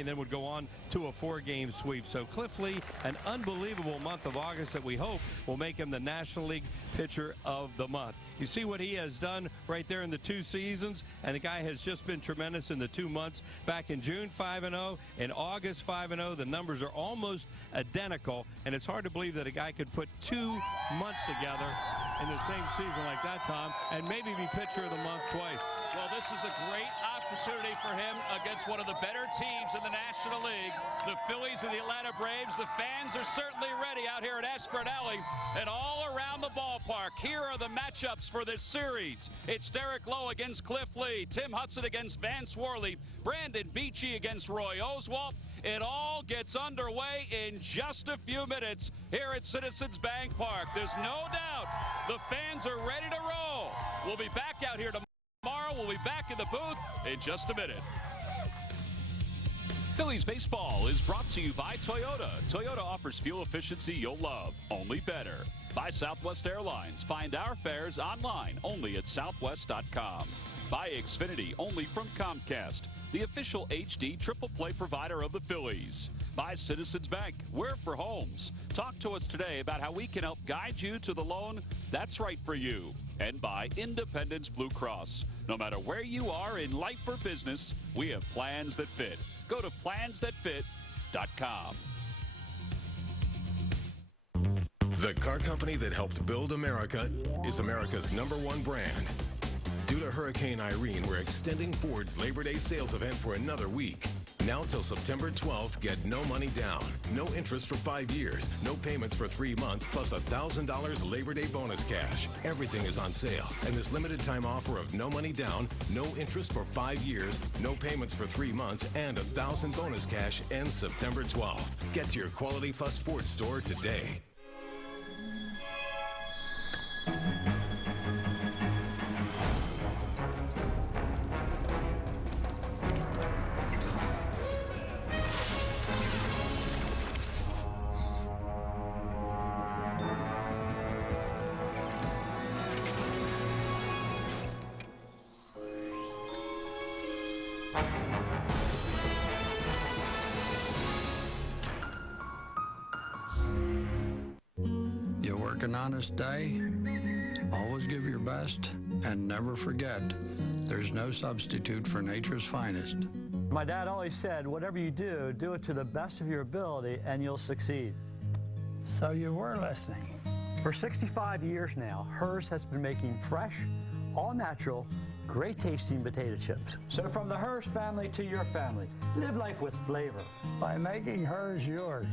and then would go on to a 4-game sweep. So Cliff Lee, an unbelievable month of August that we hope will make him the National League Pitcher of the Month. You see what he has done right there in the 2 seasons, and the guy has just been tremendous in the 2 months. Back in June, 5-0, in August, 5-0. The numbers are almost identical, and it's hard to believe that a guy could put 2 months together in the same season like that, Tom, and maybe be Pitcher of the Month twice. Well, this is a great opportunity for him against one of the better teams in the National League, the Phillies and the Atlanta Braves. The fans are certainly ready out here at Ashburn Alley and all around the ballpark. Here are the matchups for this series. It's Derek Lowe against Cliff Lee, Tim Hudson against Vance Worley, Brandon Beachy against Roy Oswalt. It all gets underway in just a few minutes here at Citizens Bank Park. There's no doubt the fans are ready to roll. We'll be back out here tomorrow. We'll be back in the booth in just a minute. Phillies baseball is brought to you by Toyota. Toyota offers fuel efficiency you'll love, only better. By Southwest Airlines. Find our fares online only at southwest.com. By Xfinity, only from Comcast, the official HD triple play provider of the Phillies. By Citizens Bank, we're for homes. Talk to us today about how we can help guide you to the loan that's right for you. And by Independence Blue Cross. No matter where you are in life or business, we have plans that fit. Go to plansthatfit.com. The car company that helped build America is America's #1 brand. Due to Hurricane Irene, we're extending Ford's Labor Day sales event for another week. Now till September 12th, get no money down, no interest for 5 years, no payments for 3 months, plus $1,000 Labor Day bonus cash. Everything is on sale, and this limited time offer of no money down, no interest for 5 years, no payments for 3 months, and $1,000 bonus cash ends September 12th. Get to your Quality Plus Ford store today. You work an honest day, always give your best, and never forget, there's no substitute for nature's finest. My dad always said, whatever you do, do it to the best of your ability and you'll succeed. So you were listening. For 65 years now, Hers has been making fresh, all natural, great tasting potato chips. So from the Hers family to your family, live life with flavor. By making Hers yours.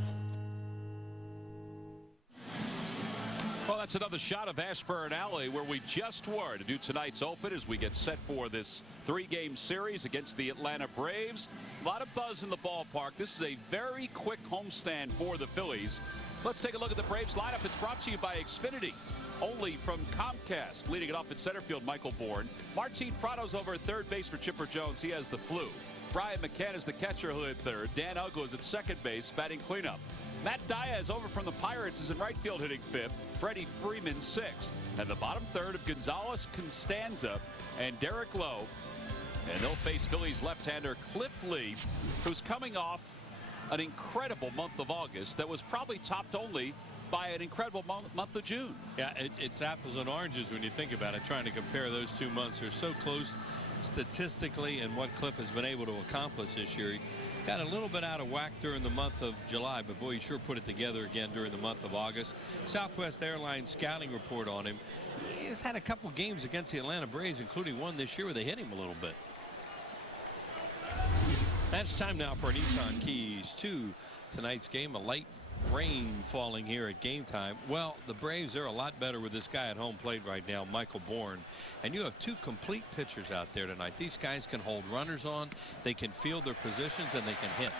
Well, that's another shot of Ashburn Alley where we just were to do tonight's open as we get set for this 3-game series against the Atlanta Braves. A lot of buzz in the ballpark. This is a very quick homestand for the Phillies. Let's take a look at the Braves lineup. It's brought to you by Xfinity, only from Comcast. Leading it off at center field, Michael Bourne. Martin Prado's over at third base for Chipper Jones. He has the flu. Brian McCann is the catcher who hit third. Dan Uggla is at second base, batting cleanup. Matt Diaz over from the Pirates is in right field hitting fifth. Freddie Freeman sixth. And the bottom third of Gonzalez, Constanza, and Derek Lowe. And they'll face Phillies left-hander Cliff Lee, who's coming off an incredible month of August that was probably topped only by an incredible month of June. Yeah, it's apples and oranges when you think about it, trying to compare those 2 months. They're so close statistically in what Cliff has been able to accomplish this year. He got a little bit out of whack during the month of July, but boy, he sure put it together again during the month of August. Southwest Airlines scouting report on him. He's had a couple games against the Atlanta Braves, including one this year where they hit him a little bit. That's time now for Nissan Keys 2. Tonight's game, a light rain falling here at game time. Well, the Braves are a lot better with this guy at home plate right now, Michael Bourne. And you have 2 complete pitchers out there tonight. These guys can hold runners on, they can field their positions, and they can hit.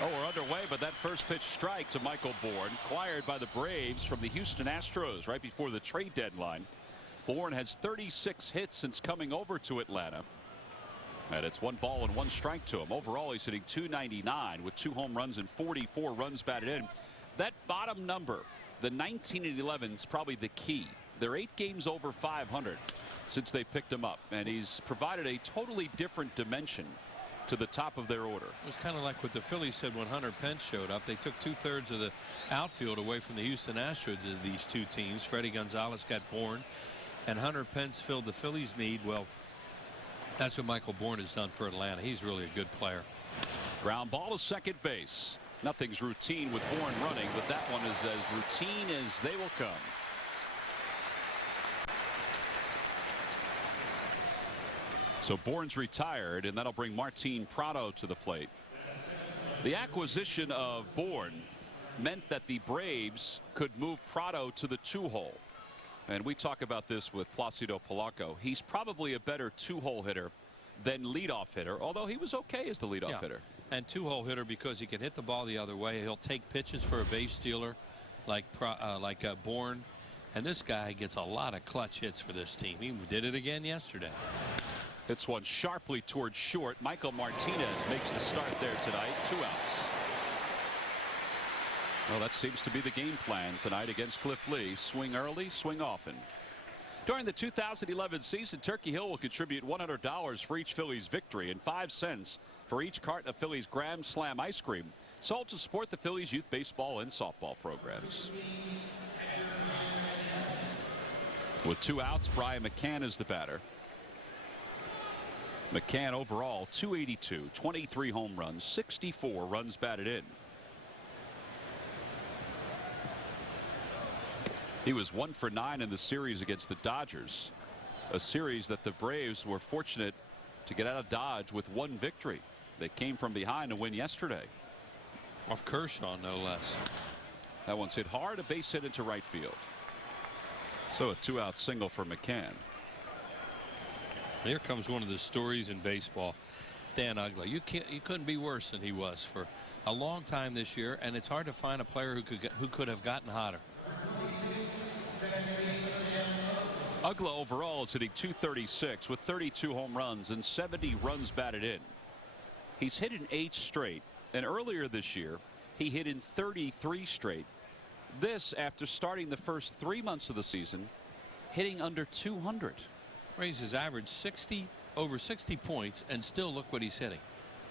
Oh, we're underway, but that first pitch strike to Michael Bourne, acquired by the Braves from the Houston Astros right before the trade deadline. Bourne has 36 hits since coming over to Atlanta. And it's 1 ball and 1 strike to him. Overall, he's hitting .299 with 2 home runs and 44 runs batted in. That bottom number, the 19 and 11, is probably the key. They're 8 games over 500 since they picked him up, and he's provided a totally different dimension to the top of their order. It was kind of like what the Phillies said when Hunter Pence showed up. They took 2/3 of the outfield away from the Houston Astros to these two teams. Freddie Gonzalez got Bourne, and Hunter Pence filled the Phillies' need. Well, that's what Michael Bourne has done for Atlanta. He's really a good player. Ground ball to second base. Nothing's routine with Bourne running, but that one is as routine as they will come. So Bourne's retired, and that'll bring Martin Prado to the plate. The acquisition of Bourne meant that the Braves could move Prado to the 2-hole. And we talk about this with Placido Polanco. He's probably a better 2-hole hitter than leadoff hitter, although he was okay as the leadoff hitter. And 2-hole hitter because he can hit the ball the other way. He'll take pitches for a base stealer like Bourne. And this guy gets a lot of clutch hits for this team. He did it again yesterday. Hits one sharply towards short. Michael Martinez makes the start there tonight. 2 outs. Well, that seems to be the game plan tonight against Cliff Lee. Swing early, swing often. During the 2011 season, Turkey Hill will contribute $100 for each Phillies victory and 5 cents for each carton of Phillies Grand Slam ice cream sold to support the Phillies youth baseball and softball programs. With 2 outs, Brian McCann is the batter. McCann overall .282, 23 home runs, 64 runs batted in. He was 1 for 9 in the series against the Dodgers, a series that the Braves were fortunate to get out of Dodge with 1 victory. They came from behind to win yesterday. Off Kershaw, no less. That one's hit hard, a base hit into right field. So a 2-out single for McCann. Here comes one of the stories in baseball. Dan Uggla. You couldn't be worse than he was for a long time this year, and it's hard to find a player who could have gotten hotter. Uggla overall is hitting .236 with 32 home runs and 70 runs batted in. He's hit in 8 straight, and earlier this year he hit in 33 straight. This after starting the first 3 months of the season hitting under 200. Raised his average over 60 points, and still look what he's hitting.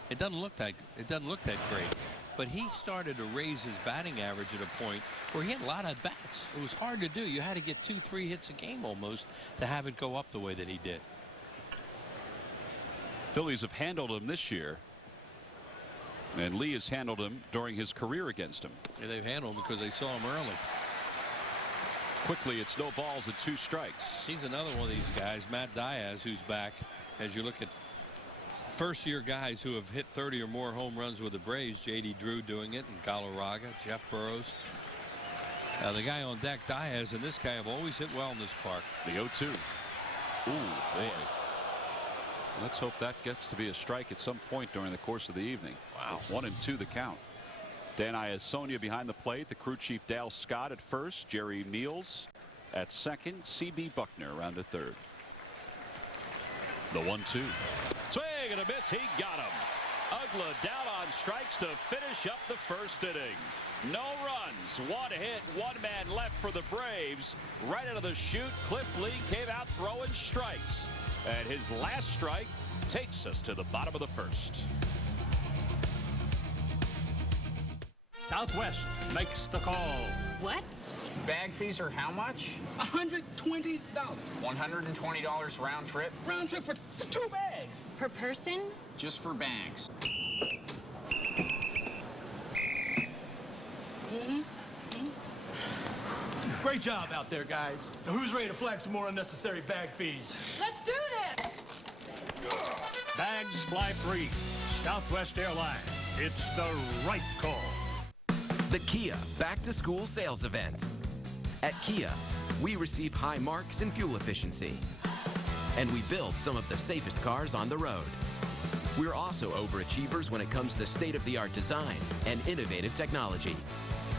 It doesn't look that great, but he started to raise his batting average at a point where he had a lot of bats. It was hard to do. You had to get 2-3 hits a game almost to have it go up the way that he did. Phillies have handled him this year, and Lee has handled him during his career against him. Yeah, they've handled him because they saw him early. Quickly, it's no balls and 2 strikes. He's another one of these guys, Matt Diaz, who's back. As you look at first-year guys who have hit 30 or more home runs with the Braves, J.D. Drew doing it, and Galarraga, Jeff Burrows. The guy on deck, Diaz, and this guy have always hit well in this park. The 0-2. Ooh, boy. Let's hope that gets to be a strike at some point during the course of the evening. Wow. 1-2 the count. Dan Iasonia behind the plate. The crew chief Dale Scott at first. Jerry Meals at second. C.B. Buckner around at third. The 1-2. Swing and a miss. He got him. Uggla down on strikes to finish up the first inning. No runs. 1 hit. 1 man left for the Braves. Right out of the chute, Cliff Lee came out throwing strikes. And his last strike takes us to the bottom of the first. Southwest makes the call. What? Bag fees are how much? $120. $120 round trip? Round trip for 2 bags. Per person? Just for bags. Great job out there, guys. Now who's ready to flag some more unnecessary bag fees? Let's do this! Bags fly free. Southwest Airlines. It's the right call. The Kia Back to School Sales Event. At Kia, we receive high marks in fuel efficiency. And we build some of the safest cars on the road. We're also overachievers when it comes to state-of-the-art design and innovative technology.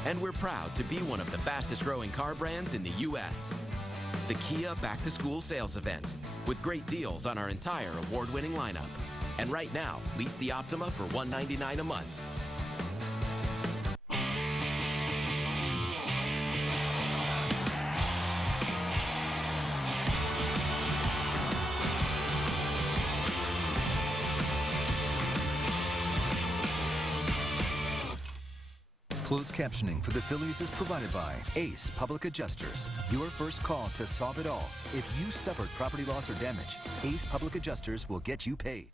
And we're proud to be one of the fastest-growing car brands in the U.S. The Kia Back to School Sales Event, with great deals on our entire award-winning lineup. And right now, lease the Optima for $199 a month. Closed captioning for the Phillies is provided by Ace Public Adjusters. Your first call to solve it all. If you suffered property loss or damage, Ace Public Adjusters will get you paid.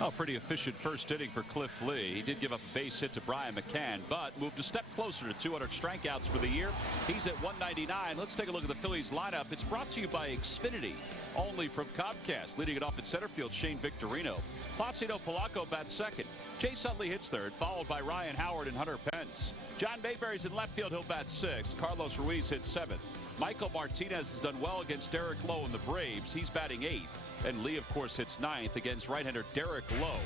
Oh, pretty efficient first inning for Cliff Lee. He did give up a base hit to Brian McCann, but moved a step closer to 200 strikeouts for the year. He's at 199. Let's take a look at the Phillies lineup. It's brought to you by Xfinity, only from Comcast. Leading it off at center field, Shane Victorino. Placido Polanco bats second. Chase Utley hits third, followed by Ryan Howard and Hunter Pence. John Mayberry's in left field. He'll bat sixth. Carlos Ruiz hits seventh. Michael Martinez has done well against Derek Lowe and the Braves. He's batting eighth. And Lee, of course, hits ninth against right-hander Derek Lowe.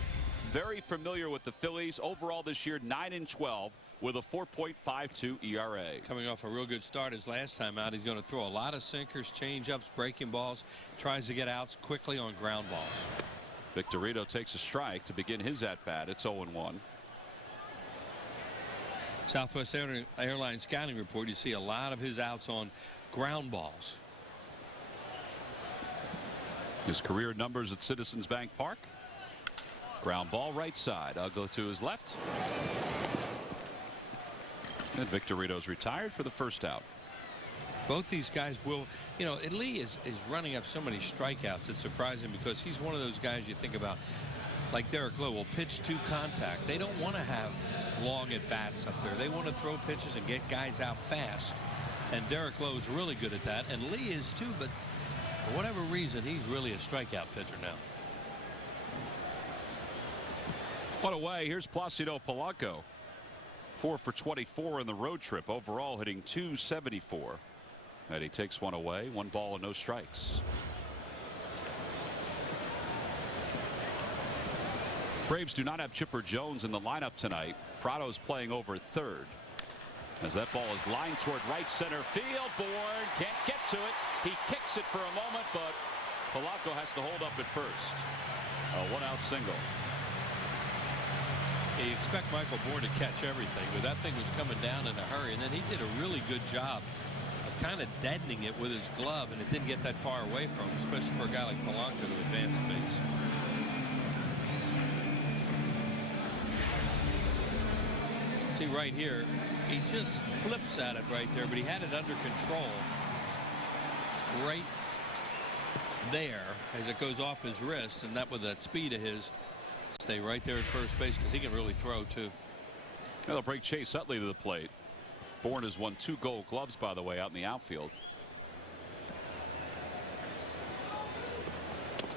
Very familiar with the Phillies. Overall this year, 9-12 with a 4.52 ERA. Coming off a real good start his last time out. He's going to throw a lot of sinkers, changeups, breaking balls. Tries to get outs quickly on ground balls. Victorino takes a strike to begin his at-bat. It's 0-1. Southwest Airlines scouting report, you see a lot of his outs on ground balls. His career numbers at Citizens Bank Park. Ground ball right side. I'll go to his left. And Victorino's retired for the first out. Both these guys will, you know, Lee is running up so many strikeouts. It's surprising because he's one of those guys you think about, like Derek Lowe, will pitch to contact. They don't want to have long at bats up there. They want to throw pitches and get guys out fast. And Derek Lowe is really good at that. And Lee is too, but for whatever reason, he's really a strikeout pitcher now. One away. Here's Placido Polanco. 4 for 24 in the road trip. Overall hitting .274. And he takes one away. 1 ball and no strikes. Braves do not have Chipper Jones in the lineup tonight. Prado's playing over at third. As that ball is lined toward right center field. Bourne can't get to it. He kicks it for a moment, but Polanco has to hold up at first. A 1-out single. You expect Michael Bourne to catch everything, but that thing was coming down in a hurry, and then he did a really good job of kind of deadening it with his glove, and it didn't get that far away from him, especially for a guy like Polanco to advance a base. See right here, he just flips at it right there, but he had it under control right there as it goes off his wrist, and that with that speed of his, stay right there at first base because he can really throw too. They'll bring Chase Utley to the plate. Bourne has won 2 gold gloves, by the way, out in the outfield.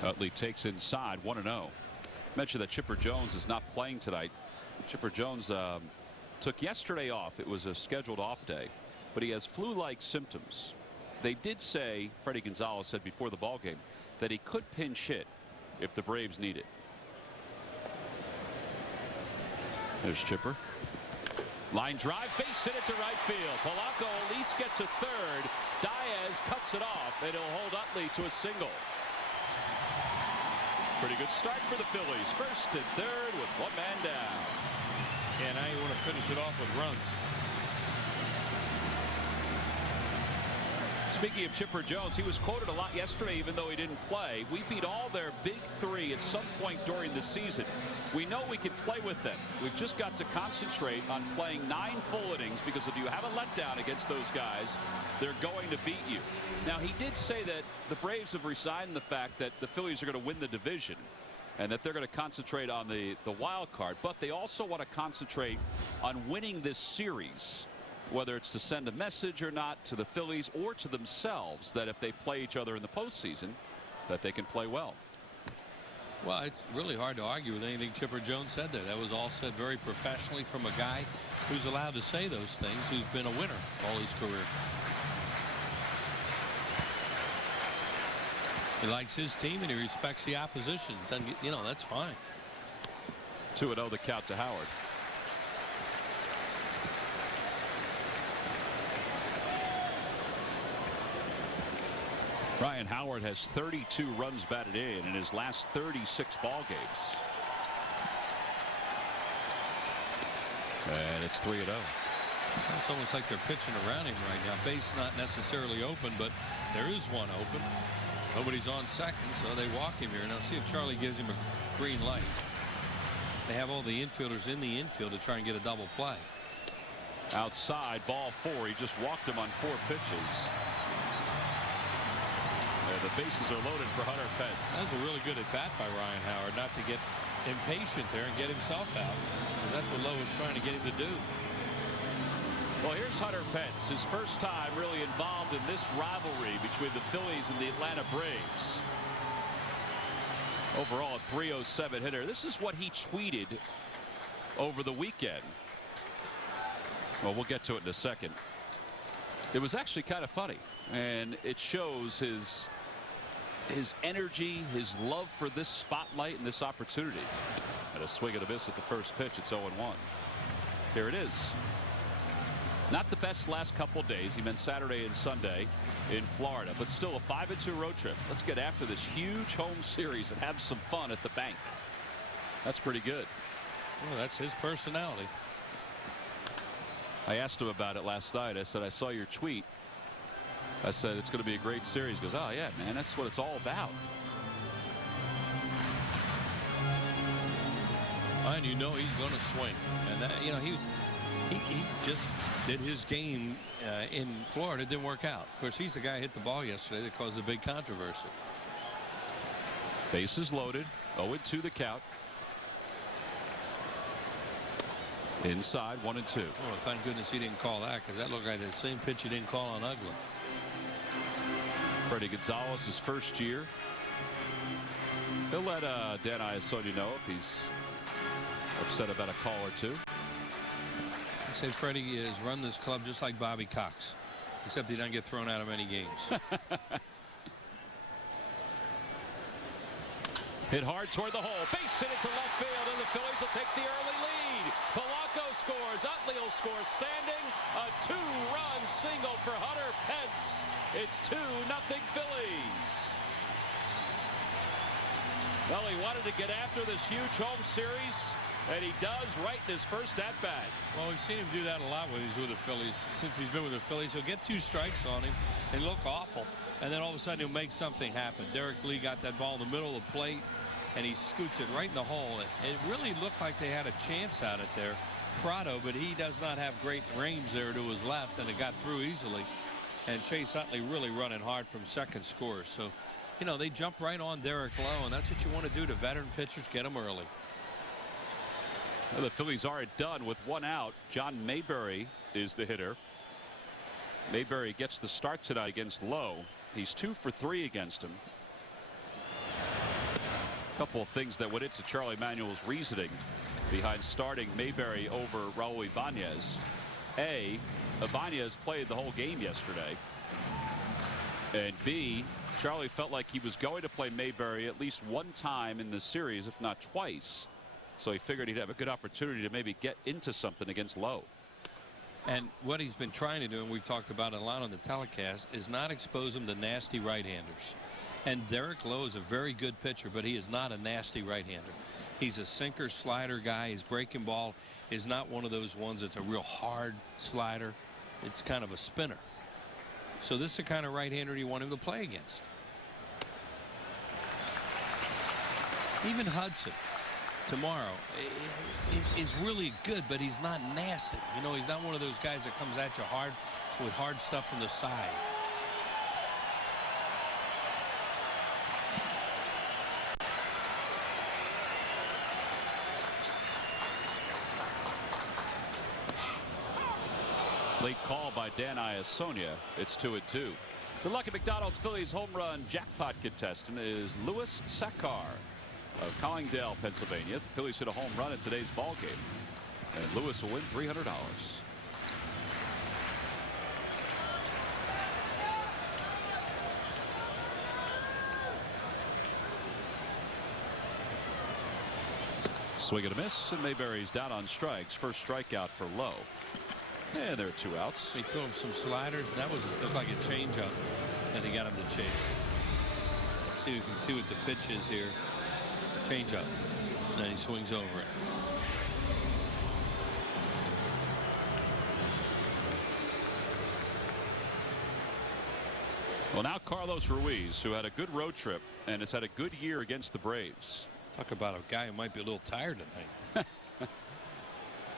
Utley takes inside 1-0. Mentioned that Chipper Jones is not playing tonight. Chipper Jones took yesterday off. It was a scheduled off day, but he has flu-like symptoms. They did say, Freddie Gonzalez said before the ball game, that he could pinch hit if the Braves need it. There's Chipper. Line drive, base hit it to right field. Polanco will at least get to third. Diaz cuts it off, and he'll hold Utley to a single. Pretty good start for the Phillies. First and third with 1 man down. And now you want to finish it off with runs. Speaking of Chipper Jones, he was quoted a lot yesterday, even though he didn't play. We beat all their big 3 at some point during the season. We know we can play with them. We've just got to concentrate on playing 9 full innings, because if you have a letdown against those guys, they're going to beat you. Now, he did say that the Braves have resigned the fact that the Phillies are going to win the division and that they're going to concentrate on the wild card, but they also want to concentrate on winning this series, whether it's to send a message or not to the Phillies or to themselves, that if they play each other in the postseason, that they can play well. Well, it's really hard to argue with anything Chipper Jones said there. That was all said very professionally from a guy who's allowed to say those things, who's been a winner all his career. He likes his team and he respects the opposition. Doesn't get, you know, that's fine. 2-0 the count to Howard. Ryan Howard has 32 runs batted in his last 36 ball games. And it's 3-0. It's almost like they're pitching around him right now. Base not necessarily open, but there is one open. Nobody's on second, so they walk him here. Now see if Charlie gives him a green light. They have all the infielders in the infield to try and get a double play. Outside, ball 4. He just walked him on 4 pitches. And the bases are loaded for Hunter Pence. That was a really good at bat by Ryan Howard, not to get impatient there and get himself out. That's what Lowe was trying to get him to do. Well, here's Hunter Pence, his first time really involved in this rivalry between the Phillies and the Atlanta Braves. Overall, a .307 hitter. This is what he tweeted over the weekend. Well, we'll get to it in a second. It was actually kind of funny, and it shows his energy, his love for this spotlight and this opportunity. And a swing and a miss at the first pitch. It's 0-1. Here it is. Not the best last couple of days. He meant Saturday and Sunday in Florida, but still a 5-2 road trip. Let's get after this huge home series and have some fun at the bank. That's pretty good. Well, that's his personality. I asked him about it last night. I said, I saw your tweet. I said, it's going to be a great series. He goes, oh, yeah, man, that's what it's all about. And you know he's going to swing. And that, you know, he just did his game in Florida. It didn't work out. Of course, he's the guy who hit the ball yesterday that caused a big controversy. Bases loaded. 0-2 the count. Inside, 1-2. Oh, thank goodness he didn't call that, because that looked like the same pitch he didn't call on Ugly. Freddie Gonzalez, his first year. He'll let Dan Iassogna know if he's upset about a call or two. I say Freddie has run this club just like Bobby Cox, except he doesn't get thrown out of many games. Hit hard toward the hole. Base hit into left field, and the Phillies will take the early lead. Polanco scores. Utley will score standing. A 2-run single for Hunter Pence. It's 2-0 Phillies. Well, he wanted to get after this huge home series, and he does right in his first at-bat. Well, we've seen him do that a lot when he's with the Phillies. Since he's been with the Phillies, he'll get 2 strikes on him and look awful. And then all of a sudden he'll make something happen. Derek Lee got that ball in the middle of the plate, and he scoots it right in the hole. It really looked like they had a chance at it there, Prado, but he does not have great range there to his left, and it got through easily. And Chase Utley really running hard from second scores. So, you know, they jump right on Derek Lowe, and that's what you want to do to veteran pitchers, get them early. Well, the Phillies aren't done with 1 out. John Mayberry is the hitter. Mayberry gets the start tonight against Lowe. He's 2 for 3 against him. A couple of things that went into Charlie Manuel's reasoning behind starting Mayberry over Raul Ibanez. A, Ibanez played the whole game yesterday. And B, Charlie felt like he was going to play Mayberry at least 1 time in the series, if not twice. So he figured he'd have a good opportunity to maybe get into something against Lowe. And what he's been trying to do, and we've talked about it a lot on the telecast, is not expose him to nasty right-handers. And Derek Lowe is a very good pitcher, but he is not a nasty right-hander. He's a sinker slider guy. His breaking ball is not one of those ones that's a real hard slider. It's kind of a spinner. So this is the kind of right-hander you want him to play against. Even Hudson tomorrow is really good, but he's not nasty. You know, he's not one of those guys that comes at you hard with hard stuff from the side. Late call by Dan Iassogna. It's 2-2. The Lucky McDonald's Phillies home run jackpot contestant is Louis Sakar of Collingdale, Pennsylvania. The Phillies hit a home run in today's ball game, and Louis will win $300. Swing and a miss, and Mayberry's down on strikes. First strikeout for Lowe. And there are 2 outs. They threw him some sliders. That looked like a changeup, and they got him to chase. See if you can see what the pitch is here. Changeup. Then he swings over it. Well, now Carlos Ruiz, who had a good road trip and has had a good year against the Braves. Talk about a guy who might be a little tired tonight.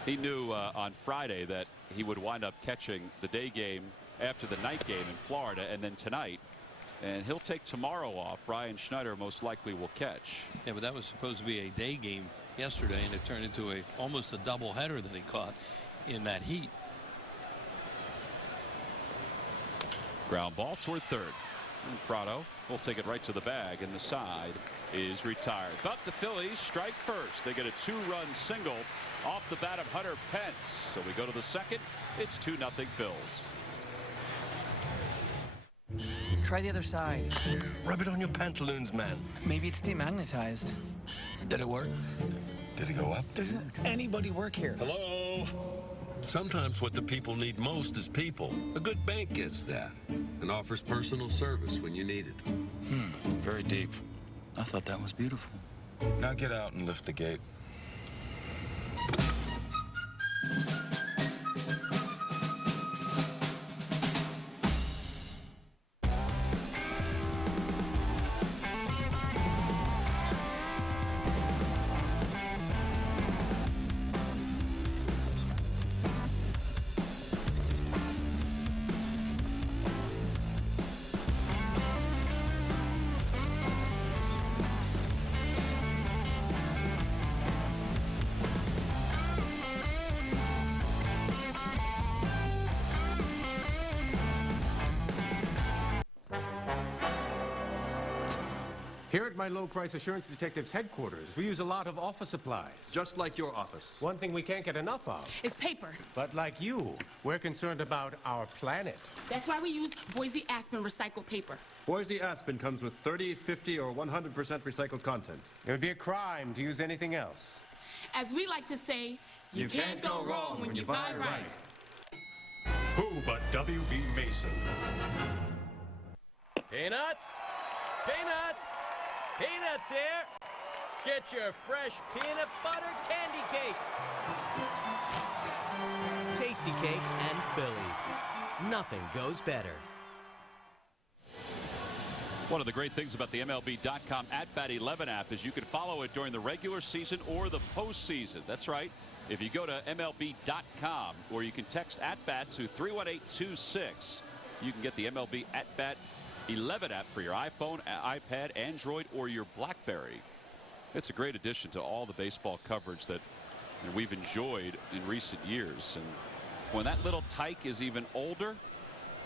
He knew on Friday that he would wind up catching the day game after the night game in Florida, and then tonight. And he'll take tomorrow off. Brian Schneider most likely will catch. Yeah, but that was supposed to be a day game yesterday, and it turned into almost a doubleheader that he caught in that heat. Ground ball toward third. And Prado will take it right to the bag, and the side is retired. But the Phillies strike first. They get a 2-run single off the bat of Hunter Pence. So we go to the second. It's 2-0 Phils. Try the other side. Rub it on your pantaloons, man. Maybe it's demagnetized. Did it work? Did it go up? Doesn't anybody work here? Hello? Sometimes what the people need most is people. A good bank gets that and offers personal service when you need it. Very deep. I thought that was beautiful. Now get out and lift the gate. Here at my low-price assurance detectives headquarters, we use a lot of office supplies. Just like your office. One thing we can't get enough of is paper. But like you, we're concerned about our planet. That's why we use Boise Aspen recycled paper. Boise Aspen comes with 30, 50, or 100% recycled content. It would be a crime to use anything else. As we like to say, you can't go wrong when you buy right. Who but W.B. Mason? Peanuts? Peanuts! Peanuts here! Get your fresh peanut butter candy cakes! Tasty Cake and Phillies. Nothing goes better. One of the great things about the MLB.com @BAT11 app is you can follow it during the regular season or the postseason. That's right. If you go to MLB.com, or you can text @BAT to 31826, you can get the MLB @BAT11 app for your iPhone, iPad, Android, or your BlackBerry. It's a great addition to all the baseball coverage that we've enjoyed in recent years. And when that little tyke is even older,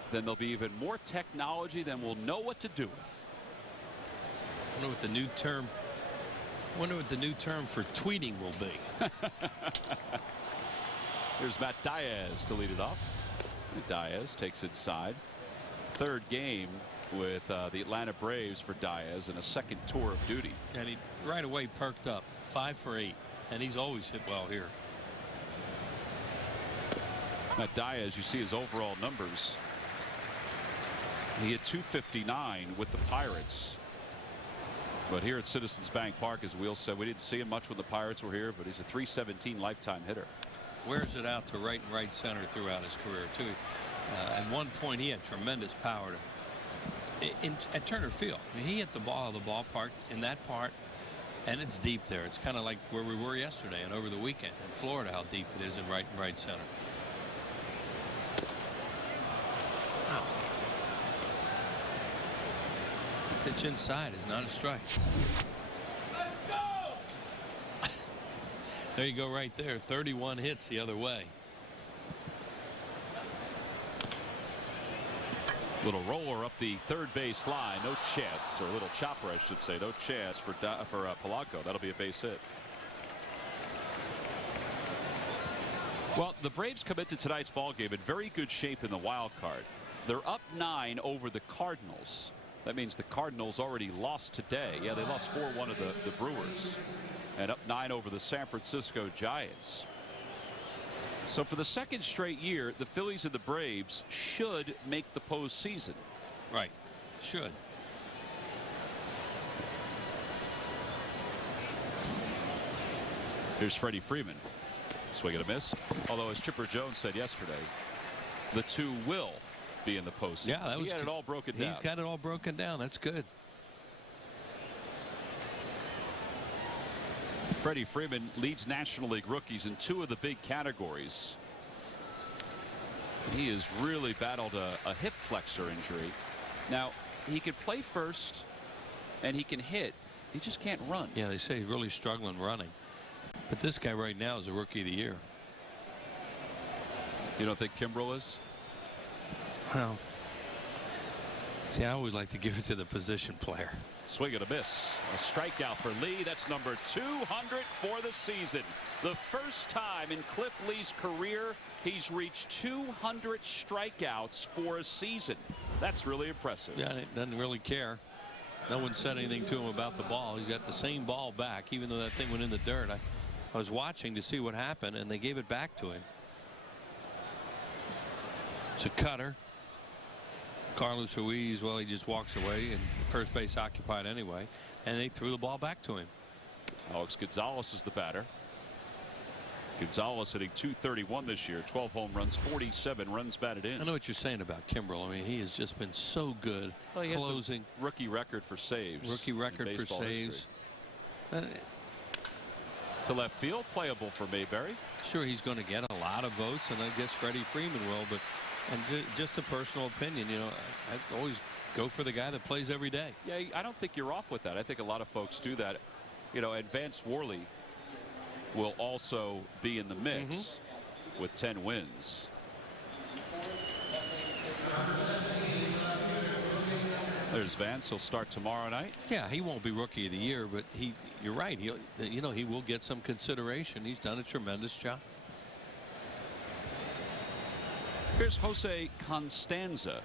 then there'll be even more technology than we'll know what to do with. I wonder what the new term. Wonder what the new term for tweeting will be. Here's Matt Diaz to lead it off. Diaz takes inside. Third game with the Atlanta Braves for Diaz in a second tour of duty. And he right away perked up. 5 for 8. And he's always hit well here. Matt Diaz, you see his overall numbers. He hit .259 with the Pirates. But here at Citizens Bank Park, as Will said, we didn't see him much when the Pirates were here, but he's a .317 lifetime hitter. Wears it out to right and right center throughout his career, too. At one point, he had tremendous power at Turner Field. I mean, he hit the ball out of the ballpark in that part, and it's deep there. It's kind of like where we were yesterday and over the weekend in Florida, how deep it is in right and right center. Wow. The pitch inside is not a strike. Let's go! There you go right there. 31 hits the other way. Little roller up the third base line. No chance, or a little chopper, I should say. No chance for Polanco. That'll be a base hit. Well, the Braves come into tonight's ball game in very good shape in the wild card. They're up 9 over the Cardinals. That means the Cardinals already lost today. Yeah, they lost 4-1 to the Brewers, and up 9 over the San Francisco Giants. So for the second straight year, the Phillies and the Braves should make the postseason. Right. Should. Here's Freddie Freeman. Swing and a miss. Although, as Chipper Jones said yesterday, the two will be in the postseason. Yeah, that was he had it all broken down. He's got it all broken down. That's good. Freddie Freeman leads National League rookies in 2 of the big categories. He has really battled a hip flexor injury. Now, he can play first and he can hit. He just can't run. Yeah, they say he's really struggling running. But this guy right now is a Rookie of the Year. You don't think Kimbrel is? Well, see, I always like to give it to the position player. Swing and a miss. A strikeout for Lee. That's number 200 for the season. The first time in Cliff Lee's career he's reached 200 strikeouts for a season. That's really impressive. Yeah, he doesn't really care. No one said anything to him about the ball. He's got the same ball back, even though that thing went in the dirt. I was watching to see what happened, and they gave it back to him. It's a cutter. Carlos Ruiz, well, he just walks away, and first base occupied anyway, and they threw the ball back to him. Alex Gonzalez is the batter. Gonzalez hitting .231 this year, 12 home runs, 47 runs batted in. I know what you're saying about Kimbrel. I mean, he has just been so good closing. Rookie record for saves. Rookie record for saves. To left field, playable for Mayberry. Sure, he's going to get a lot of votes, and I guess Freddie Freeman will, but just a personal opinion, you know, I always go for the guy that plays every day. Yeah, I don't think you're off with that. I think a lot of folks do that. You know, and Vance Worley will also be in the mix with 10 wins. There's Vance. He'll start tomorrow night. Yeah, he won't be Rookie of the Year, but you're right. He will get some consideration. He's done a tremendous job. Here's Jose Constanza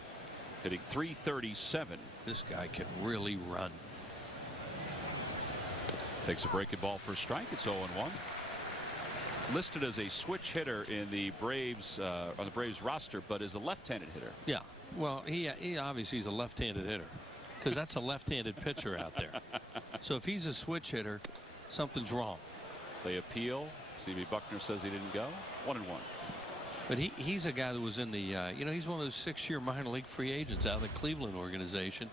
hitting .337. This guy can really run. Takes a breaking ball for a strike. It's 0-1. Listed as a switch hitter in the Braves on the Braves roster, but is a left-handed hitter. Yeah, well, he obviously is a left-handed hitter because that's a left-handed pitcher out there. So if he's a switch hitter, something's wrong. They appeal. C.B. Buckner says he didn't go. 1-1. But he's a guy that was in the he's one of those 6-year minor league free agents out of the Cleveland organization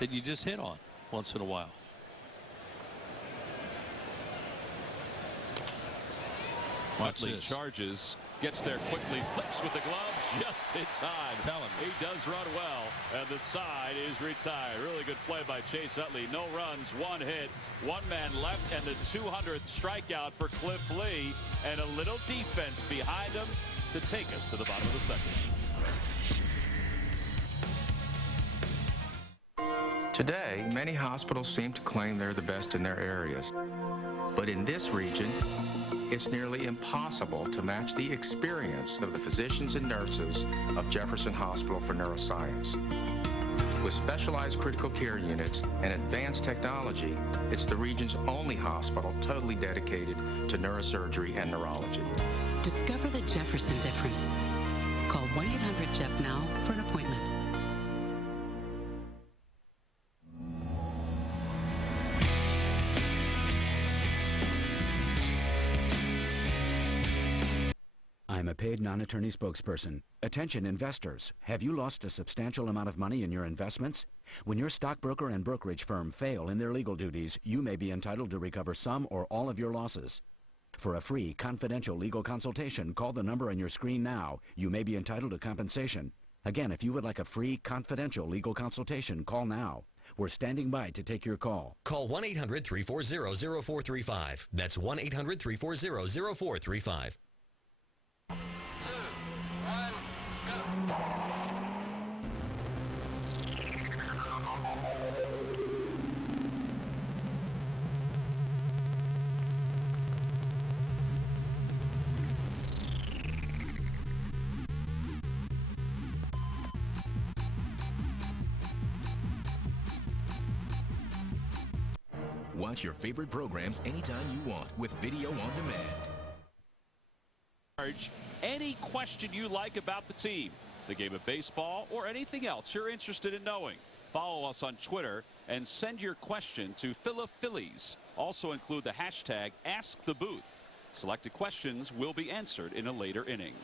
that you just hit on once in a while. Utley charges, gets there quickly, flips with the glove just in time. Tell him. He does run well, and the side is retired. Really good play by Chase Utley. No runs, 1 hit, 1 man left, and the 200th strikeout for Cliff Lee, and a little defense behind him to take us to the bottom of the second. Today, many hospitals seem to claim they're the best in their areas. But in this region, it's nearly impossible to match the experience of the physicians and nurses of Jefferson Hospital for Neuroscience. With specialized critical care units and advanced technology, it's the region's only hospital totally dedicated to neurosurgery and neurology. Discover the Jefferson difference. Call 1-800-JEFF-NOW for an appointment. I'm a paid non-attorney spokesperson. Attention investors. Have you lost a substantial amount of money in your investments? When your stockbroker and brokerage firm fail in their legal duties, you may be entitled to recover some or all of your losses. For a free, confidential legal consultation, call the number on your screen now. You may be entitled to compensation. Again, if you would like a free, confidential legal consultation, call now. We're standing by to take your call. Call 1-800-340-0435. That's 1-800-340-0435. Watch your favorite programs anytime you want with video on demand. Any question you like about the team, the game of baseball, or anything else you're interested in knowing. Follow us on Twitter and send your question to Phillies. Also include the hashtag #AskTheBooth. Selected questions will be answered in a later inning.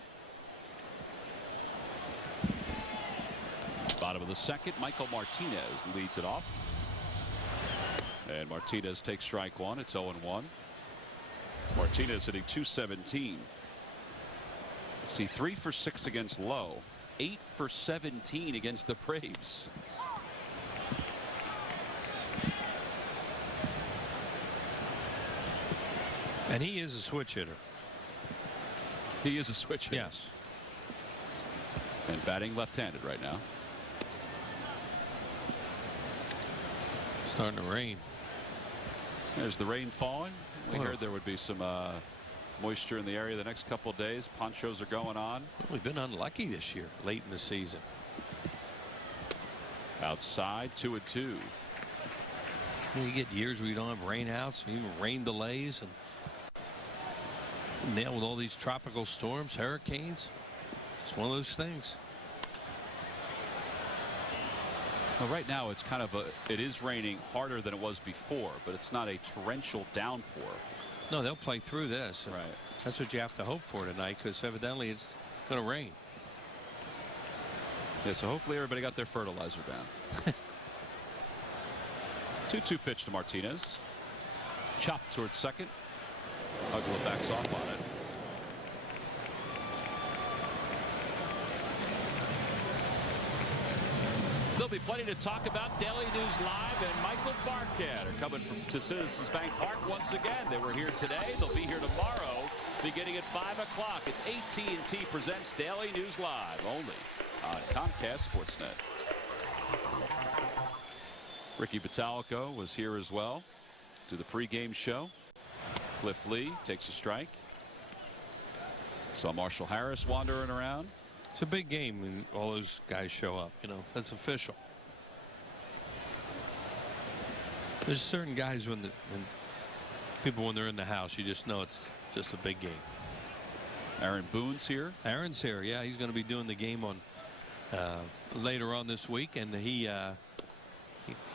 Bottom of the second, Michael Martinez leads it off. And Martinez takes strike one. It's 0-1. Martinez hitting .217. See, 3 for 6 against Lowe, 8 for 17 against the Braves. And he is a switch hitter. He is a switch hitter. Yes. And batting left-handed right now. Starting to rain. There's the rain falling. We heard there would be some moisture in the area the next couple of days. Ponchos are going on. Well, we've been unlucky this year, late in the season. Outside, 2-2. You get years where you don't have rainouts, even rain delays, and now with all these tropical storms, hurricanes, it's one of those things. Well, right now it's kind of it is raining harder than it was before, but it's not a torrential downpour. No, they'll play through this. Right. That's what you have to hope for tonight, because evidently it's going to rain. Yeah, so hopefully everybody got their fertilizer down. 2-2 pitch to Martinez. Chopped towards second. Uggla backs off on it. There'll be plenty to talk about. Daily News Live and Michael Barkat are coming to Citizens Bank Park once again. They were here today. They'll be here tomorrow beginning at 5 o'clock. It's AT&T presents Daily News Live only on Comcast Sportsnet. Ricky Bottalico was here as well to the pregame show. Cliff Lee takes a strike. Saw Marshall Harris wandering around. It's a big game when all those guys show up. You know, that's official. There's certain guys when they're in the house, you just know it's just a big game. Aaron Boone's here. Aaron's here. Yeah, he's going to be doing the game on later on this week, and he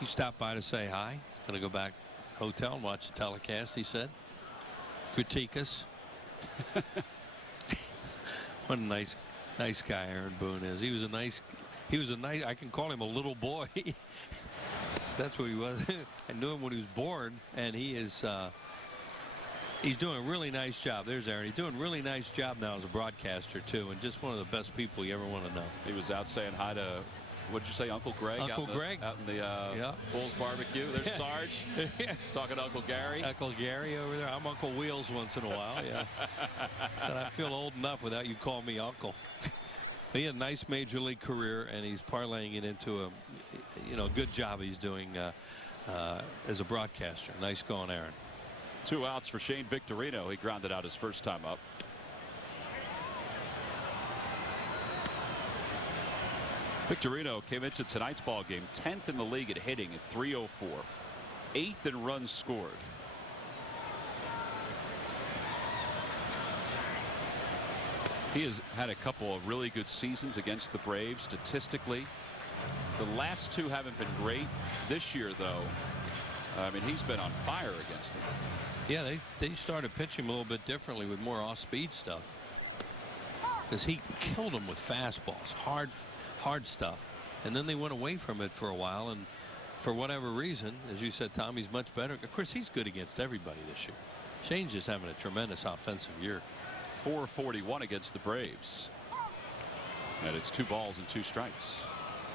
stopped by to say hi. He's going to go back hotel and watch the telecast. He said, critique us. What a nice guy Aaron Boone is. He was a nice I can call him a little boy. That's what he was. I knew him when he was born, and he's doing a really nice job. There's Aaron. He's doing a really nice job now as a broadcaster too, and just one of the best people you ever want to know. He was out saying hi to, what did you say, Uncle Greg? Uncle Greg out in the Bulls barbecue. There's Sarge talking to Uncle Gary. Uncle Gary over there. I'm Uncle Wheels once in a while. Yeah. Said I feel old enough without you calling me Uncle. But he had a nice major league career, and he's parlaying it into a good job he's doing as a broadcaster. Nice going, Aaron. 2 outs for Shane Victorino. He grounded out his first time up. Victorino came into tonight's ball game 10th in the league at hitting at .304, 8th in runs scored. He has had a couple of really good seasons against the Braves statistically. The last 2 haven't been great. This year, though, I mean, he's been on fire against them. Yeah, they started pitching a little bit differently with more off-speed stuff, because he killed them with fastballs, hard stuff, and then they went away from it for a while, and for whatever reason, as you said, Tom, he's much better. Of course, he's good against everybody this year. Shane's just having a tremendous offensive year. 441 against the Braves, and it's 2 balls and 2 strikes.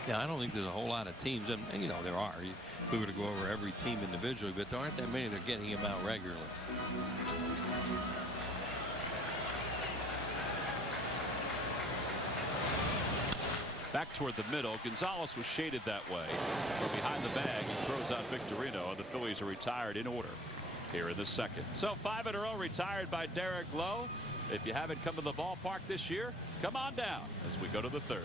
Yeah, I don't think there's a whole lot of teams, and there are. We were to go over every team individually, but there aren't that many that are getting him out regularly. Back toward the middle. Gonzalez was shaded that way. From behind the bag, he throws out Victorino, and the Phillies are retired in order here in the second. So 5 in a row retired by Derek Lowe. If you haven't come to the ballpark this year, come on down as we go to the third.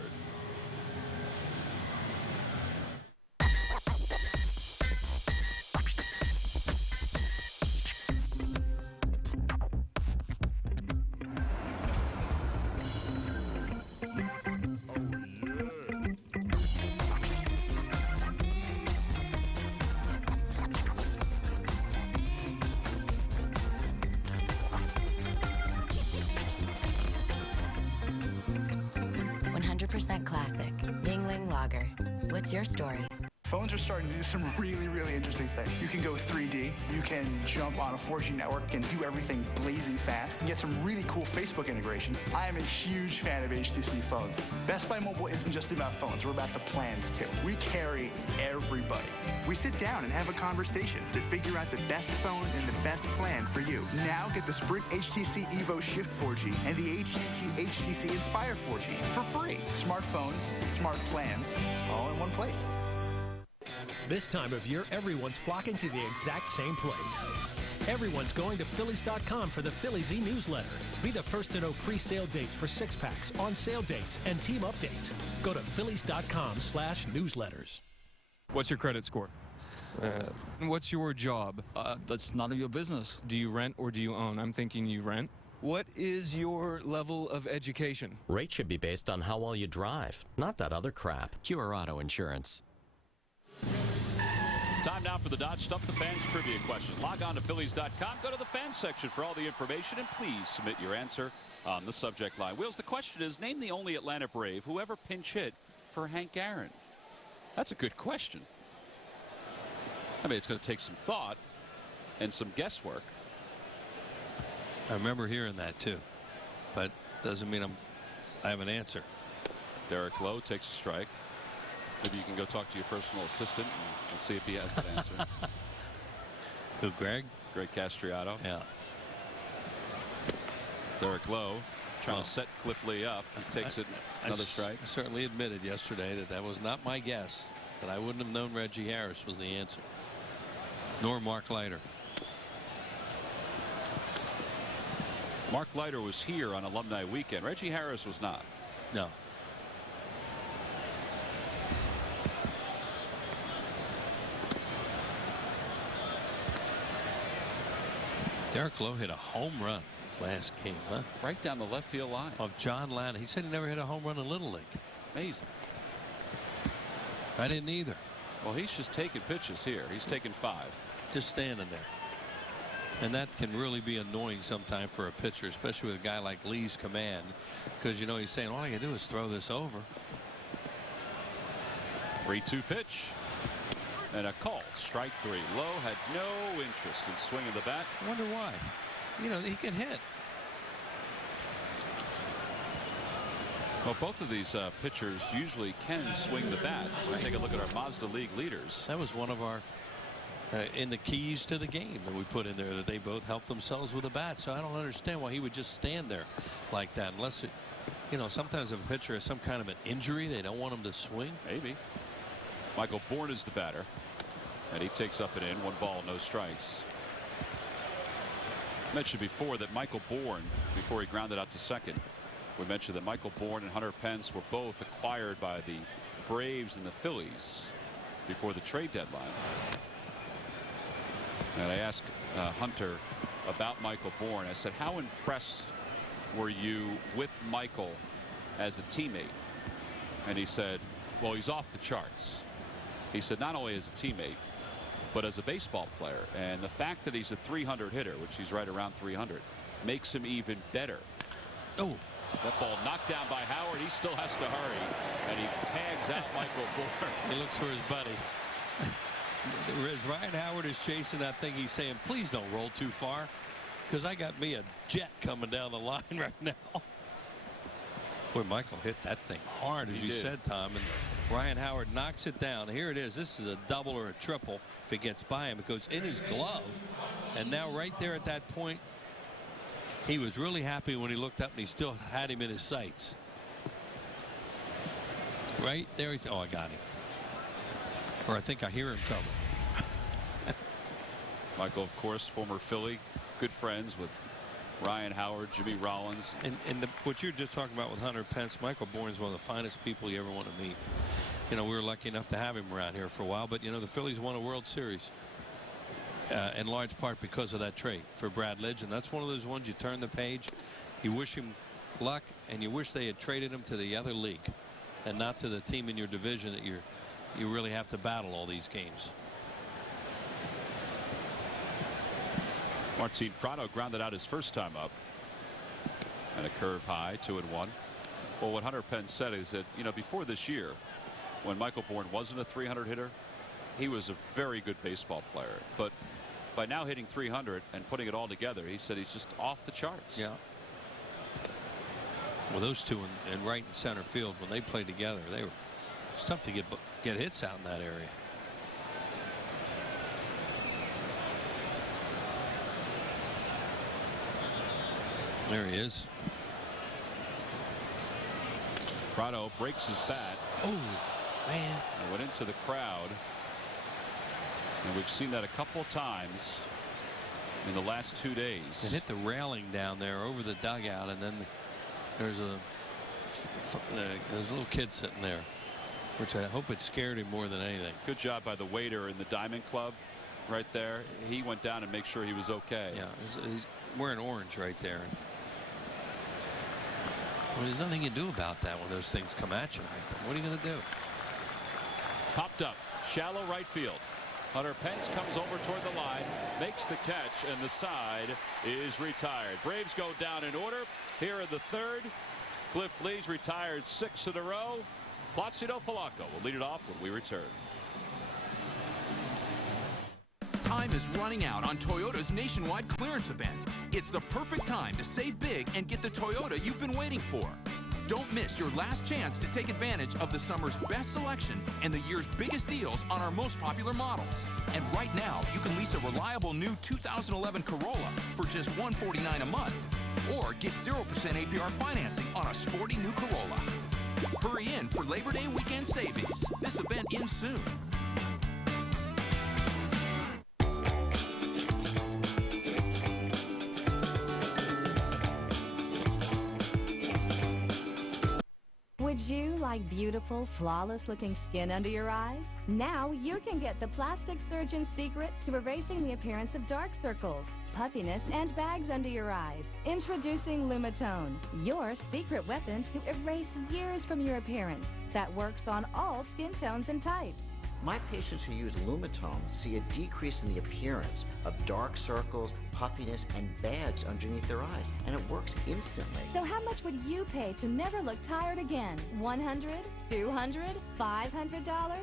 Classic Yingling Lager. What's your story? Phones are starting to do some really, really interesting things. You can go 3D. You can jump on a 4G network and do everything blazing fast. And get some really cool Facebook integration. I am a huge fan of HTC phones. Best Buy Mobile isn't just about phones. We're about the plans, too. We carry everybody. We sit down and have a conversation to figure out the best phone and the best plan for you. Now get the Sprint HTC Evo Shift 4G and the AT&T HTC Inspire 4G for free. Smartphones, smart plans, all in one place. This time of year, everyone's flocking to the exact same place. Everyone's going to Phillies.com for the Phillies e-newsletter. Be the first to know pre-sale dates for six-packs, on-sale dates, and team updates. Go to Phillies.com/newsletters. What's your credit score? What's your job? That's none of your business. Do you rent or do you own? I'm thinking you rent. What is your level of education? Rate should be based on how well you drive, not that other crap. Pure Auto Insurance. Time now for the Dodge Stump the Fans trivia question. Log on to Phillies.com, go to the fans section for all the information, and please submit your answer on the subject line. Wheels, the question is, name the only Atlanta Brave who ever pinch hit for Hank Aaron. That's a good question. I mean, it's going to take some thought and some guesswork. I remember hearing that too, but doesn't mean I have an answer. Derek Lowe takes a strike. Maybe you can go talk to your personal assistant and see if he has that answer. Who, Greg? Greg Castriato. Yeah. Derek Lowe trying to set Cliff Lee up. He takes another strike. I certainly admitted yesterday that was not my guess, that I wouldn't have known Reggie Harris was the answer, nor Mark Leiter. Mark Leiter was here on Alumni Weekend. Reggie Harris was not. No. Derek Lowe hit a home run his last game, huh? Right down the left field line. Of John Lanna. He said he never hit a home run in Little League. Amazing. I didn't either. Well, he's just taking pitches here. He's taking 5. Just standing there. And that can really be annoying sometimes for a pitcher, especially with a guy like Lee's command, because, you know, he's saying, all I can do is throw this over. 3-2 pitch. And a call. Strike 3. Lowe had no interest in swinging the bat. I wonder why. You know, he can hit. Well, both of these pitchers usually can swing the bat. So take a look at our Mazda League leaders. That was one of our in the keys to the game that we put in there, that they both helped themselves with a bat. So I don't understand why he would just stand there like that, unless it, you know, sometimes if a pitcher has some kind of an injury, they don't want him to swing. Maybe. Michael Bourne is the batter, and he takes up and in. 1 ball, no strikes. Mentioned before that Michael Bourne, before he grounded out to second, we mentioned that Michael Bourne and Hunter Pence were both acquired by the Braves and the Phillies before the trade deadline. And I asked Hunter about Michael Bourne. I said, how impressed were you with Michael as a teammate? And he said, well, he's off the charts. He said, not only as a teammate, but as a baseball player. And the fact that he's a 300 hitter, which he's right around 300, makes him even better. Oh. That ball knocked down by Howard. He still has to hurry. And he tags out Michael Bourne. He looks for his buddy. As Ryan Howard is chasing that thing, he's saying, please don't roll too far, because I got me a jet coming down the line right now. Boy, Michael hit that thing hard, as you said, Tom, and Ryan Howard knocks it down. Here it is. This is a double or a triple if it gets by him. It goes in his glove, and now right there at that point, he was really happy when he looked up and he still had him in his sights. Right there, he's, oh, I got him. Or I think I hear him coming. Michael, of course, former Philly, good friends with Ryan Howard, Jimmy Rollins. And what you're just talking about with Hunter Pence, Michael Bourne is one of the finest people you ever want to meet. You know, we were lucky enough to have him around here for a while, but, you know, the Phillies won a World Series in large part because of that trade for Brad Lidge. And that's one of those ones you turn the page, you wish him luck, and you wish they had traded him to the other league and not to the team in your division that you really have to battle all these games. Martin Prado grounded out his first time up, and a curve high, 2-1. Well, what Hunter Pence said is that, you know, before this year, when Michael Bourne wasn't a 300 hitter, he was a very good baseball player, but by now hitting 300 and putting it all together, he said he's just off the charts. Yeah. Well, those two in right and center field, when they played together, it's tough to get hits out in that area. There he is. Prado breaks his bat. Oh, man. It went into the crowd. And we've seen that a couple of times in the last 2 days. It hit the railing down there over the dugout, and then there's a little kid sitting there, which I hope it scared him more than anything. Good job by the waiter in the Diamond Club right there. He went down and make sure he was okay. Yeah, he's wearing orange right there. Well, there's nothing you can do about that when those things come at you like that. What are you going to do? Popped up, shallow right field. Hunter Pence comes over toward the line, makes the catch, and the side is retired. Braves go down in order here in the third. Cliff Lee's retired 6 in a row. Placido Polanco will lead it off when we return. Time is running out on Toyota's nationwide clearance event. It's the perfect time to save big and get the Toyota you've been waiting for. Don't miss your last chance to take advantage of the summer's best selection and the year's biggest deals on our most popular models. And right now, you can lease a reliable new 2011 Corolla for just $149 a month. Or get 0% APR financing on a sporty new Corolla. Hurry in for Labor Day weekend savings. This event ends soon. Would you like beautiful, flawless-looking skin under your eyes? Now you can get the plastic surgeon's secret to erasing the appearance of dark circles, puffiness, and bags under your eyes. Introducing Lumitone, your secret weapon to erase years from your appearance that works on all skin tones and types. My patients who use Lumitone see a decrease in the appearance of dark circles, puffiness, and bags underneath their eyes, and it works instantly. So how much would you pay to never look tired again? $100, $200, $500?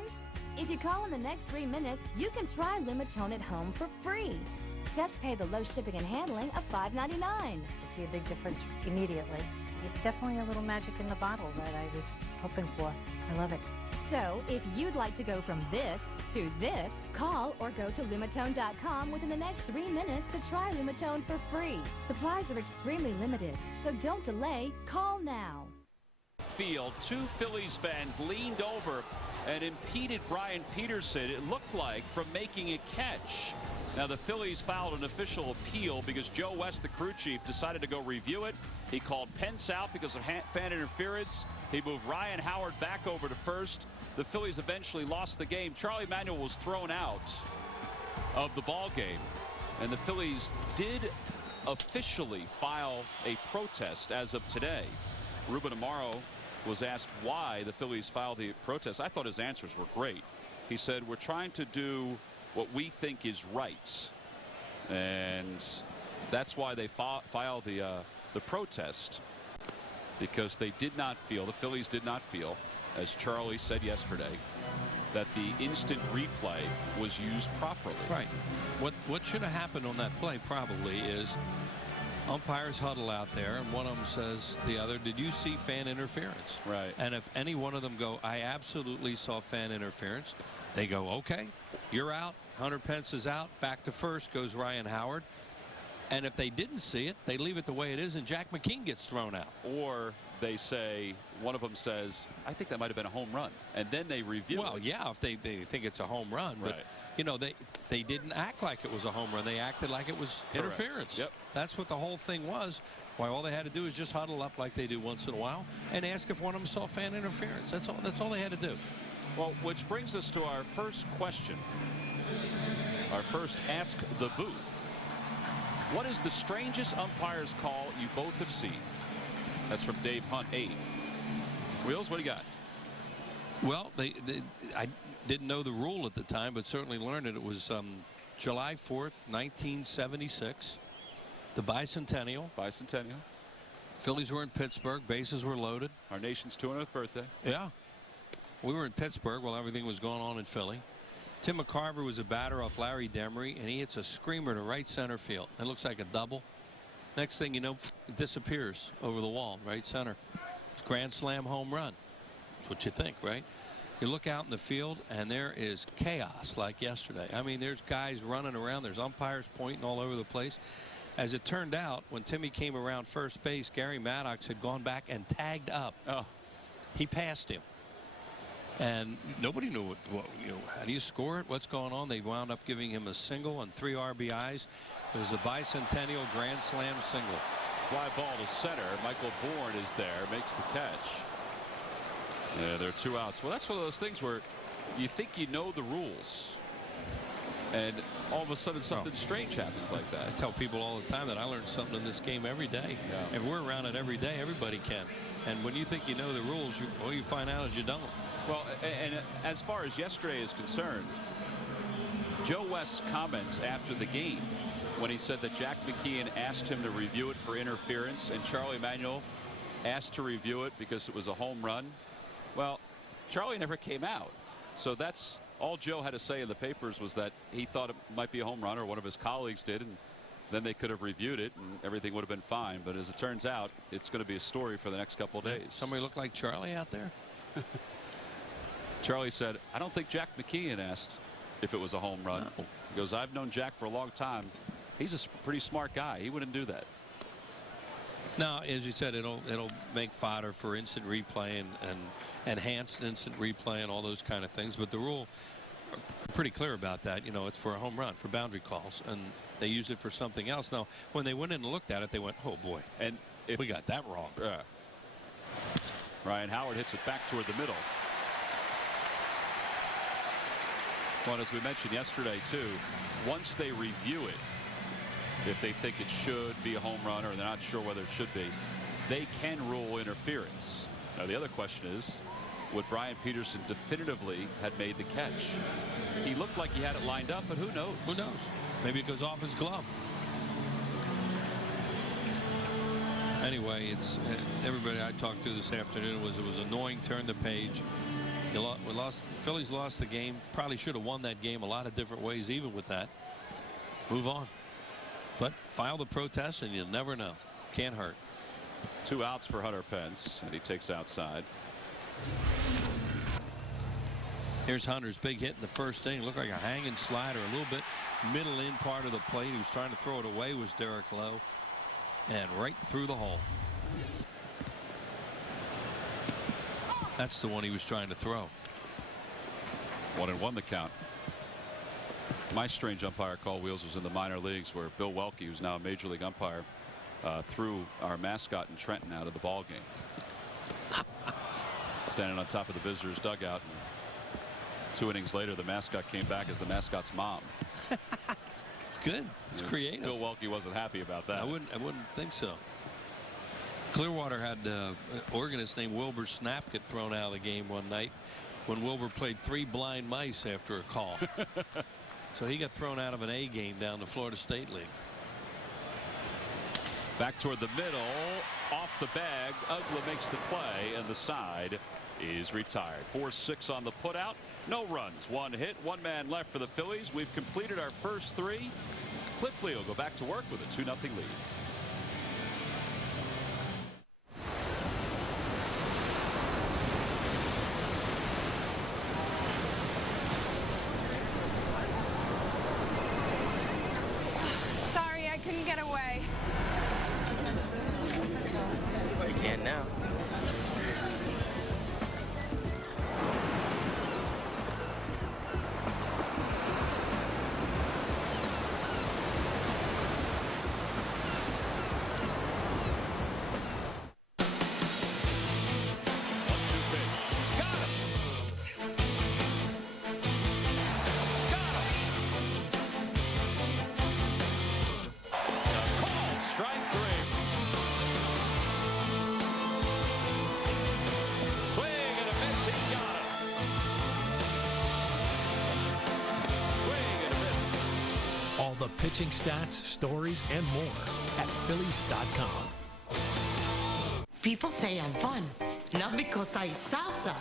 If you call in the next 3 minutes, you can try Lumitone at home for free. Just pay the low shipping and handling of $5.99. I see a big difference immediately. It's definitely a little magic in the bottle that I was hoping for. I love it. So, if you'd like to go from this to this, call or go to Lumitone.com within the next 3 minutes to try Lumitone for free. Supplies are extremely limited, so don't delay. Call now. Field, 2 Phillies fans leaned over and impeded Brian Peterson, it looked like, from making a catch. Now, the Phillies filed an official appeal because Joe West, the crew chief, decided to go review it. He called Pence out because of fan interference. He moved Ryan Howard back over to first. The Phillies eventually lost the game. Charlie Manuel was thrown out of the ball game, and the Phillies did officially file a protest as of today. Ruben Amaro was asked why the Phillies filed the protest. I thought his answers were great. He said, we're trying to do what we think is right, and that's why they filed the protest, because they did not feel, the Phillies did not feel, as Charlie said yesterday, that the instant replay was used properly. Right. What should have happened on that play probably is umpires huddle out there, and one of them says to the other, did you see fan interference? Right. And if any one of them go, I absolutely saw fan interference, they go, okay, you're out. Hunter Pence is out. Back to first goes Ryan Howard. And if they didn't see it, they leave it the way it is, and Jack McKean gets thrown out. Or they say, one of them says, I think that might have been a home run, and then they review it. Well, yeah, if they think it's a home run, but right. You know, they didn't act like it was a home run. They acted like it was Correct. Interference. Yep. That's what the whole thing was. Why all they had to do is just huddle up like they do once in a while and ask if one of them saw fan interference. That's all they had to do. Well, which brings us to our first question. Our first Ask the Booth. What is the strangest umpire's call you both have seen? That's from Dave Hunt, 8. Wheels, what do you got? Well, I didn't know the rule at the time, but certainly learned it. It was July 4th, 1976, the bicentennial. Bicentennial. Phillies were in Pittsburgh. Bases were loaded. Our nation's 200th birthday. Yeah. We were in Pittsburgh while everything was going on in Philly. Tim McCarver was a batter off Larry Demery, and he hits a screamer to right center field. It looks like a double. Next thing you know, it disappears over the wall, right center. It's grand slam home run. That's what you think, right? You look out in the field, and there is chaos like yesterday. I mean, there's guys running around. There's umpires pointing all over the place. As it turned out, when Timmy came around first base, Gary Maddox had gone back and tagged up. Oh. He passed him. And nobody knew what how do you score it? What's going on? They wound up giving him a single and 3 RBIs. It was a bicentennial grand slam single. Fly ball to center. Michael Bourne is there, makes the catch. Yeah, there are 2 outs. Well, that's one of those things where you think you know the rules, and all of a sudden something strange happens like that. I tell people all the time that I learn something in this game every day. Yeah. If we're around it every day, everybody can. And when you think you know the rules, all you find out is you don't. Well, and as far as yesterday is concerned, Joe West's comments after the game when he said that Jack McKeon asked him to review it for interference and Charlie Manuel asked to review it because it was a home run. Well, Charlie never came out. So that's all Joe had to say in the papers, was that he thought it might be a home run, or one of his colleagues did, and then they could have reviewed it and everything would have been fine. But as it turns out, it's going to be a story for the next couple of days. Somebody look like Charlie out there? Charlie said, I don't think Jack McKeon asked if it was a home run. No. He goes, I've known Jack for a long time. He's a pretty smart guy. He wouldn't do that. Now, as you said, it'll make fodder for instant replay and enhanced instant replay and all those kind of things. But the rule are pretty clear about that. You know, it's for a home run, for boundary calls, and they use it for something else. Now, when they went in and looked at it, they went, oh boy, and if we got that wrong. Ryan Howard hits it back toward the middle. Well, as we mentioned yesterday too, once they review it, if they think it should be a home run or they're not sure whether it should be, they can rule interference. Now the other question is, would Brian Peterson definitively had made the catch? He looked like he had it lined up, but who knows? Who knows? Maybe it goes off his glove. Anyway, it's everybody I talked to this afternoon it was annoying. Turn the page. Phillies lost the game. Probably should have won that game a lot of different ways, even with that. Move on. But file the protest, and you'll never know. Can't hurt. 2 outs for Hunter Pence, and he takes outside. Here's Hunter's big hit in the first inning. Looked like a hanging slider, a little bit middle in part of the plate. He was trying to throw it away. Was Derek Lowe, and right through the hole. That's the one he was trying to throw. 1-1 the count. My strange umpire call, Wheels, was in the minor leagues where Bill Welke, who's now a major league umpire, threw our mascot in Trenton out of the ball game. Standing on top of the visitors' dugout. And 2 innings later, the mascot came back as the mascot's mom. It's good. It's creative. Bill Welke wasn't happy about that. I wouldn't think so. Clearwater had an organist named Wilbur Snap get thrown out of the game one night when Wilbur played 3 blind mice after a call. So he got thrown out of an A game down the Florida State League. Back toward the middle, off the bag. Ugla makes the play, and the side is retired. 4-6 on the putout. No runs, 1 hit, 1 man left for the Phillies. We've completed our first 3. Cliff Lee will go back to work with a 2-0 lead. Sorry, I couldn't get away. You can now. Pitching stats, stories, and more at Phillies.com. People say I'm fun, not because I salsa,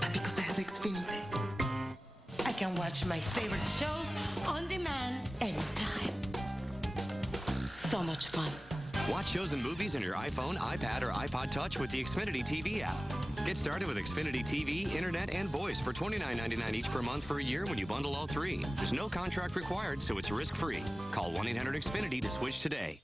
but because I Xfinity. I can watch my favorite shows on demand anytime. So much fun. Watch shows and movies on your iPhone, iPad, or iPod Touch with the Xfinity TV app. Get started with Xfinity TV, Internet, and voice for $29.99 each per month for a year when you bundle all three. There's no contract required, so it's risk-free. Call 1-800-XFINITY to switch today.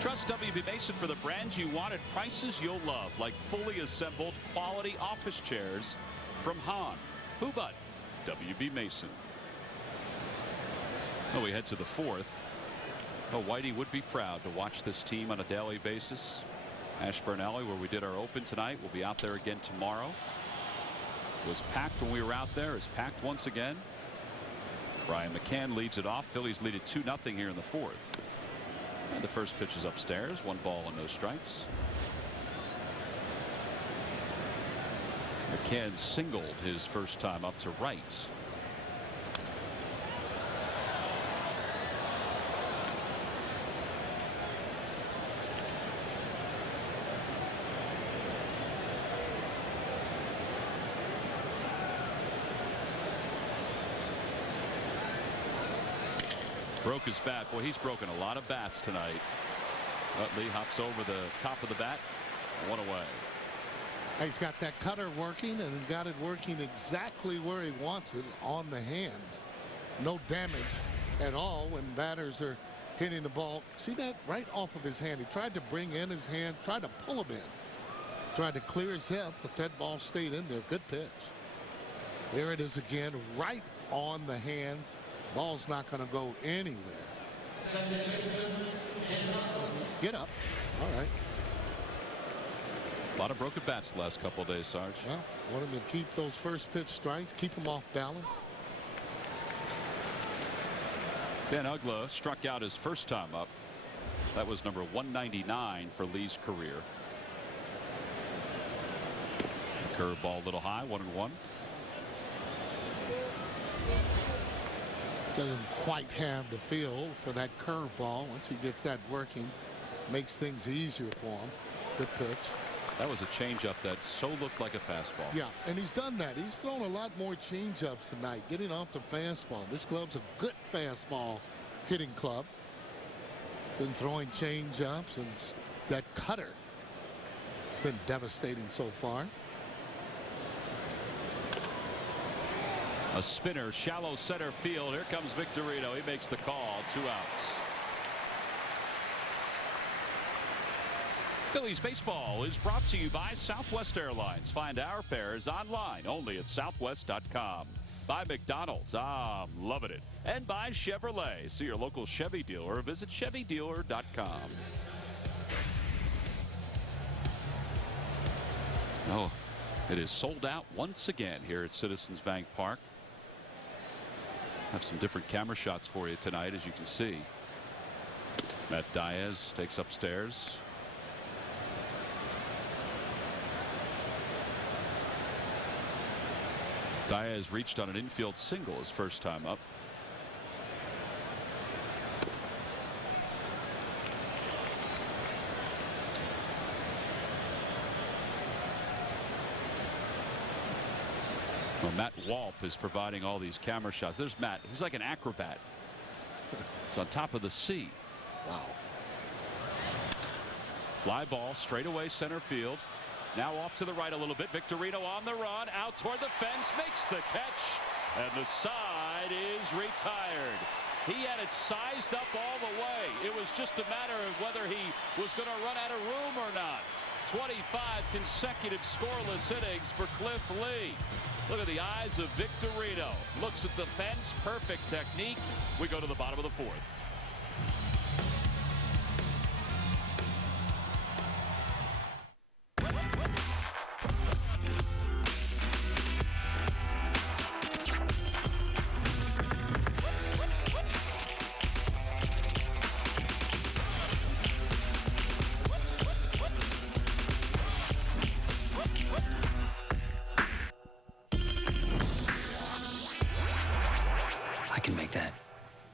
Trust W.B. Mason for the brands you want at prices you'll love, like fully assembled quality office chairs from Hahn. Who but W.B. Mason? Oh, we head to the fourth. Oh, Whitey would be proud to watch this team on a daily basis. Ashburn Alley, where we did our open tonight, we'll be out there again tomorrow. It was packed when we were out there. It's packed once again. Brian McCann leads it off. Phillies lead it 2-0 here in the fourth. And the first pitch is upstairs. 1 ball and no strikes. McCann singled his first time up to right. Broke his bat. Boy, he's broken a lot of bats tonight. Utley hops over the top of the bat. 1 away. He's got that cutter working and got it working exactly where he wants it, on the hands. No damage at all when batters are hitting the ball. See that right off of his hand. He tried to bring in his hand, tried to pull him in. Tried to clear his hip, but that ball stayed in there. Good pitch. There it is again, right on the hands. Ball's not going to go anywhere. Get up. All right. A lot of broken bats the last couple of days, Sarge. Well, want him to keep those first pitch strikes, keep him off balance. Dan Uggla struck out his first time up. That was number 199 for Lee's career. Curveball a little high, 1-1. Doesn't quite have the feel for that curveball. Once he gets that working, makes things easier for him. Good pitch. That was a changeup that so looked like a fastball. Yeah, and he's done that. He's thrown a lot more changeups tonight, getting off the fastball. This club's a good fastball hitting club. Been throwing changeups, and that cutter has been devastating so far. A spinner, shallow center field. Here comes Victorino. He makes the call. 2 outs. Phillies baseball is brought to you by Southwest Airlines. Find our fares online only at southwest.com. By McDonald's. I'm loving it. And by Chevrolet. See your local Chevy dealer or visit chevydealer.com. Oh, it is sold out once again here at Citizens Bank Park. Have some different camera shots for you tonight, as you can see. Matt Diaz takes upstairs. Diaz reached on an infield single his first time up. Well, Matt Walp is providing all these camera shots. There's Matt. He's like an acrobat. It's on top of the sea. Wow. Fly ball straight away center field. Now off to the right a little bit. Victorino on the run. Out toward the fence. Makes the catch. And the side is retired. He had it sized up all the way. It was just a matter of whether he was going to run out of room or not. 25 consecutive scoreless innings for Cliff Lee. Look at the eyes of Victorino. Looks at the fence. Perfect technique. We go to the bottom of the fourth.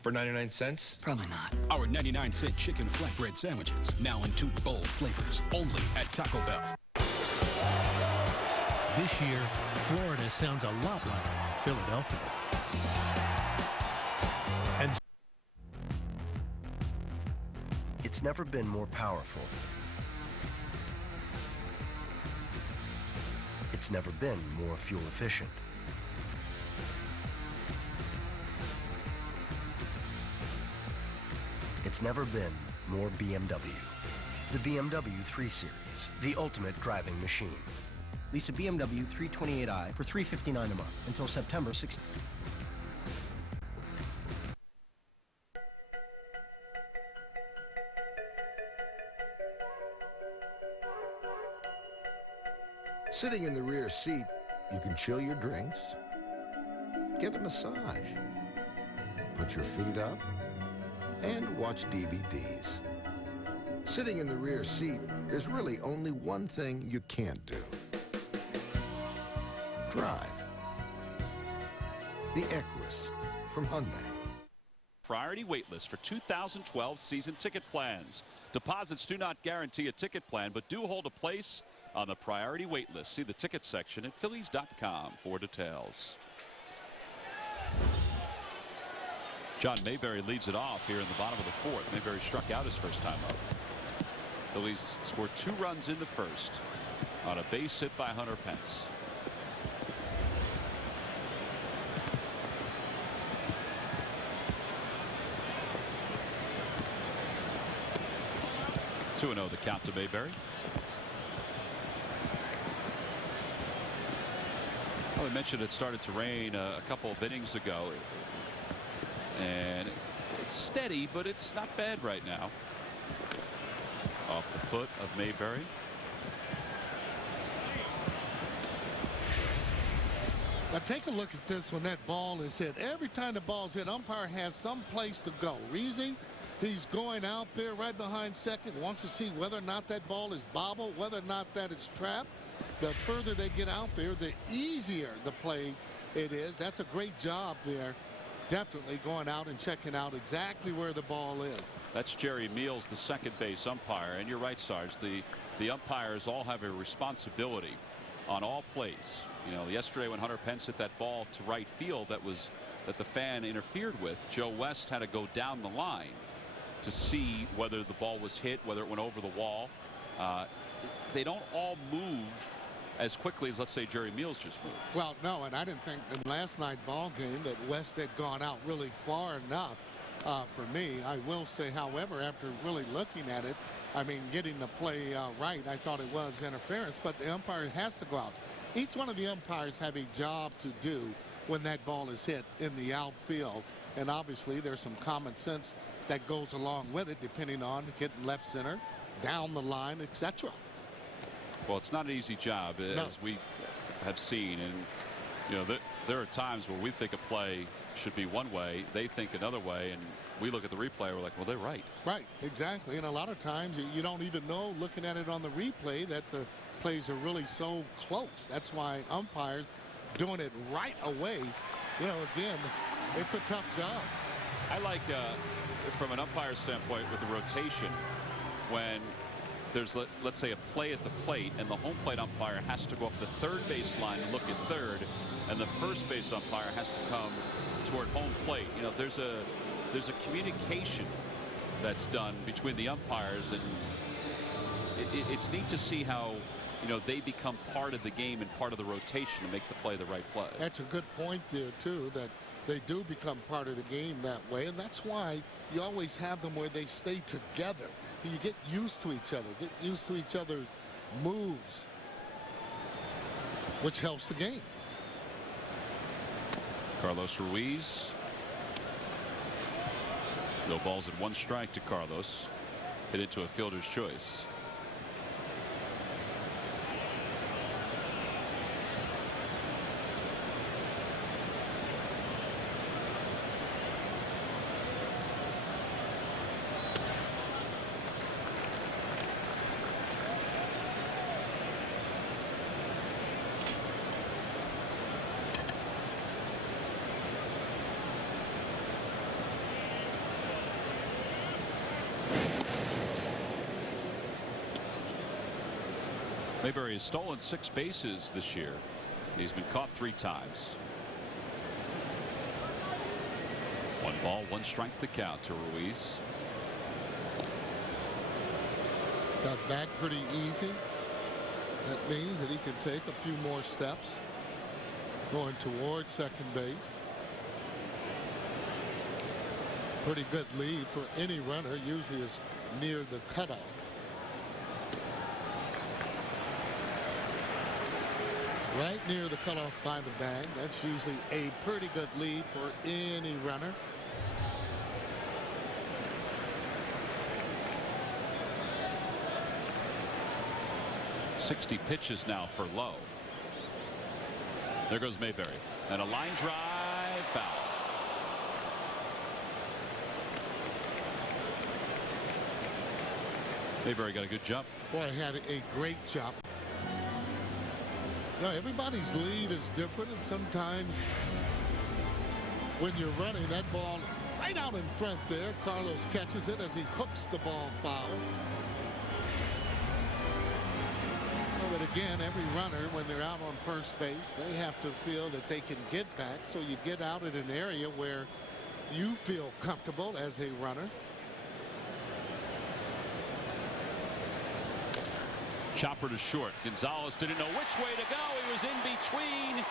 For 99 cents? Probably not. Our 99-cent chicken flatbread sandwiches, now in 2 bold flavors, only at Taco Bell. this year, Florida sounds a lot like Philadelphia. And it's never been more powerful. It's never been more fuel efficient. It's never been more BMW. The BMW 3 Series, the ultimate driving machine. Lease a BMW 328i for $359 a month until September 16th. Sitting in the rear seat, you can chill your drinks, get a massage, put your feet up, and watch DVDs. Sitting in the rear seat, there's really only one thing you can't do. Drive. The Equus from Hyundai. Priority waitlist for 2012 season ticket plans. Deposits do not guarantee a ticket plan, but do hold a place on the priority waitlist. See the ticket section at Phillies.com for details. John Mayberry leads it off here in the bottom of the fourth. Mayberry struck out his first time up. Phillies scored 2 runs in the first on a base hit by Hunter Pence. Two 2-0 the count to Mayberry. Well, we mentioned it started to rain a couple of innings ago. And it's steady, but it's not bad right now. Off the foot of Mayberry. Now take a look at this when that ball is hit. Every time the ball's hit, umpire has some place to go. Reason, he's going out there right behind second, wants to see whether or not that ball is bobbled, whether or not that it's trapped. The further they get out there, the easier the play it is. That's a great job there. Definitely going out and checking out exactly where the ball is. That's Jerry Meals, the second base umpire. And you're right, Sarge. The umpires all have a responsibility on all plays. You know, yesterday when Hunter Pence hit that ball to right field that the fan interfered with, Joe West had to go down the line to see whether the ball was hit, whether it went over the wall. They don't all move as quickly as, let's say, Jerry Meals just moved. Well, no, and I didn't think in last night's ball game that West had gone out really far enough for me. I will say, however, after really looking at it, I mean, getting the play right, I thought it was interference, but the umpire has to go out. Each one of the umpires have a job to do when that ball is hit in the outfield, and obviously there's some common sense that goes along with it, depending on hitting left center, down the line, etc. Well, it's not an easy job, as we have seen. And, you know, there are times where we think a play should be one way, they think another way, and we look at the replay, we're like, well, they're right. Right, exactly. And a lot of times you don't even know, looking at it on the replay, that the plays are really so close. That's why umpires doing it right away, you know, again, it's a tough job. I like, from an umpire standpoint, with the rotation, when there's, let's say, a play at the plate and the home plate umpire has to go up the third base line and look at third, and the first base umpire has to come toward home plate. You know, there's a communication that's done between the umpires, and it's neat to see how, you know, they become part of the game and part of the rotation to make the play the right play. That's a good point there too, that they do become part of the game that way, and that's why you always have them where they stay together. You get used to each other, get used to each other's moves, which helps the game. Carlos Ruiz. No balls at 1 strike to Carlos. Hit it to a fielder's choice. Mayberry has stolen 6 bases this year. He's been caught 3 times. 1 ball, 1 strike to count to Ruiz. Got back pretty easy. That means that he can take a few more steps going toward second base. Pretty good lead for any runner, usually is near the cutoff. Right near the cutoff by the bag. That's usually a pretty good lead for any runner. .60 pitches now for Lowe. There goes Mayberry. And a line drive foul. Mayberry got a good jump. Boy, he had a great jump. You know, everybody's lead is different, and sometimes when you're running, that ball right out in front there, Carlos catches it as he hooks the ball foul. But again, every runner, when they're out on first base, they have to feel that they can get back. So you get out at an area where you feel comfortable as a runner. Chopper to short. Gonzalez didn't know which way to go. He was in between,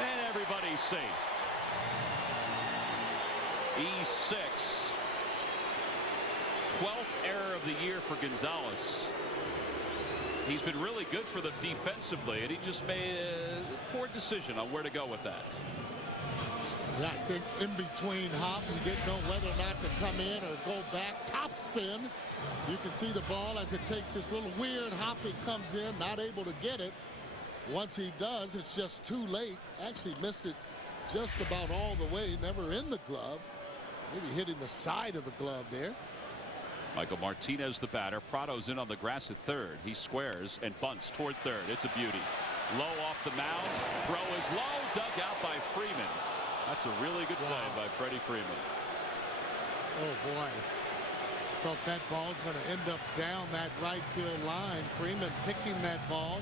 and everybody's safe. E6. 12th error of the year for Gonzalez. He's been really good for them defensively, and he just made a poor decision on where to go with that. Yeah, I think in between hop, he didn't know whether or not to come in or go back. Top spin. You can see the ball as it takes this little weird hop. It comes in, not able to get it. Once he does, it's just too late. Actually missed it just about all the way, never in the glove. Maybe hitting the side of the glove there. Michael Martinez, the batter. Prado's in on the grass at third. He squares and bunts toward third. It's a beauty. Low off the mound. Throw is low. Dug out by Freeman. That's a really good play by Freddie Freeman. Oh, boy. Thought that ball's going to end up down that right field line. Freeman picking that ball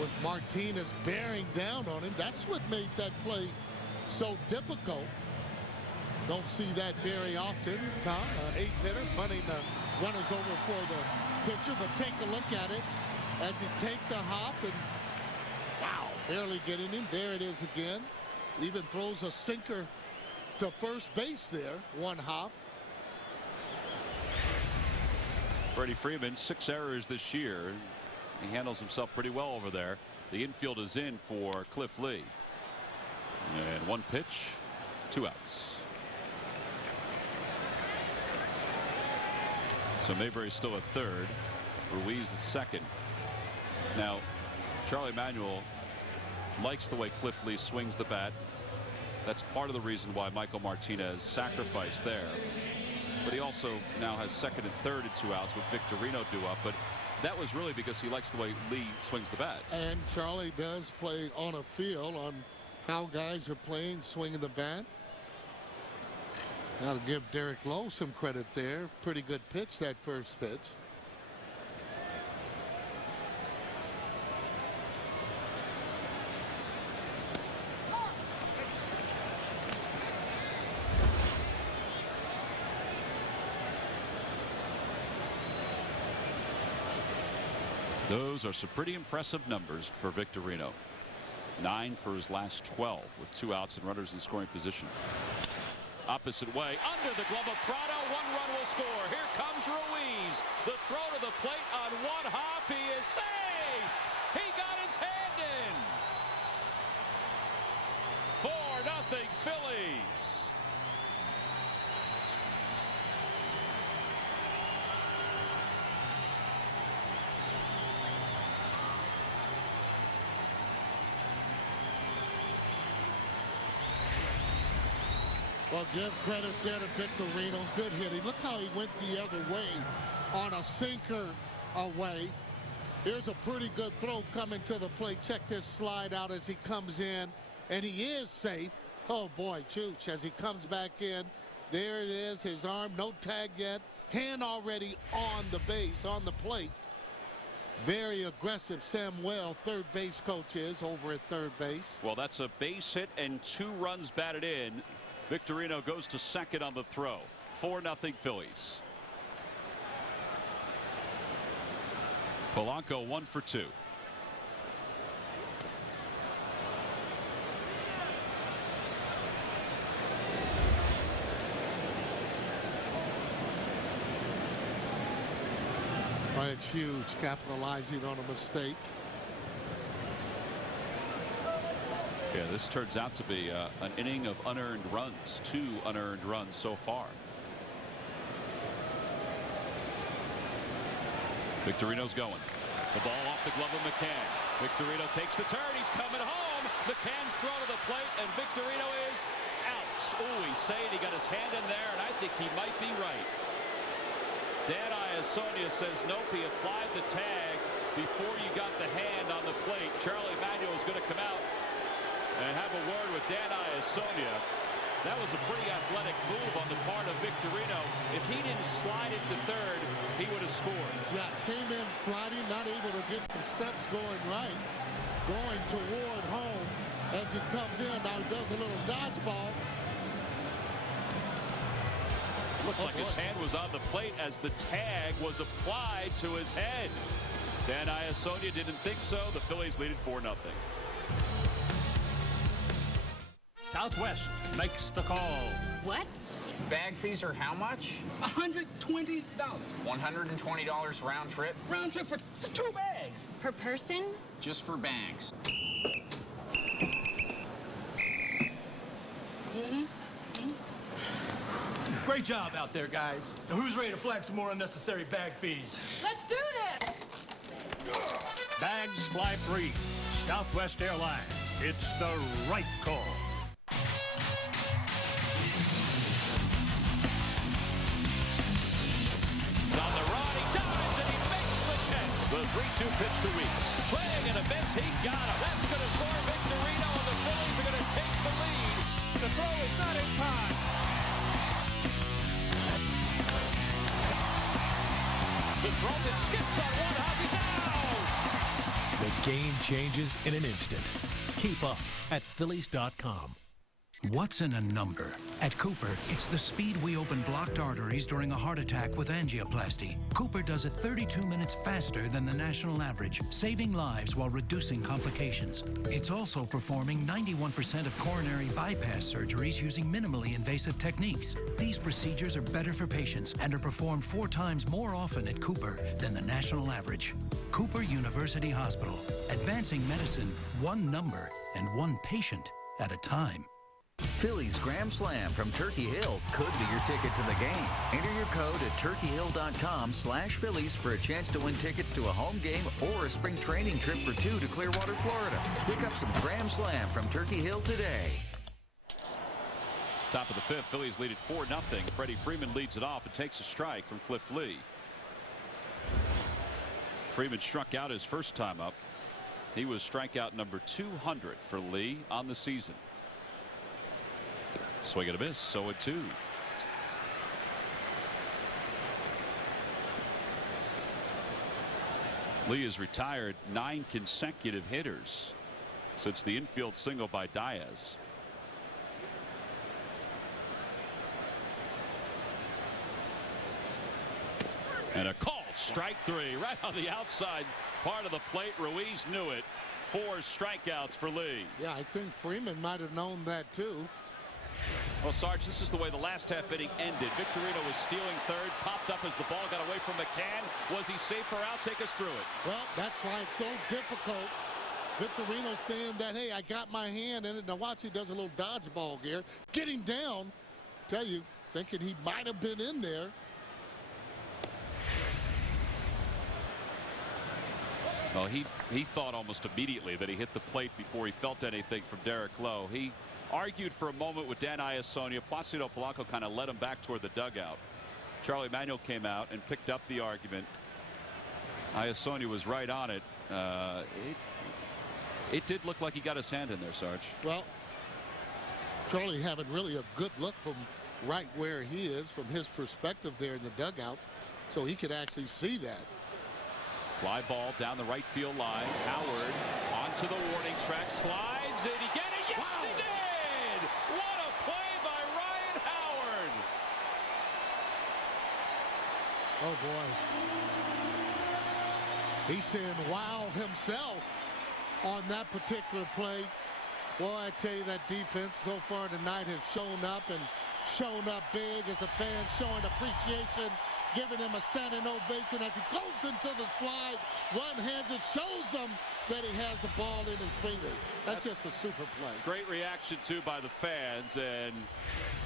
with Martinez bearing down on him. That's what made that play so difficult. Don't see that very often, Tom. 8th hitter bunting the runners over for the pitcher, but take a look at it as he takes a hop and wow, barely getting him. There it is again. Even throws a sinker to first base there. 1 hop. Freddie Freeman, 6 errors this year. He handles himself pretty well over there. The infield is in for Cliff Lee. And 1 pitch, 2 outs. So Mayberry's still at third. Ruiz at second. Now, Charlie Manuel likes the way Cliff Lee swings the bat. That's part of the reason why Michael Martinez sacrificed there. But he also now has second and third and 2 outs with Victorino due up. But that was really because he likes the way Lee swings the bat. And Charlie does play on a feel on how guys are playing, swinging the bat. Got to give Derek Lowe some credit there. Pretty good pitch, that first pitch. Those are some pretty impressive numbers for Victorino. 9 for his last 12 with 2 outs and runners in scoring position. Opposite way, under the glove of Prado, 1 run will score. Here comes Ruiz. The throw to the plate on 1 hop. He is safe. He got his hand in. 4-0 Phillies. Well, give credit there to Victorino. Good hitting. Look how he went the other way on a sinker away. Here's a pretty good throw coming to the plate. Check this slide out as he comes in, and he is safe. Oh, boy, Chooch, as he comes back in. There it is, his arm, no tag yet. Hand already on the base, on the plate. Very aggressive Samuel, third base coach, is over at third base. Well, that's a base hit and 2 runs batted in. Victorino goes to second on the throw. 4-0 Phillies. Polanco 1 for 2. It's huge, capitalizing on a mistake. Yeah, this turns out to be an inning of unearned runs. 2 unearned runs so far. Victorino's going. The ball off the glove of McCann. Victorino takes the turn. He's coming home. McCann's throw to the plate, and Victorino is out. Oh, he's saying he got his hand in there, and I think he might be right. Dan Iasonia says nope, he applied the tag before you got the hand on the plate. Charlie Manuel is going to come out and have a word with Dan Iasonia. That was a pretty athletic move on the part of Victorino. If he didn't slide into third, he would have scored. Yeah, came in sliding, not able to get the steps going right. Going toward home as he comes in. Now he does a little dodgeball. Looked like his hand was on the plate as the tag was applied to his head. Dan Iasonia didn't think so. The Phillies lead it 4-0. Southwest makes the call. What? Bag fees are how much? $120. $120 round trip? Round trip for 2 bags. Per person? Just for bags. Great job out there, guys. Now who's ready to flag some more unnecessary bag fees? Let's do this! Bags fly free. Southwest Airlines. It's the right call. On the run, he dives and he makes the catch. The 3-2 pitch to Weeks. Swing and a miss, he got him. That's going to score Victorino, and the Phillies are going to take the lead. The throw is not in time. The throw that skips on one hop, he's out. The game changes in an instant. Keep up at Phillies.com. What's in a number? At Cooper, it's the speed we open blocked arteries during a heart attack with angioplasty. Cooper does it 32 minutes faster than the national average, saving lives while reducing complications. It's also performing 91% of coronary bypass surgeries using minimally invasive techniques. These procedures are better for patients and are performed 4 times more often at Cooper than the national average. Cooper University Hospital, advancing medicine one number and one patient at a time. Phillies Grand Slam from Turkey Hill could be your ticket to the game. Enter your code at turkeyhill.com/Phillies for a chance to win tickets to a home game or a spring training trip for 2 to Clearwater, Florida. Pick up some Grand Slam from Turkey Hill today. Top of the 5th, Phillies lead it 4-0. Freddie Freeman leads it off and takes a strike from Cliff Lee. Freeman struck out his first time up. He was strikeout number 200 for Lee on the season. Swing and a miss, 0-2. Lee has retired 9 consecutive hitters since the infield single by Diaz. And a called strike 3 right on the outside part of the plate. Ruiz knew it. 4 strikeouts for Lee. Yeah, I think Freeman might have known that too. Well, Sarge, this is the way the last half inning ended. Victorino was stealing third, popped up as the ball got away from McCann. Was he safe or out? Take us through it. Well, that's why it's so difficult. Victorino saying that, hey, I got my hand in it. Now watch, he does a little dodgeball here. Getting down, tell you, thinking he might have been in there. Well, he thought almost immediately that he hit the plate before he felt anything from Derek Lowe. He argued for a moment with Dan Iasonia. Placido Polanco kind of led him back toward the dugout. Charlie Manuel came out and picked up the argument. Iasonia was right on it. It did look like he got his hand in there, Sarge. Well, Charlie having really a good look from right where he is from his perspective there in the dugout, so he could actually see that. Fly ball down the right field line. Howard onto the warning track. Slides. Did he get it? Yes, wow. He did! What a play by Ryan Howard! Oh, boy. He's saying wow himself on that particular play. Boy, I tell you, that defense so far tonight has shown up and shown up big as the fans showing appreciation, giving him a standing ovation as he goes into the slide. One-handed, shows them that he has the ball in his fingers. That's just a super play. Great reaction, too, by the fans. And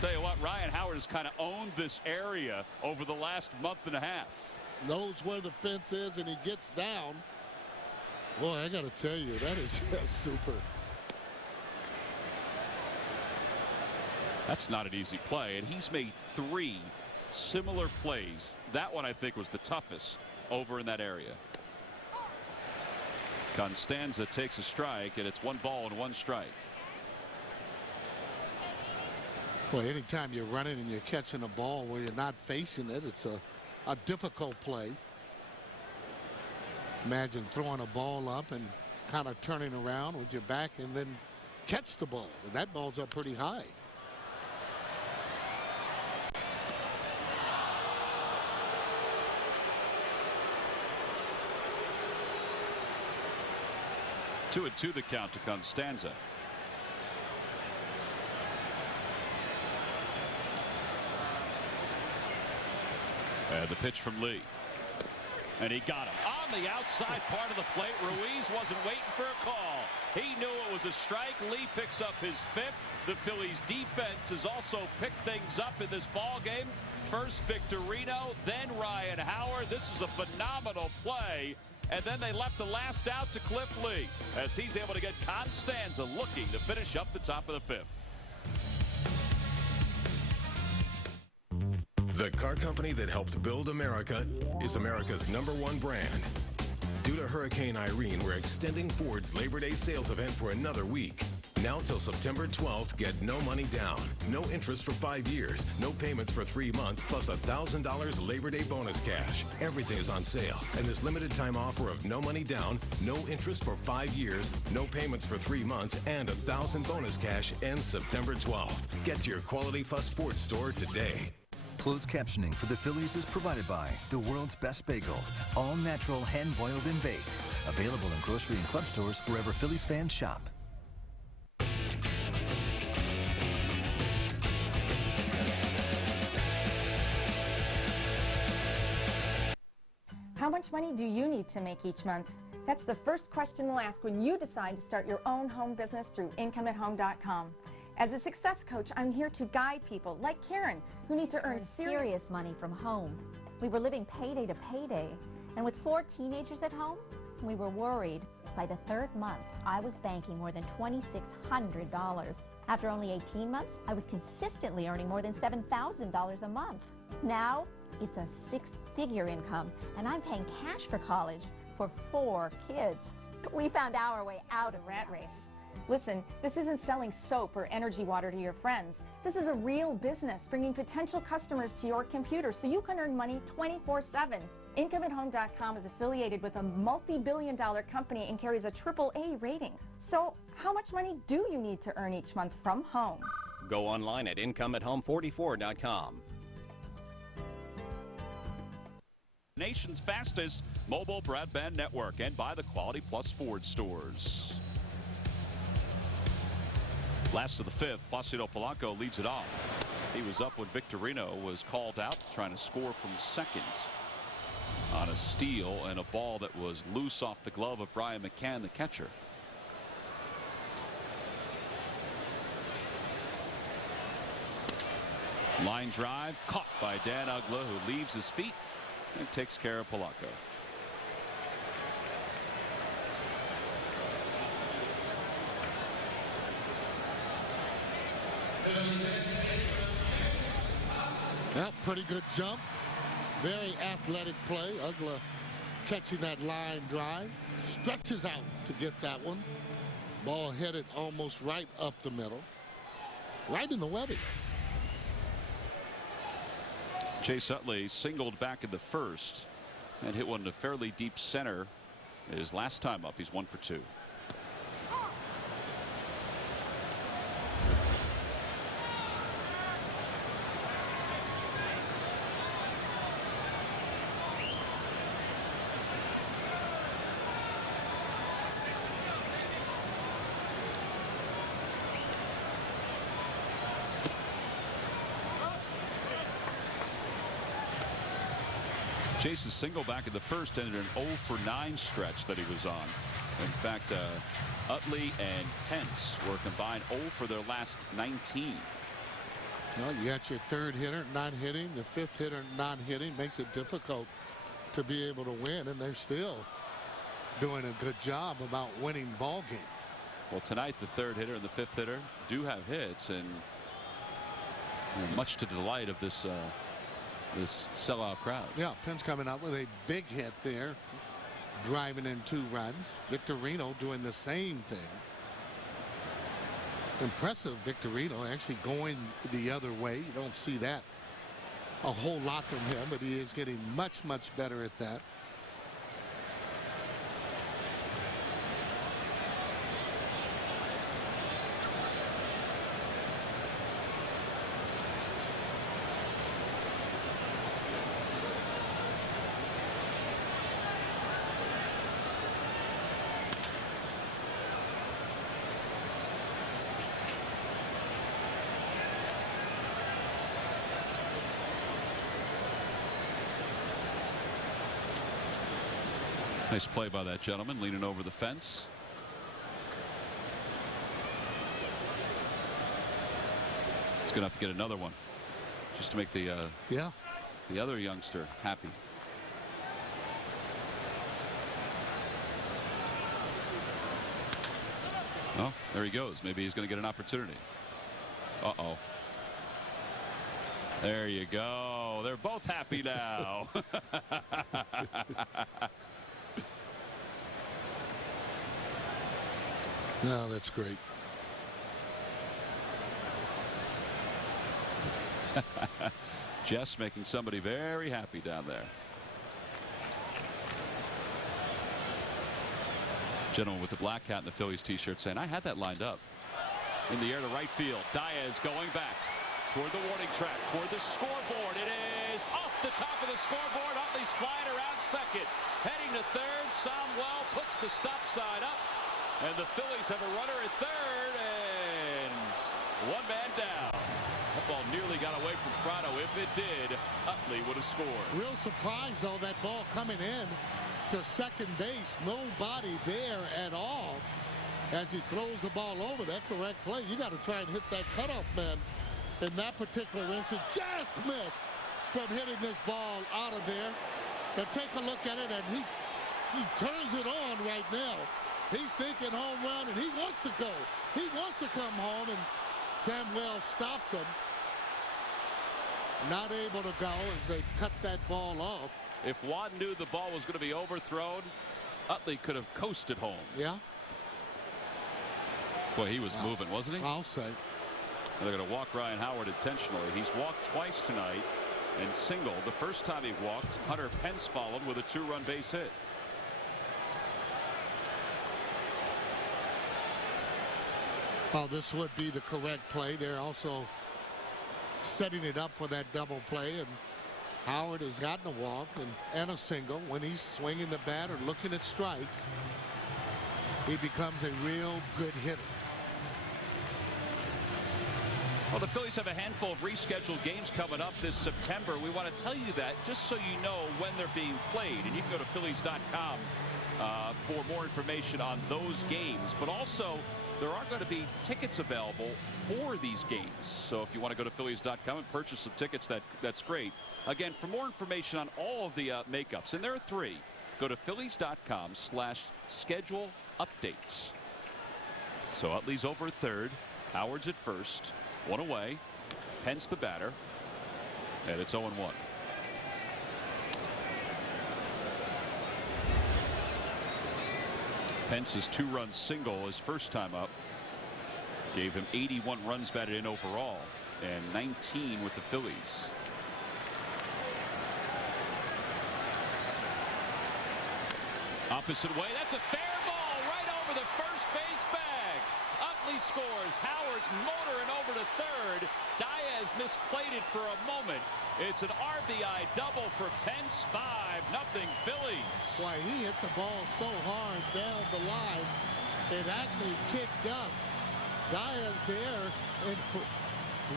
tell you what, Ryan Howard has kind of owned this area over the last month and a half. Knows where the fence is, and he gets down. Boy, I got to tell you, that is just super. That's not an easy play, and he's made 3 similar plays. That one, I think, was the toughest over in that area. Constanza takes a strike, and it's 1 ball and 1 strike. Well, anytime you're running and you're catching a ball where you're not facing it, it's a difficult play. Imagine throwing a ball up and kind of turning around with your back and then catch the ball. And that ball's up pretty high. Two and 2 the count to Constanza. And the pitch from Lee. And he got him on the outside part of the plate. Ruiz wasn't waiting for a call. He knew it was a strike. Lee picks up his 5th. The Phillies defense has also picked things up in this ball game. First Victorino, then Ryan Howard. This is a phenomenal play. And then they left the last out to Cliff Lee as he's able to get Constanza looking to finish up the top of the 5th. The car company that helped build America is America's #1 brand. Due to Hurricane Irene, we're extending Ford's Labor Day sales event for another week. Now till September 12th, get no money down, no interest for 5 years, no payments for 3 months, plus $1,000 Labor Day bonus cash. Everything is on sale, and this limited time offer of no money down, no interest for 5 years, no payments for 3 months, and $1,000 bonus cash ends September 12th. Get to your Quality Plus Ford store today. Closed captioning for the Phillies is provided by the world's best bagel, all natural, hand-boiled and baked. Available in grocery and club stores wherever Phillies fans shop. How much money do you need to make each month? That's the first question we'll ask when you decide to start your own home business through IncomeAtHome.com. As a success coach, I'm here to guide people like Karen, who need to earn serious money from home. We were living payday to payday, and with 4 teenagers at home, we were worried. By the 3rd month, I was banking more than $2,600. After only 18 months, I was consistently earning more than $7,000 a month. Now, it's a 6-figure income, and I'm paying cash for college for 4 kids. We found our way out of the rat race. Listen, this isn't selling soap or energy water to your friends. This is a real business, bringing potential customers to your computer so you can earn money 24/7. IncomeAtHome.com is affiliated with a multi-billion-dollar company and carries a AAA rating. So how much money do you need to earn each month from home? Go online at IncomeAtHome44.com. Nation's fastest mobile broadband network, and by the Quality Plus Ford stores. Last of the 5th, Placido Polanco leads it off. He was up when Victorino was called out, trying to score from second on a steal and a ball that was loose off the glove of Brian McCann, the catcher. Line drive caught by Dan Uggla, who leaves his feet and takes care of Polanco. Well, pretty good jump. Very athletic play. Uggla catching that line drive. Stretches out to get that one. Ball headed almost right up the middle. Right in the webbing. Chase Utley singled back in the 1st. and hit one to fairly deep center his last time up. He's 1 for 2. Chase's single back in the first ended an 0 for 9 stretch that he was on. In fact, Utley and Pence were combined 0 for their last 19. Well, you got your third hitter not hitting, the fifth hitter not hitting. Makes it difficult to be able to win, and they're still doing a good job about winning ball games. Well, tonight the third hitter and the fifth hitter do have hits, and much to the delight of this sellout crowd. Yeah, Pence coming up with a big hit there, driving in 2 runs. Victorino doing the same thing. Impressive Victorino actually going the other way. You don't see that a whole lot from him, but he is getting much better at that. Nice play by that gentleman, leaning over the fence. He's going to have to get another one just to make the other youngster happy. Oh, there he goes. Maybe he's going to get an opportunity. Uh-oh. There you go. They're both happy now. No, that's great. Jess making somebody very happy down there. Gentleman with the black hat and the Phillies t-shirt saying, I had that lined up. In the air to right field. Diaz going back toward the warning track, toward the scoreboard. It is off the top of the scoreboard. Utley's flying around second. Heading to third. Somwell puts the stop sign up. And the Phillies have a runner at third, and 1 man down. That ball nearly got away from Prado. If it did, Utley would have scored. Real surprise, though, that ball coming in to second base. Nobody there at all as he throws the ball over. That correct play. You got to try and hit that cutoff man in that particular instance. Just missed from hitting this ball out of there. Now take a look at it, and he turns it on right now. He's thinking home run, and he wants to go. He wants to come home, and Samuel stops him. Not able to go as they cut that ball off. If Watt knew the ball was going to be overthrown, Utley could have coasted home. Yeah. Boy, he was moving, wasn't he? I'll say. They're going to walk Ryan Howard intentionally. He's walked twice tonight and singled. The first time he walked, Hunter Pence followed with a 2-run base hit. Well, this would be the correct play. They're also setting it up for that double play, and Howard has gotten a walk and a single. When he's swinging the bat or looking at strikes, he becomes a real good hitter. Well, the Phillies have a handful of rescheduled games coming up this September. We want to tell you that just so you know when they're being played, and you can go to Phillies.com for more information on those games. But also, there are going to be tickets available for these games. So if you want to go to Phillies.com and purchase some tickets, that's great. Again, for more information on all of the makeups, and there are 3, go to Phillies.com/schedule updates. So Utley's over at third, Howard's at first, 1 away, Pence the batter, and it's 0-1. Pence's 2-run single his first time up gave him 81 runs batted in overall and 19 with the Phillies. Opposite way. That's a fair ball right over the first base bag. Utley scores. Howard's motoring over to third. Diaz misplayed it for a moment. It's an RBI double for Pence. 5-0 Phillies. Why, he hit the ball so hard down the line, it actually kicked up. Diaz there in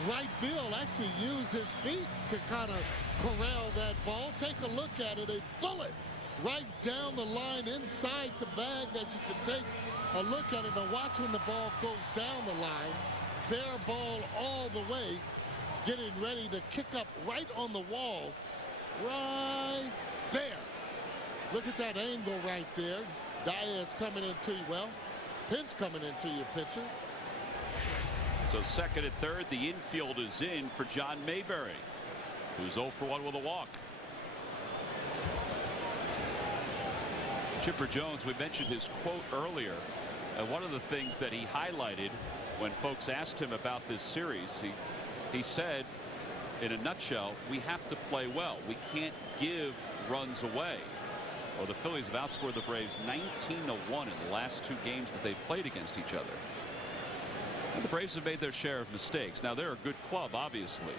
right field actually used his feet to kind of corral that ball. Take a look at it. A bullet right down the line inside the bag that you can take a look at it and watch when the ball goes down the line. Fair ball all the way, getting ready to kick up right on the wall, right there. Look at that angle right there. Diaz coming into you. Well, Pence coming into your pitcher. So second and third, the infield is in for John Mayberry, who's 0 for 1 with a walk. Chipper Jones, we mentioned his quote earlier, and one of the things that he highlighted when folks asked him about this series, he said, in a nutshell, we have to play well. We can't give runs away. Well, the Phillies have outscored the Braves 19-1 in the last 2 games that they've played against each other. And the Braves have made their share of mistakes. Now, they're a good club, obviously,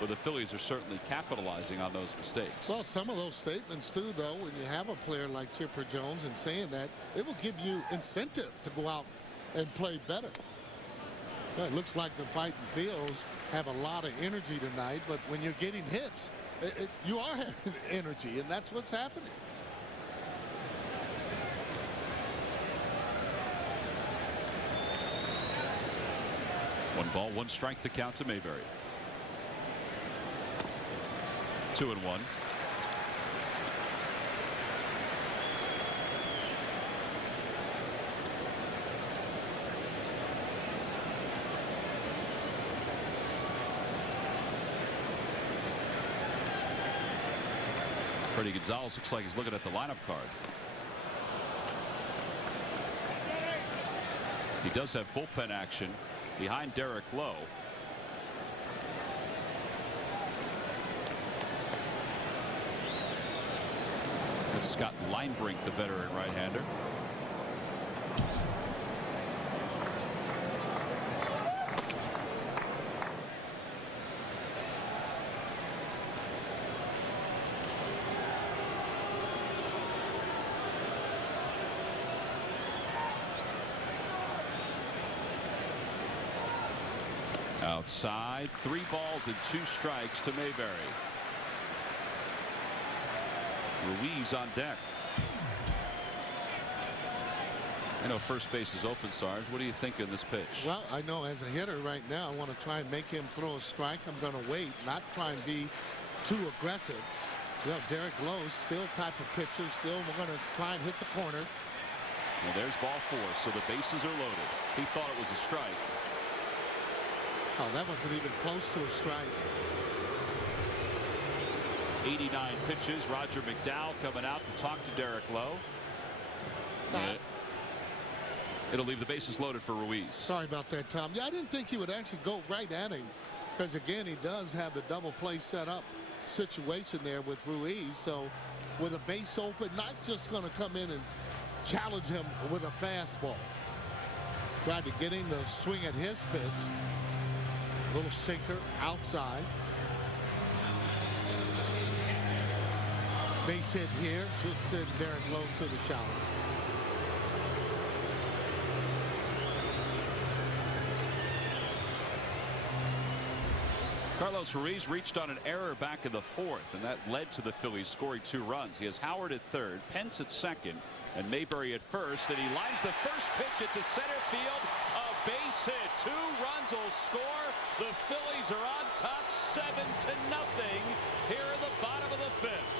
but the Phillies are certainly capitalizing on those mistakes. Well, some of those statements, too, though, when you have a player like Chipper Jones and saying that, it will give you incentive to go out and play better. It looks like the Fighting Phils have a lot of energy tonight, but when you're getting hits, you are having energy, and that's what's happening. One ball, one strike, the count to Mayberry. 2-1. Freddie Gonzalez looks like he's looking at the lineup card. He does have bullpen action behind Derek Lowe. That's Scott Linebrink, the veteran right-hander. Outside, 3 balls and 2 strikes to Mayberry. Ruiz on deck. I know first base is open, Sarge. What do you think in this pitch? Well, I know as a hitter right now, I want to try and make him throw a strike. I'm going to wait, not try and be too aggressive. You know, Derek Lowe, still type of pitcher. Still, we're going to try and hit the corner. Well, there's ball 4, so the bases are loaded. He thought it was a strike. Oh, that wasn't even close to a strike. 89 pitches. Roger McDowell coming out to talk to Derek Lowe. It'll leave the bases loaded for Ruiz. Sorry about that, Tom. Yeah, I didn't think he would actually go right at him because, again, he does have the double play set up situation there with Ruiz. So with a base open, not just going to come in and challenge him with a fastball. Tried to get him to swing at his pitch. Little sinker outside. Base hit here. Should send Derek Lowe to the shower. Carlos Ruiz reached on an error back in the 4th, and that led to the Phillies scoring 2 runs. He has Howard at third, Pence at second, and Mayberry at first, and he lines the first pitch into center field. A base hit. 2 runs will score. The Phillies are on top 7-0 here in the bottom of the 5th.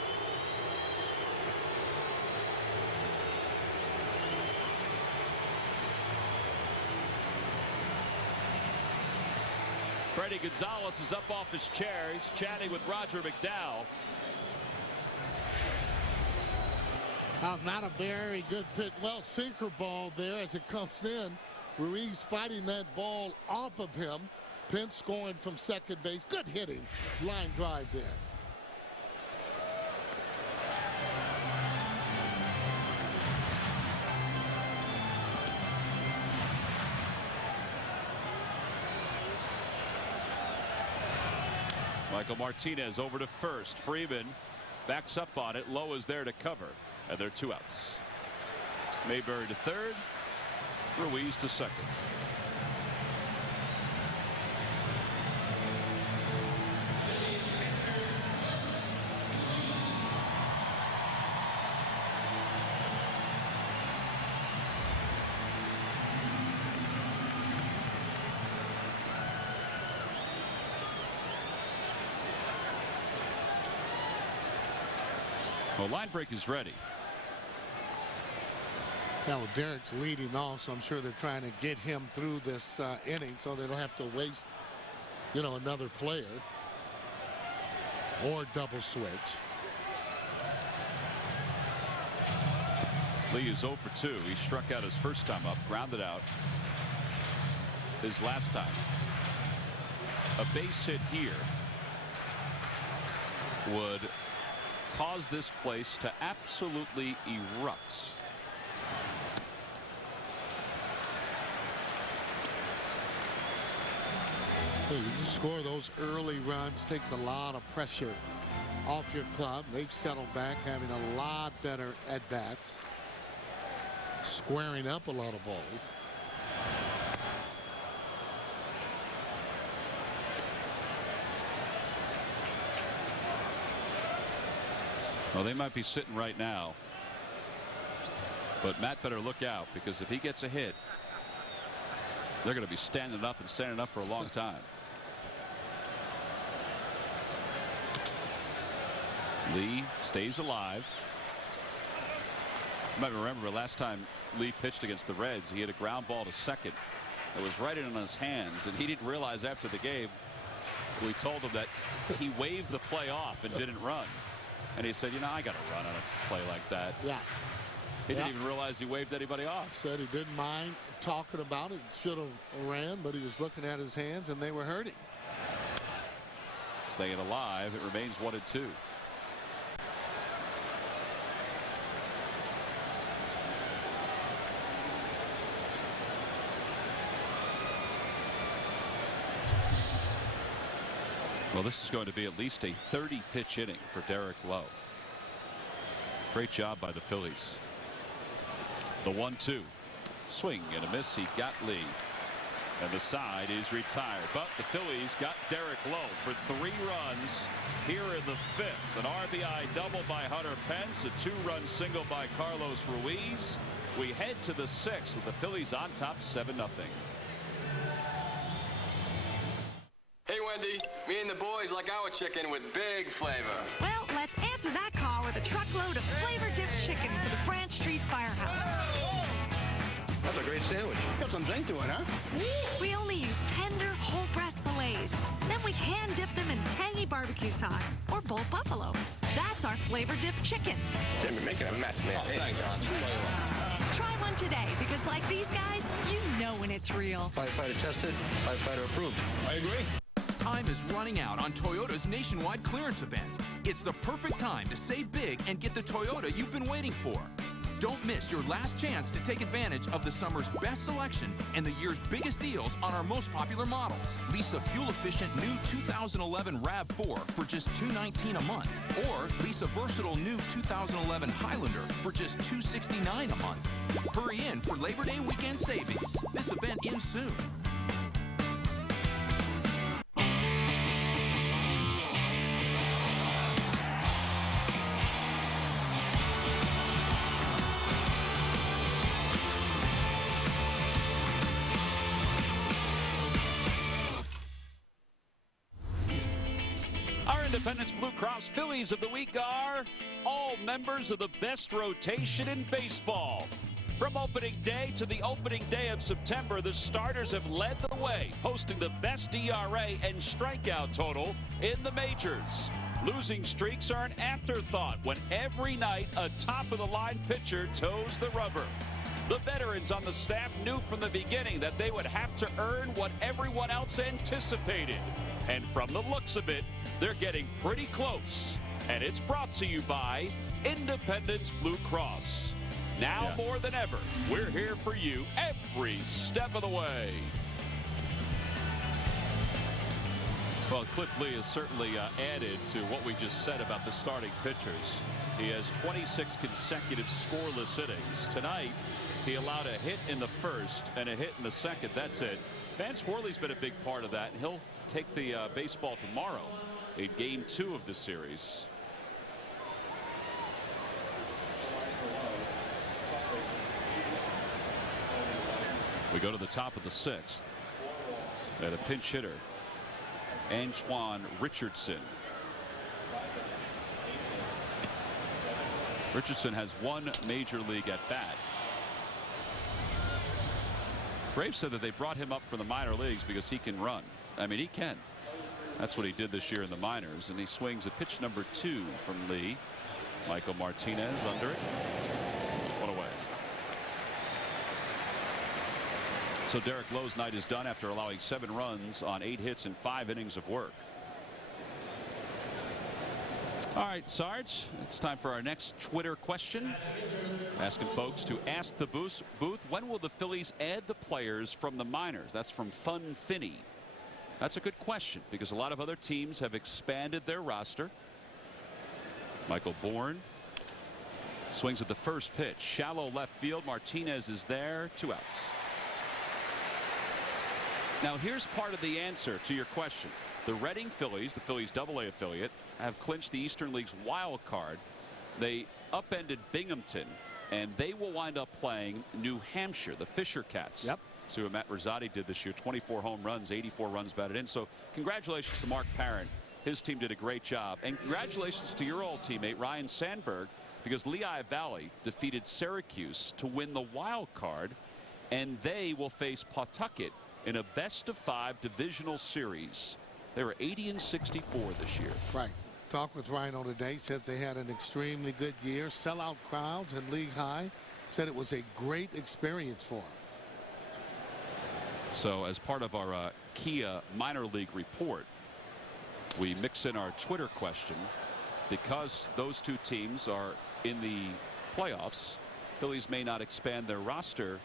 Freddie Gonzalez is up off his chair. He's chatting with Roger McDowell. Not a very good pitch. Well, sinker ball there as it comes in. Ruiz fighting that ball off of him. Pence scoring from second base. Good hitting. Line drive there. Michael Martinez over to first. Freeman backs up on it. Lowe is there to cover. And they're 2 outs. Mayberry to third. Ruiz to second. Well, line break is ready. Now, Derek's leading off, so I'm sure they're trying to get him through this inning so they don't have to waste, another player or double switch. Lee is 0 for 2. He struck out his first time up, grounded out his last time. A base hit here would cause this place to absolutely erupt. Hey, you just score those early runs, takes a lot of pressure off your club. They've settled back, having a lot better at bats, squaring up a lot of balls. Well, they might be sitting right now, but Matt better look out, because if he gets a hit, they're going to be standing up for a long time. Lee stays alive. You might remember last time Lee pitched against the Reds, he hit a ground ball to second that was right in on his hands, and he didn't realize after the game, we told him that he waved the play off and didn't run. And he said, I got to run on a play like that. Yeah. He didn't even realize he waved anybody off. Said he didn't mind talking about it. Should have ran, but he was looking at his hands and they were hurting. Staying alive. It remains 1-2. Well, this is going to be at least a 30-pitch inning for Derek Lowe. Great job by the Phillies. The 1-2. Swing and a miss. He got Lee. And the side is retired. But the Phillies got Derek Lowe for 3 runs here in the 5th. An RBI double by Hunter Pence. A 2-run single by Carlos Ruiz. We head to the 6th with the Phillies on top 7-0. Hey, Wendy, me and the boys like our chicken with big flavor. Well, let's answer that call with a truckload of flavor-dipped chicken for the Branch Street Firehouse. That's a great sandwich. Got some zing to it, huh? We only use tender, whole-breast fillets. Then we hand-dip them in tangy barbecue sauce or bull buffalo. That's our flavor-dipped chicken. Jimmy, making a mess, man. Oh, thanks, John. Try one today, because like these guys, you know when it's real. Firefighter tested, firefighter approved. I agree. Time is running out on Toyota's nationwide clearance event. It's the perfect time to save big and get the Toyota you've been waiting for. Don't miss your last chance to take advantage of the summer's best selection and the year's biggest deals on our most popular models. Lease a fuel-efficient new 2011 RAV4 for just $219 a month, or lease a versatile new 2011 Highlander for just $269 a month. Hurry in for Labor Day weekend savings. This event ends soon. Independence Blue Cross Phillies of the week are all members of the best rotation in baseball. From opening day to the opening day of September, the starters have led the way, posting the best ERA and strikeout total in the majors. Losing streaks are an afterthought when every night a top-of-the-line pitcher toes the rubber. The veterans on the staff knew from the beginning that they would have to earn what everyone else anticipated. And from the looks of it, they're getting pretty close. And it's brought to you by Independence Blue Cross. Now more than ever, we're here for you every step of the way. Well, Cliff Lee has certainly added to what we just said about the starting pitchers. He has 26 consecutive scoreless innings. Tonight, he allowed a hit in the first and a hit in the second. That's it. Vance Worley's been a big part of that. He'll take the baseball tomorrow in Game 2 of the series. We go to the top of the 6th. And a pinch hitter, Antoine Richardson. Richardson has one major league at bat. Braves said that they brought him up from the minor leagues because he can run. I mean, he can. That's what he did this year in the minors. And he swings at pitch number 2 from Lee. Michael Martinez under it. One away. So Derek Lowe's night is done after allowing 7 runs on 8 hits and 5 innings of work. All right, Sarge, it's time for our next Twitter question. Asking folks to ask the booth, when will the Phillies add the players from the minors? That's from Fun Finney. That's a good question because a lot of other teams have expanded their roster. Michael Bourne swings at the first pitch. Shallow left field. Martinez is there. 2 outs. Now here's part of the answer to your question. The Reading Phillies, the Phillies AA affiliate, have clinched the Eastern League's wild card. They upended Binghamton, and they will wind up playing New Hampshire, the Fisher Cats. Yep. See what Matt Rosati did this year. 24 home runs, 84 runs batted in. So congratulations to Mark Parent. His team did a great job. And congratulations to your old teammate, Ryan Sandberg, because Lehigh Valley defeated Syracuse to win the wild card, and they will face Pawtucket in a best-of-5 divisional series. They were 80-64 this year. Right. Talked with Rhino today. Said they had an extremely good year. Sellout crowds in League High. Said it was a great experience for them. So as part of our Kia minor league report, we mix in our Twitter question. Because those two teams are in the playoffs, Phillies may not expand their roster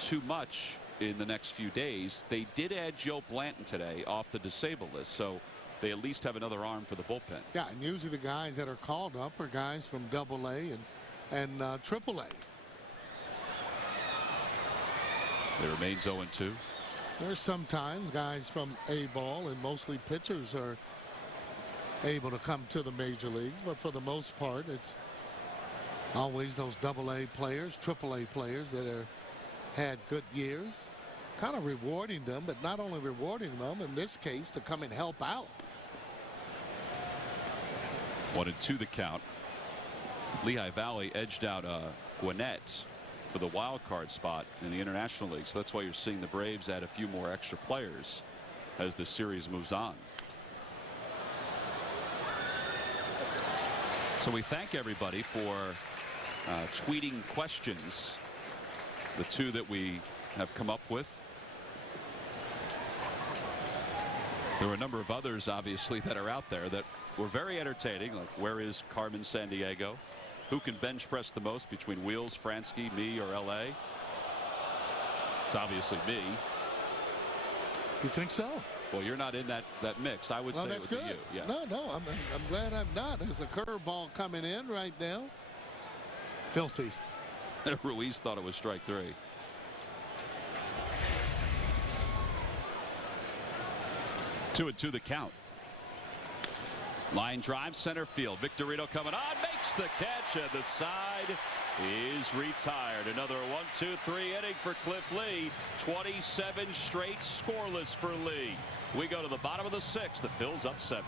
too much in the next few days. They did add Joe Blanton today off the disabled list, so they at least have another arm for the bullpen. Yeah, and usually the guys that are called up are guys from AA and AAA. It remains 0-2. There's sometimes guys from A-ball, and mostly pitchers are able to come to the major leagues, but for the most part it's always those AA players, AAA players that are had good years, kind of rewarding them, but not only rewarding them, in this case, to come and help out. 1-2 the count. Lehigh Valley edged out Gwinnett for the wild card spot in the International League, so that's why you're seeing the Braves add a few more extra players as the series moves on. So we thank everybody for tweeting questions. The 2 that we have come up with. There were a number of others, obviously, that are out there that were very entertaining, like where is Carmen Sandiego? Who can bench press the most between Wheels, Fransky, me, or LA? It's obviously me. You think so? Well, you're not in that mix. I would say that's it would good. be you. Yeah. No, I'm glad I'm not. There's a curveball coming in right now. Filthy. Ruiz thought it was strike 3. Two and 2 the count. Line drive center field. Victorino coming on, makes the catch, and the side is retired. Another 1-2-3 inning for Cliff Lee. 27 straight scoreless for Lee. We go to the bottom of the 6th. The Phil's up 7.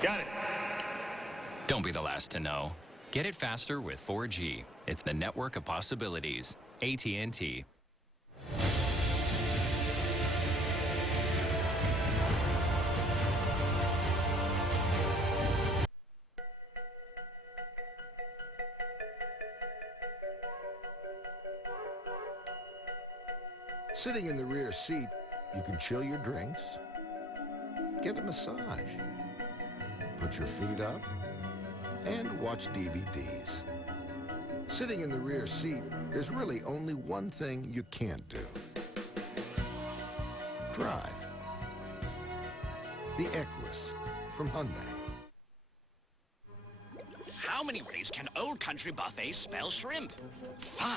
Got it. Don't be the last to know. Get it faster with 4G. It's the network of possibilities. AT&T. Sitting in the rear seat, you can chill your drinks, get a massage, put your feet up, and watch DVDs. Sitting in the rear seat, there's really only one thing you can't do. Drive. The Equus from Hyundai. How many ways can Old Country Buffet spell shrimp? 5.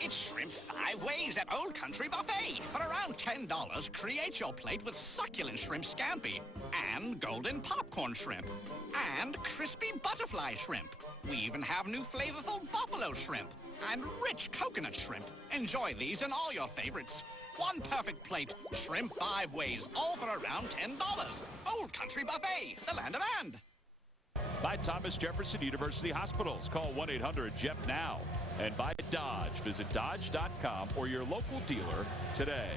It's shrimp 5 ways at Old Country Buffet. For around $10, create your plate with succulent shrimp scampi and golden popcorn shrimp and crispy butterfly shrimp. We even have new flavorful buffalo shrimp and rich coconut shrimp. Enjoy these and all your favorites. One perfect plate, shrimp 5 ways, all for around $10. Old Country Buffet, the land of and. By Thomas Jefferson University Hospitals. Call 1-800-JEF-NOW. And by Dodge. Visit Dodge.com or your local dealer today.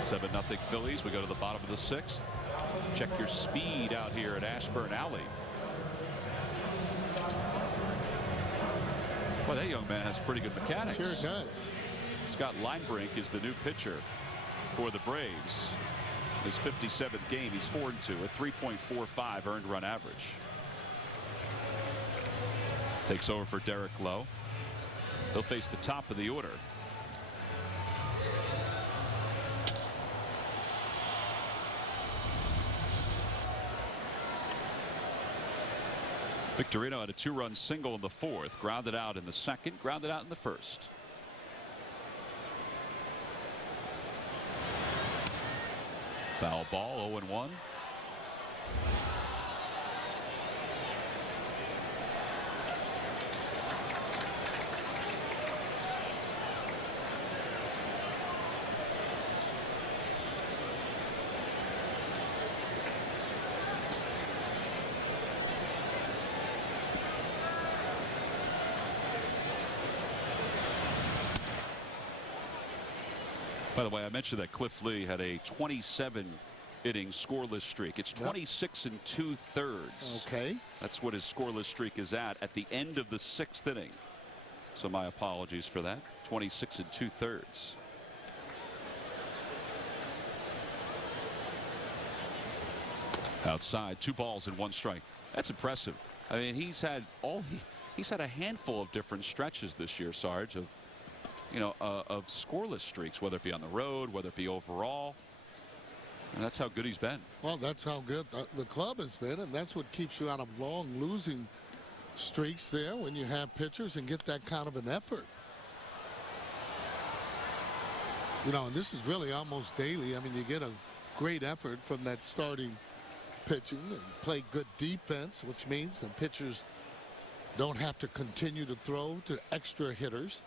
7-0 Phillies. We go to the bottom of the 6th. Check your speed out here at Ashburn Alley. Well, that young man has pretty good mechanics. Sure does. Scott Linebrink is the new pitcher for the Braves. His 57th game, he's 4-2 at 3.45 earned run average. Takes over for Derek Lowe. He'll face the top of the order. Victorino had a 2-run single in the 4th, grounded out in the 2nd, grounded out in the 1st. Foul ball, 0-1. By the way, I mentioned that Cliff Lee had a 27-inning scoreless streak. It's 26 2/3. Okay. That's what his scoreless streak is at the end of the 6th inning. So my apologies for that. 26 2/3. Outside, 2 balls and 1 strike. That's impressive. I mean, he's had a handful of different stretches this year, Sarge, of of scoreless streaks, whether it be on the road, whether it be overall. And that's how good he's been. Well, that's how good the club has been, and that's what keeps you out of long losing streaks there when you have pitchers and get that kind of an effort. And this is really almost daily. I mean, you get a great effort from that starting pitching and play good defense, which means the pitchers don't have to continue to throw to extra hitters.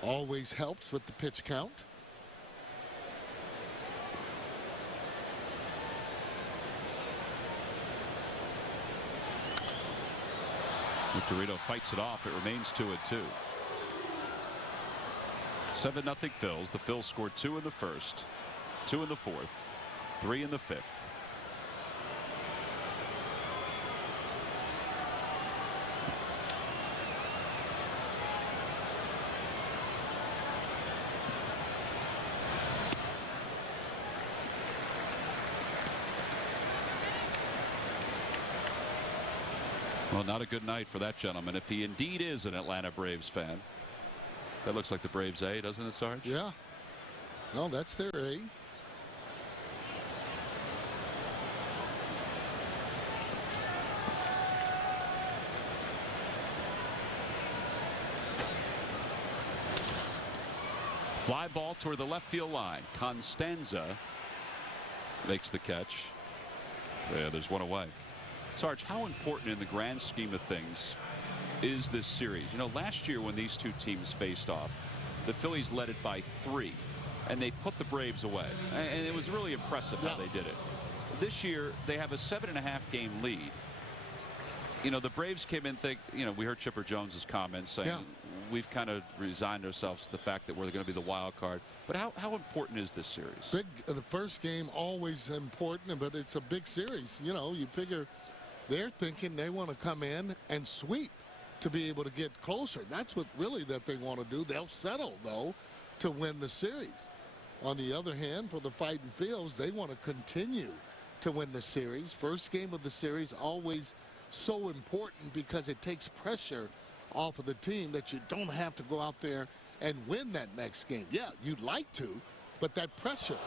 Always helps with the pitch count. Victorino fights it off. It remains 2-2. 7-0 Phils. The Phils scored 2 in the 1st, 2 in the 4th, 3 in the 5th. Well, not a good night for that gentleman. If he indeed is an Atlanta Braves fan. That looks like the Braves A, doesn't it, Sarge? Yeah. No, that's their A. Fly ball toward the left field line. Constanza makes the catch. Yeah, there's 1 away. Sarge, how important in the grand scheme of things is this series? Last year when these two teams faced off, the Phillies led it by 3, and they put the Braves away. And it was really impressive how they did it. This year, they have a 7.5-game lead. The Braves came in, we heard Chipper Jones's comments saying, we've kind of resigned ourselves to the fact that we're going to be the wild card. But how important is this series? The first game always important, but it's a big series. You figure they're thinking they want to come in and sweep. to be able to get closer. That's what really that they want to do. They'll settle, though, to win the series. On the other hand, for the Fighting Phils, they want to continue to win the series. First game of the series always so important because it takes pressure off of the team that you don't have to go out there and win that next game. Yeah, you'd like to, but that pressure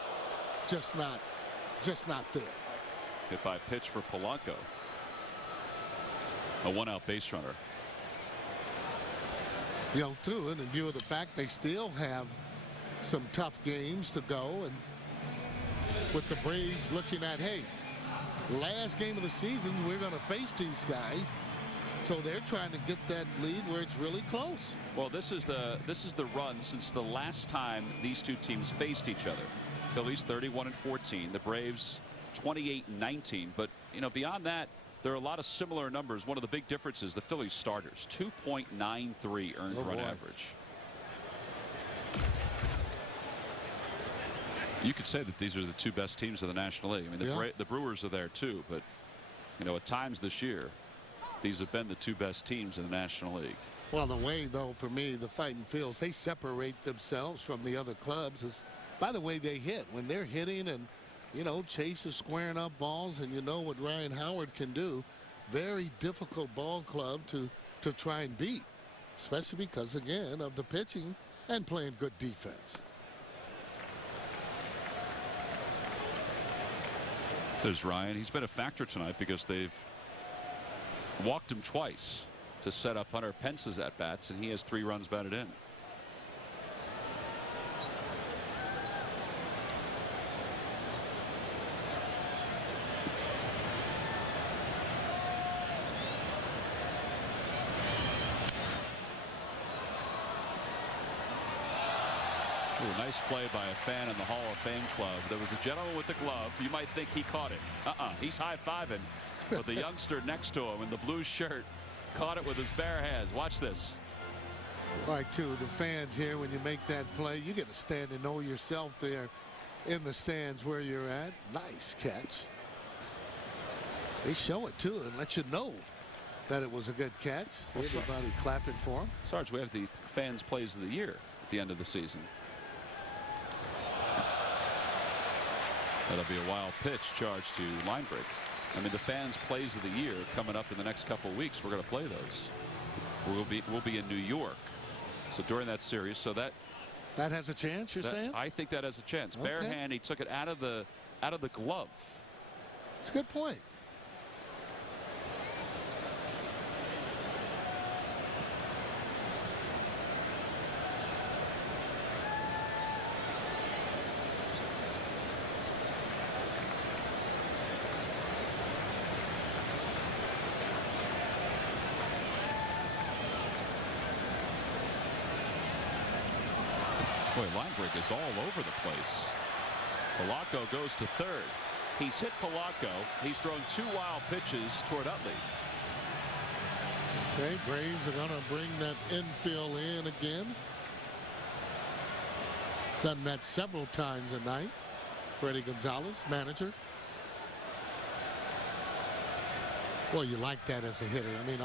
just not there. Hit by pitch for Polanco. A one-out base runner. You know, too, and in view of the fact they still have some tough games to go, and with the Braves looking at, hey, last game of the season, we're going to face these guys. So they're trying to get that lead where it's really close. Well, this is the run since the last time these two teams faced each other. Phillies 31-14, the Braves 28-19. But you know, beyond that, there are a lot of similar numbers. One of the big differences, the Phillies starters, 2.93 earned run average. You could say that these are the two best teams of the National League. I mean, the Brewers are there too, but you know, at times this year, these have been the two best teams in the National League. Well, the way, though, for me, the Fighting Phils, they separate themselves from the other clubs is by the way they hit. When they're hitting and, you know, Chase is squaring up balls, and you know what Ryan Howard can do. Very difficult ball club to try and beat, especially because, again, of the pitching and playing good defense. There's Ryan. He's been a factor tonight because they've walked him twice to set up Hunter Pence's at-bats, and he has 3 runs batted in. Ooh, nice play by a fan in the Hall of Fame club. There was a gentleman with the glove. You might think he caught it. He's high-fiving. But the youngster next to him in the blue shirt caught it with his bare hands. Watch this. Right, too, the fans here, when you make that play, you get to stand and know yourself there in the stands where you're at. Nice catch. They show it, too, and let you know that it was a good catch. See everybody clapping for him. Sarge, we have the fans' plays of the year at the end of the season. That'll be a wild pitch charged to line break. I mean, the fans' plays of the year coming up in the next couple of weeks. We're going to play those. We'll be in New York. So during that series, so that has a chance. You're saying? I think that has a chance. Okay. Bare hand, he took it out of the glove. It's a good point. Boy, line break is all over the place. Polanco goes to third. He's hit Polanco. He's thrown 2 wild pitches toward Utley. Okay, Braves are going to bring that infield in again. Done that several times tonight. Freddie Gonzalez, manager. Well, you like that as a hitter. I mean,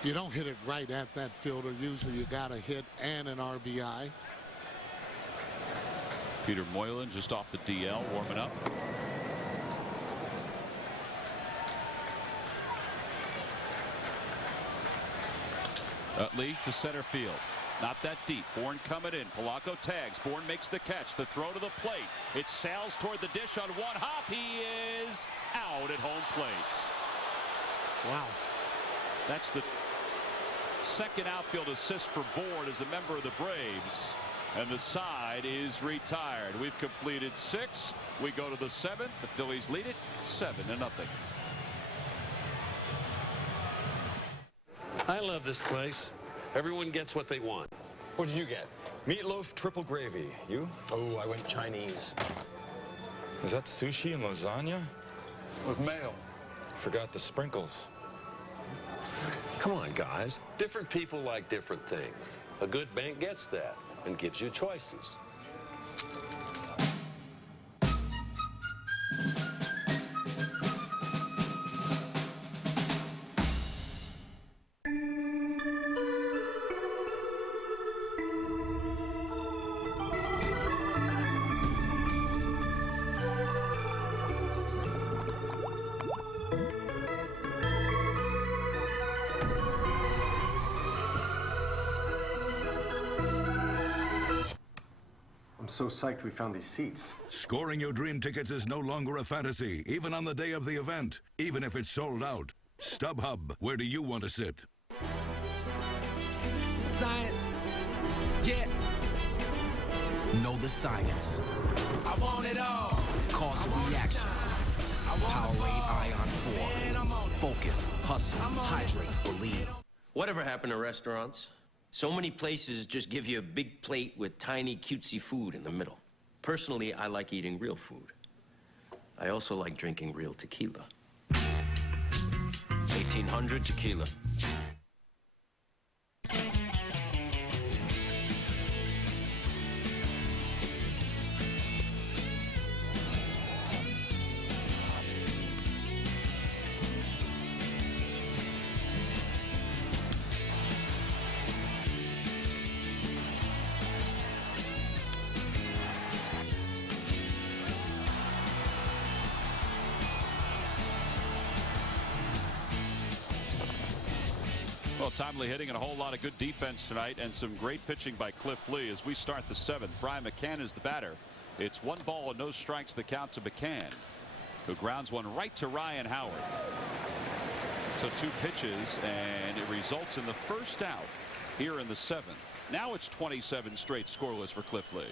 if you don't hit it right at that fielder, usually you got a hit and an RBI. Peter Moylan just off the DL, warming up. Utley to center field. Not that deep. Bourne coming in. Polanco tags. Bourne makes the catch. The throw to the plate. It sails toward the dish on one hop. He is out at home plate. Wow. That's the second outfield assist for Bourne as a member of the Braves. And the side is retired. We've completed 6. We go to the 7th. The Phillies lead it 7-0. I love this place. Everyone gets what they want. What did you get? Meatloaf, triple gravy. You? Oh, I went Chinese. Is that sushi and lasagna? With mayo. Forgot the sprinkles. Come on, guys. Different people like different things. A good bank gets that and gives you choices. so psyched we found these seats. Scoring your dream tickets is no longer a fantasy, even on the day of the event, even if it's sold out. StubHub, where do you want to sit? Science. Yeah. Know the science. I want it all. Cause a reaction. Powerade Ion 4. Focus, hustle, hydrate, believe. Whatever happened to restaurants? So many places just give you a big plate with tiny, cutesy food in the middle. Personally, I like eating real food. I also like drinking real tequila. 1800 tequila. Well, timely hitting and a whole lot of good defense tonight, and some great pitching by Cliff Lee as we start the seventh. Brian McCann is the batter. It's 1 ball and no strikes, the count to McCann, who grounds one right to Ryan Howard. So 2 pitches, and it results in the first out here in the seventh. Now it's 27 straight scoreless for Cliff Lee.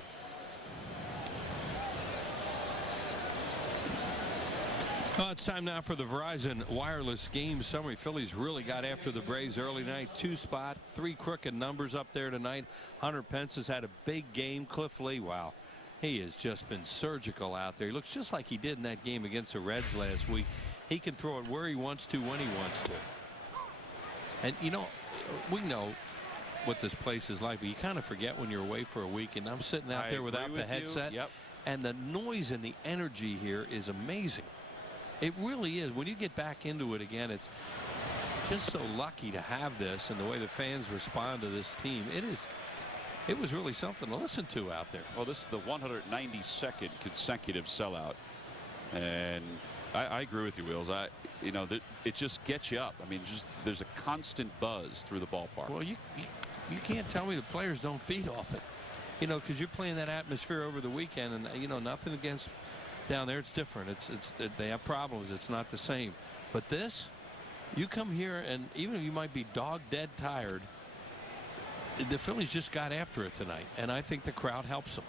Well, it's time now for the Verizon Wireless Game Summary. Phillies really got after the Braves early tonight. 2 spot, 3 crooked numbers up there tonight. Hunter Pence has had a big game. Cliff Lee, wow, he has just been surgical out there. He looks just like he did in that game against the Reds last week. He can throw it where he wants to, when he wants to. And, you know, we know what this place is like, but you kind of forget when you're away for a week. And I'm sitting out there without the headset. Yep. And the noise and the energy here is amazing. It really is. When you get back into it again, it's just so lucky to have this, and the way the fans respond to this team. It was really something to listen to out there. Well, this is the 192nd consecutive sellout, and I agree with you, Wheels. You know, it just gets you up. I mean, just there's a constant buzz through the ballpark. Well, you can't tell me the players don't feed off it, you know, because you're playing that atmosphere over the weekend, and you know, nothing against. Down there, it's different. They have problems. It's not the same. But this, you come here, and even if you might be dog dead tired, the Phillies just got after it tonight, and I think the crowd helps them.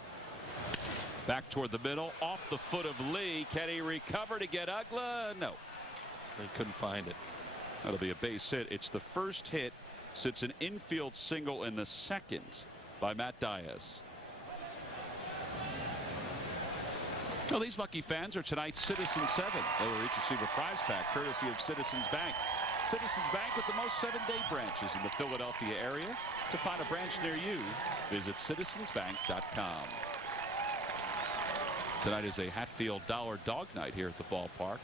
Back toward the middle, off the foot of Lee. Can he recover to get Ugla? No. They couldn't find it. That'll be a base hit. It's the first hit since an infield single in the second by Matt Diaz. Well, these lucky fans are tonight's Citizens 7. They will each receive a prize pack courtesy of Citizens Bank. Citizens Bank with the most 7-day branches in the Philadelphia area. To find a branch near you, visit citizensbank.com. Tonight is a Hatfield Dollar Dog Night here at the ballpark.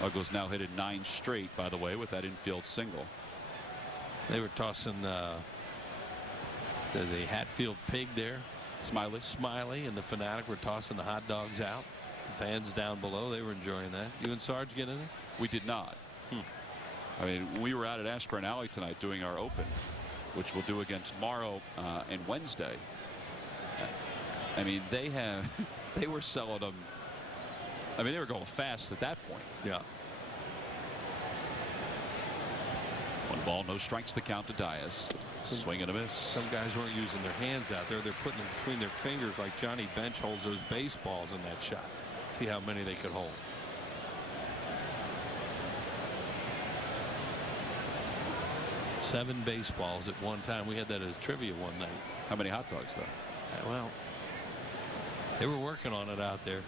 Ugla's now hit it 9 straight, by the way, with that infield single. They were tossing the Hatfield pig there. Smiley and the Fanatic were tossing the hot dogs out. The fans down below, they were enjoying that. You and Sarge get in it? We did not. I mean, we were out at Ashburn Alley tonight doing our open, which we'll do again tomorrow and Wednesday. I mean, they were selling them. I mean, they were going fast at that point. Yeah. 1 ball, no strikes, the count to Diaz. Swing and a miss. Some guys weren't using their hands out there. They're putting them between their fingers like Johnny Bench holds those baseballs in that shot. See how many they could hold. Seven baseballs at one time. We had that as trivia one night. How many hot dogs, though? Well, they were working on it out there.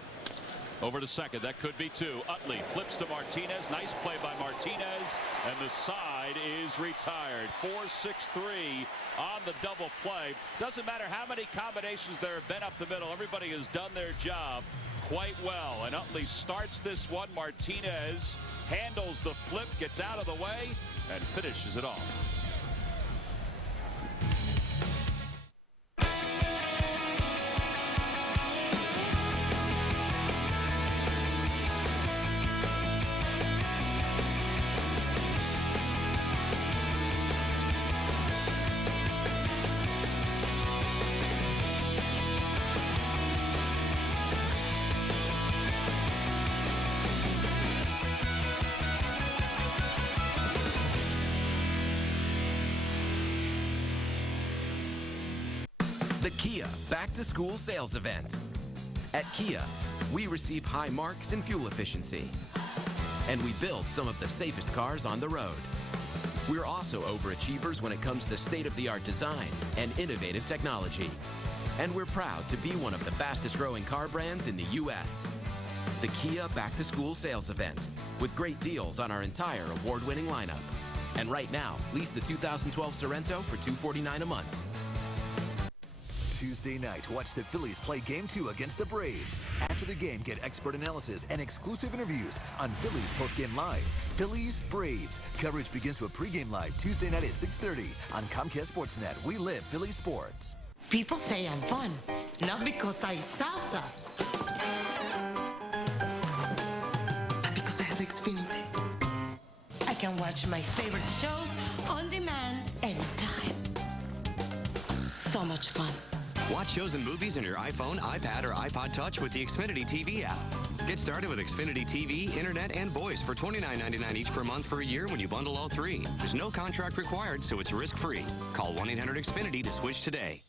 Over to second. That could be 2. Utley flips to Martinez. Nice play by Martinez. And the side is retired. 4-6-3 on the double play. Doesn't matter how many combinations there have been up the middle. Everybody has done their job quite well. And Utley starts this one. Martinez handles the flip, gets out of the way, and finishes it off. the Kia Back to School Sales Event. At Kia, we receive high marks in fuel efficiency, and we build some of the safest cars on the road. We're also overachievers when it comes to state-of-the-art design and innovative technology. And we're proud to be one of the fastest-growing car brands in the U.S. The Kia Back to School Sales Event, with great deals on our entire award-winning lineup. And right now, lease the 2012 Sorento for $249 a month. Tuesday night, watch the Phillies play Game 2 against the Braves. After the game, get expert analysis and exclusive interviews on Phillies Postgame Live. Phillies Braves. Coverage begins with pregame live Tuesday night at 6:30 on Comcast Sportsnet. We live Philly sports. People say I'm fun, not because I salsa, but because I have Xfinity. I can watch my favorite shows on demand anytime. So much fun. Watch shows and movies on your iPhone, iPad, or iPod Touch with the Xfinity TV app. Get started with Xfinity TV, internet, and voice for $29.99 each per month for a year when you bundle all three. There's no contract required, so it's risk-free. Call 1-800-XFINITY to switch today.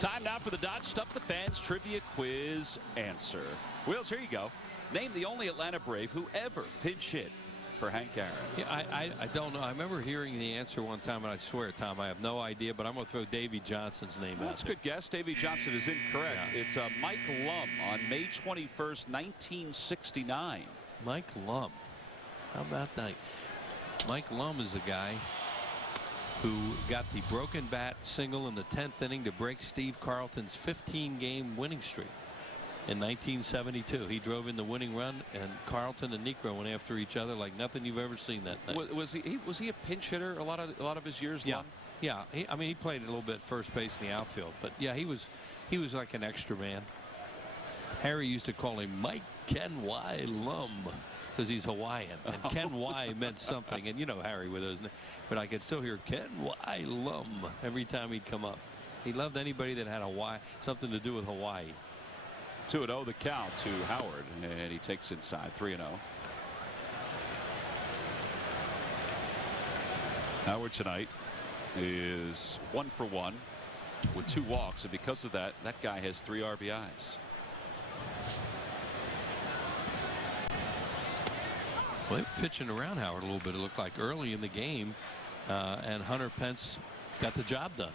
Time now for the Dodge Stuff the Fans Trivia Quiz Answer. Wheels, here you go. Name the only Atlanta Brave who ever pinch hit for Hank Aaron. Yeah, I don't know. I remember hearing the answer one time, and I swear, Tom, I have no idea, but I'm going to throw Davy Johnson's name out. That's a good guess. Davy Johnson is incorrect. Yeah. It's Mike Lum on May 21st, 1969. Mike Lum. How about that? Mike Lum is the guy who got the broken bat single in the 10th inning to break Steve Carlton's 15-game winning streak in 1972. He drove in the winning run, and Carlton and Negro went after each other like nothing you've ever seen that night. Was he a pinch hitter a lot of his years? Yeah, long? yeah. I mean, he played a little bit first base in the outfield, but yeah, he was like an extra man. Harry used to call him Mike Ken Y. Lum because he's Hawaiian, and Ken Y meant something. And you know Harry with those, but I could still hear Ken Y. Lum every time he'd come up. He loved anybody that had something to do with Hawaii. 2-0 the count to Howard, and he takes inside 3-0. Howard tonight is 1 for 1 with 2 walks, and because of that, that guy has 3 RBIs. Well, they were pitching around Howard a little bit, it looked like, early in the game, and Hunter Pence got the job done.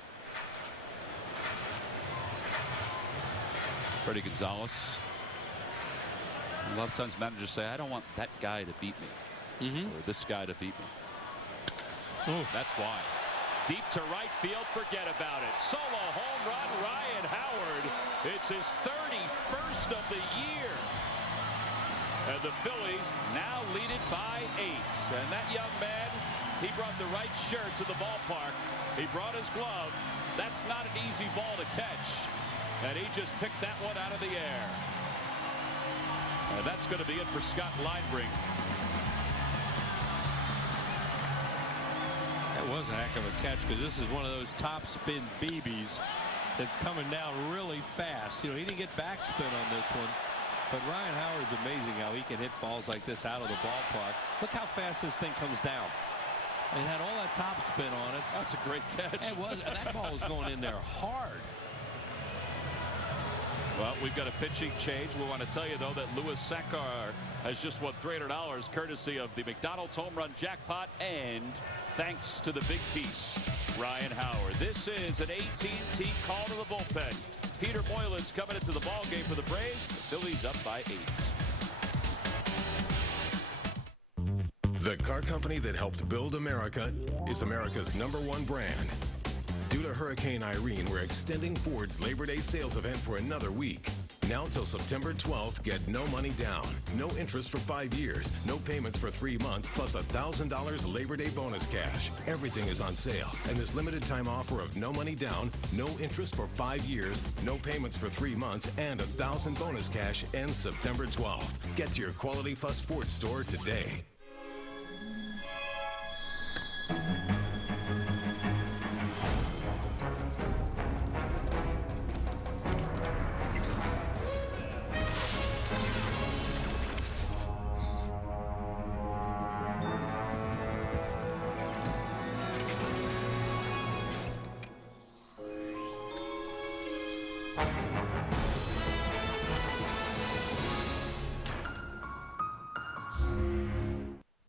Freddie Gonzalez. A lot of times managers say, I don't want that guy to beat me, or this guy to beat me. Oh. That's why. Deep to right field, forget about it. Solo home run, Ryan Howard. It's his 31st of the year. And the Phillies now lead it by 8. And that young man, he brought the right shirt to the ballpark. He brought his glove. That's not an easy ball to catch. And he just picked that one out of the air. And that's going to be it for Scott Linebrink. That was a heck of a catch, because this is one of those top spin BBs that's coming down really fast. You know, he didn't get backspin on this one, but Ryan Howard's amazing how he can hit balls like this out of the ballpark. Look how fast this thing comes down. And it had all that top spin on it. That's a great catch. It was. That ball was going in there hard. Well, we've got a pitching change. We want to tell you, though, that Louis Sakar has just won $300 courtesy of the McDonald's home run jackpot, and thanks to the big piece, Ryan Howard. This is an AT&T call to the bullpen. Peter Moylan's coming into the ball game for the Braves. The Phillies up by 8. The car company that helped build America is America's #1 brand. Due to Hurricane Irene, we're extending Ford's Labor Day sales event for another week. Now till September 12th, get no money down, no interest for 5 years, no payments for 3 months, plus $1,000 Labor Day bonus cash. Everything is on sale, and this limited time offer of no money down, no interest for 5 years, no payments for 3 months, and $1,000 bonus cash ends September 12th. Get to your Quality Plus Ford store today.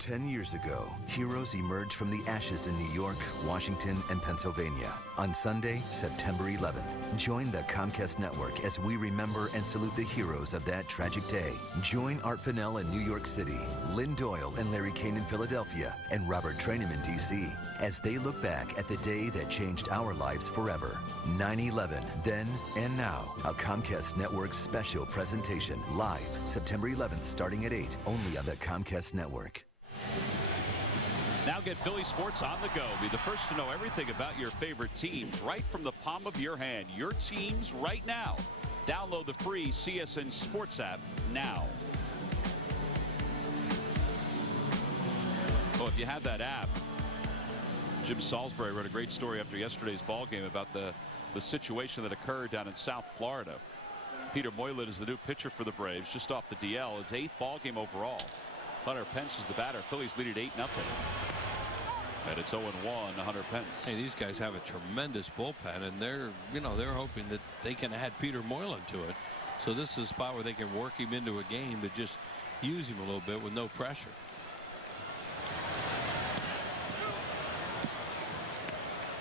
10 years ago, heroes emerged from the ashes in New York, Washington, and Pennsylvania. On Sunday, September 11th, join the Comcast Network as we remember and salute the heroes of that tragic day. Join Art Fennell in New York City, Lynn Doyle and Larry Kane in Philadelphia, and Robert Trainham in D.C. as they look back at the day that changed our lives forever. 9/11, then and now. A Comcast Network special presentation, live September 11th, starting at 8, only on the Comcast Network. Now get Philly sports on the go. Be the first to know everything about your favorite teams right from the palm of your hand. Your teams right now. Download the free CSN Sports app now. Oh, if you have that app, Jim Salisbury wrote a great story after yesterday's ball game about the situation that occurred down in South Florida. Peter Moylan is the new pitcher for the Braves, just off the DL. His 8th ball game overall. Hunter Pence is the batter. Phillies lead at 8-0. And it's 0-1 Hunter Pence. Hey, these guys have a tremendous bullpen, and they're hoping that they can add Peter Moylan to it. So this is a spot where they can work him into a game, but just use him a little bit with no pressure.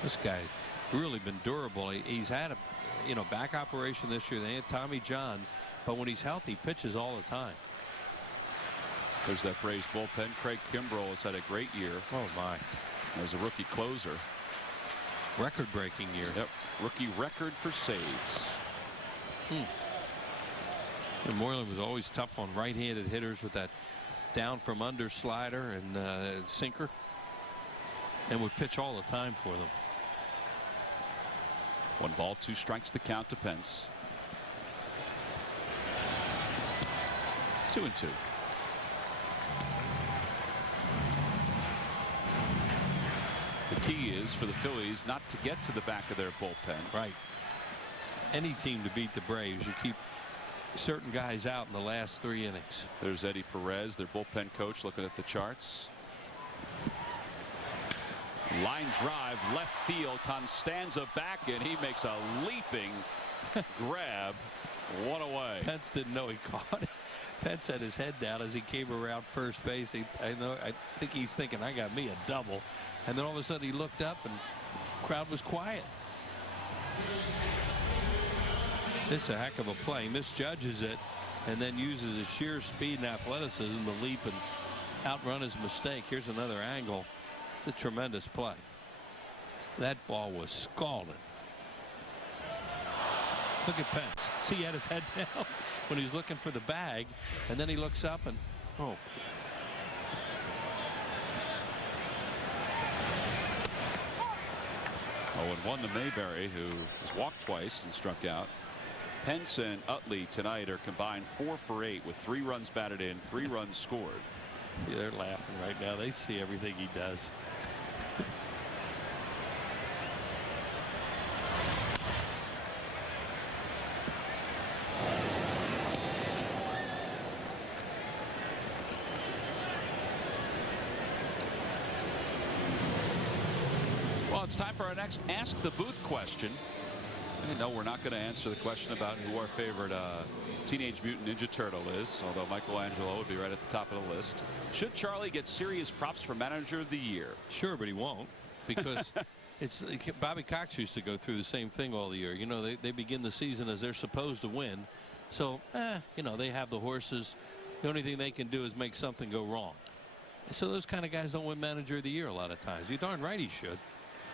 This guy really been durable. He's had a back operation this year. They had Tommy John, but when he's healthy, he pitches all the time. There's that Braves bullpen. Craig Kimbrell has had a great year. Oh my! As a rookie closer. Record-breaking year. Yep. Rookie record for saves. And Moylan was always tough on right-handed hitters with that down from under slider and sinker, and would pitch all the time for them. 1-2 strikes the count to Pence. 2-2. The key is for the Phillies not to get to the back of their bullpen. Right. Any team to beat the Braves, you keep certain guys out in the last 3 innings. There's Eddie Perez, their bullpen coach, looking at the charts. Line drive, left field. Constanza back in. He makes a leaping grab. One away. Pence didn't know he caught it. Pence had his head down as he came around first base. I think he's thinking, I got me a double. And then all of a sudden he looked up and the crowd was quiet. This is a heck of a play. He misjudges it and then uses his sheer speed and athleticism to leap and outrun his mistake. Here's another angle. It's a tremendous play. That ball was scalding. Look at Pence. See, he had his head down when he was looking for the bag, and then he looks up and, oh. Oh, and 1 to Mayberry, who has walked twice and struck out. Pence and Utley tonight are combined 4 for 8 with 3 runs batted in, 3 runs scored. Yeah, they're laughing right now. They see everything he does. Well, it's time for our next Ask the Booth question. No, we're not going to answer the question about who our favorite Teenage Mutant Ninja Turtle is, although Michelangelo would be right at the top of the list. Should Charlie get serious props for Manager of the Year? Sure, but he won't, because it's Bobby Cox used to go through the same thing all the year. You know, they begin the season as they're supposed to win. So, they have the horses. The only thing they can do is make something go wrong. So those kind of guys don't win Manager of the Year a lot of times. You're darn right he should.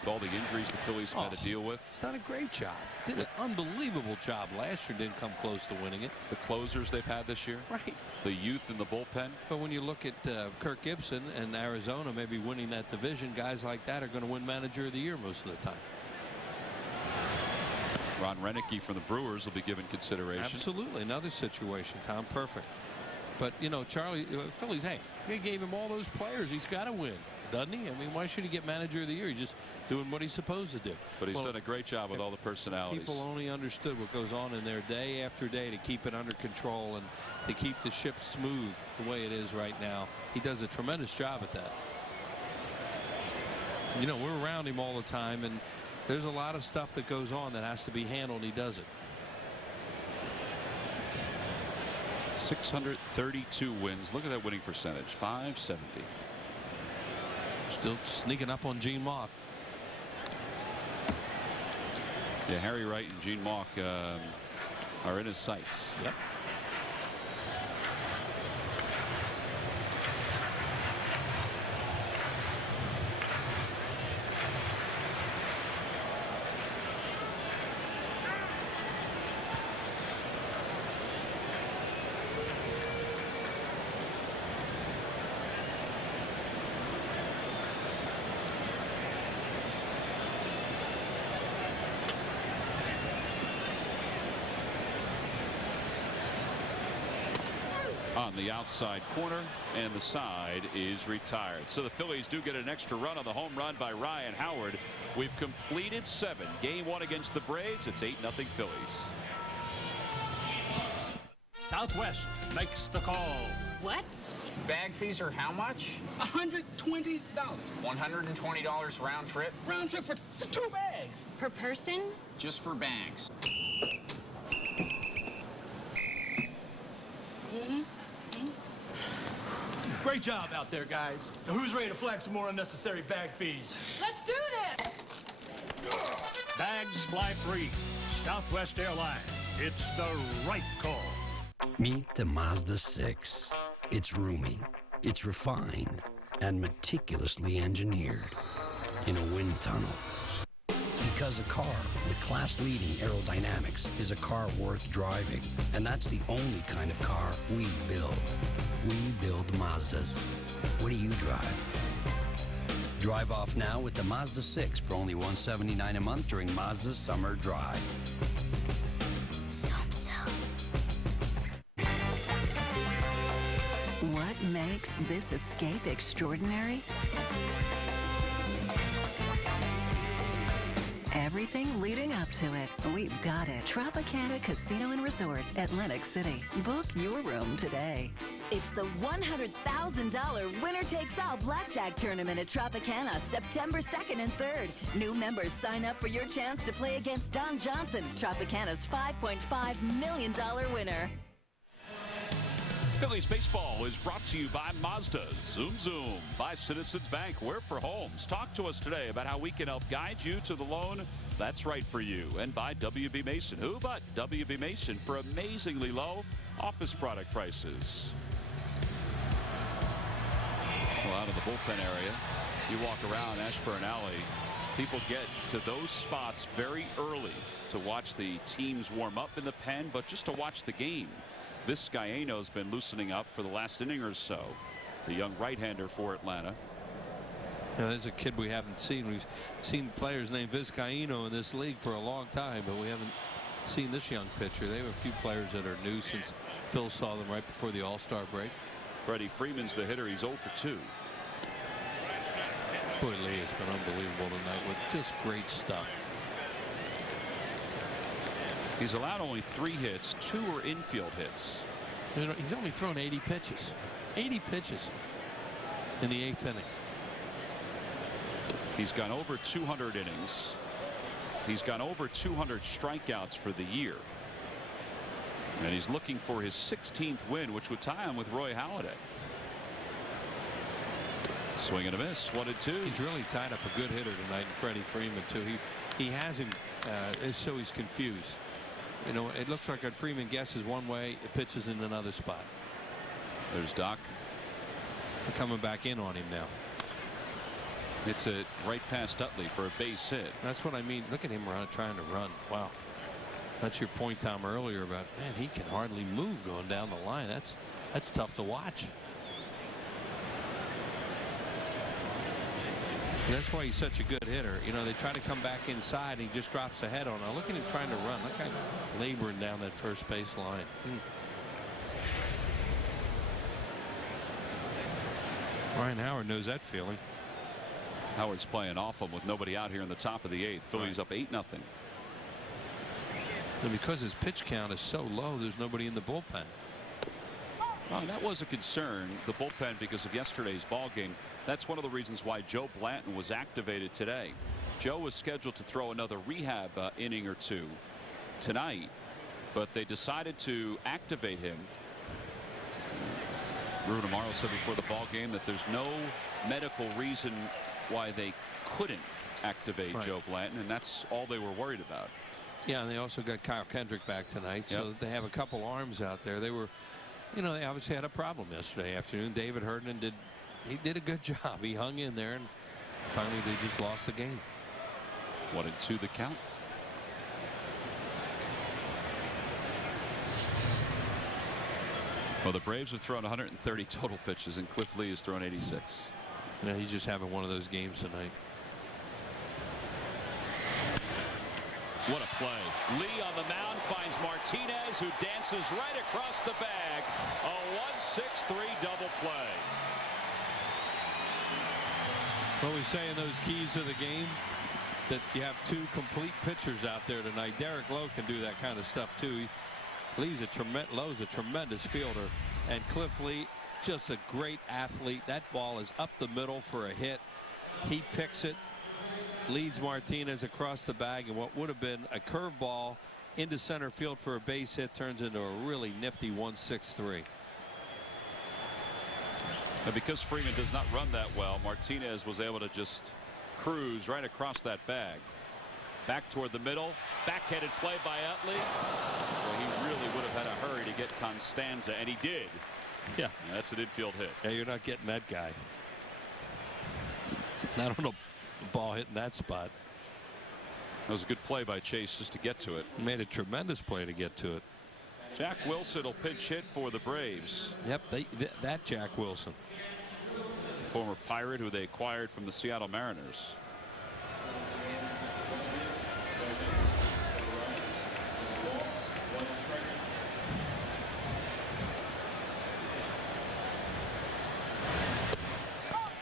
With all the injuries the Phillies have had to deal with. He's done a great job. Did an unbelievable job last year. Didn't come close to winning it. The closers they've had this year. Right. The youth in the bullpen. But when you look at Kirk Gibson and Arizona maybe winning that division, guys like that are going to win Manager of the Year most of the time. Ron Renicky from the Brewers will be given consideration. Absolutely. Another situation, Tom. Perfect. But, Charlie, Phillies, hey, they gave him all those players. He's got to win, doesn't he? I mean, why should he get Manager of the Year? He's just doing what he's supposed to do. But he's done a great job with all the personalities. People only understood what goes on in there day after day to keep it under control and to keep the ship smooth the way it is right now. He does a tremendous job at that. We're around him all the time, and there's a lot of stuff that goes on that has to be handled, and he does it. 632 wins. Look at that winning percentage. .570. Still sneaking up on Gene Mauch. Yeah, Harry Wright and Gene Mauch are in his sights. Yep. On the outside corner, and the side is retired. So the Phillies do get an extra run on the home run by Ryan Howard. We've completed 7. Game 1 against the Braves. It's 8-0 Phillies. Southwest makes the call. What? Bag fees are how much? $120. $120 round trip? Round trip for 2 bags. Per person? Just for bags. Great job out there, guys. Now, who's ready to flag some more unnecessary bag fees? Let's do this! Bags fly free. Southwest Airlines. It's the right call. Meet the Mazda 6. It's roomy, it's refined, and meticulously engineered in a wind tunnel. Because a car with class-leading aerodynamics is a car worth driving, and that's the only kind of car we build. We build Mazdas. What do you drive? Drive off now with the Mazda 6 for only $179 a month during Mazda's Summer Drive. What makes this escape extraordinary? Everything leading up to it. We've got it. Tropicana Casino and Resort, Atlantic City. Book your room today. It's the $100,000 winner-takes-all blackjack tournament at Tropicana, September 2nd and 3rd. New members sign up for your chance to play against Don Johnson, Tropicana's $5.5 million winner. Phillies baseball is brought to you by Mazda. Zoom Zoom. By Citizens Bank. We're for homes. Talk to us today about how we can help guide you to the loan that's right for you. And by WB Mason. Who but WB Mason for amazingly low office product prices. Well, out of the bullpen area, you walk around Ashburn Alley, people get to those spots very early to watch the teams warm up in the pen, but just to watch the game. Vizcaino's been loosening up for the last inning or so. The young right-hander for Atlanta. Now, there's a kid we haven't seen. We've seen players named Vizcaino in this league for a long time, but we haven't seen this young pitcher. They have a few players that are new since Phil saw them right before the All-Star break. Freddie Freeman's the hitter. He's 0 for 2. Boy, Lee has been unbelievable tonight with just great stuff. He's allowed only 3 hits. 2 are infield hits. You know, he's only thrown 80 pitches. 80 pitches in the 8th inning. He's gone over 200 innings. He's gone over 200 strikeouts for the year. And he's looking for his 16th win, which would tie him with Roy Halladay. Swing and a miss. 1-2. He's really tied up a good hitter tonight in Freddie Freeman, too. He has him so he's confused. You know, it looks like Freeman guesses one way, it pitches in another spot. There's Doc. They're coming back in on him now. Hits it right past Utley for a base hit. That's what I mean. Look at him trying to run. Wow. That's your point, Tom, earlier about, man, he can hardly move going down the line. That's tough to watch. That's why he's such a good hitter. You know, they try to come back inside. And he just drops ahead on him. Look at him trying to run. Look at him laboring down that first base line. Ryan Howard knows that feeling. Howard's playing off him with nobody out here in the top of the 8th. Phillies up 8-0. And because his pitch count is so low, there's nobody in the bullpen. Well, that was a concern, the bullpen, because of yesterday's ball game. That's one of the reasons why Joe Blanton was activated today. Joe was scheduled to throw another rehab inning or 2 tonight, but they decided to activate him. Bruno Morrow said before the ball game that there's no medical reason why they couldn't activate Right. Joe Blanton, and that's all they were worried about. Yeah, and they also got Kyle Kendrick back tonight, so they have a couple arms out there. They were, they obviously had a problem yesterday afternoon. David Herndon did a good job. He hung in there, and finally they just lost the game. 1-2 the count. Well, the Braves have thrown 130 total pitches, and Cliff Lee has thrown 86. Yeah, he's just having one of those games tonight. What a play. Lee on the mound finds Martinez, who dances right across the bag. A 1-6-3 double play. What we say in those keys of the game, that you have two complete pitchers out there tonight. Derek Lowe can do that kind of stuff too. Lowe's a tremendous fielder, and Cliff Lee, just a great athlete. That ball is up the middle for a hit. He picks it, leads Martinez across the bag, and what would have been a curveball into center field for a base hit turns into a really nifty 1-6-3. And because Freeman does not run that well, Martinez was able to just cruise right across that bag. Back toward the middle, backhanded play by Utley. Well, he really would have had a hurry to get Constanza, and he did. Yeah, that's an infield hit. Yeah, you're not getting that guy. Not on a ball hitting that spot. That was a good play by Chase just to get to it. He made a tremendous play to get to it. Jack Wilson will pinch hit for the Braves. Yep, that Jack Wilson. Former Pirate who they acquired from the Seattle Mariners.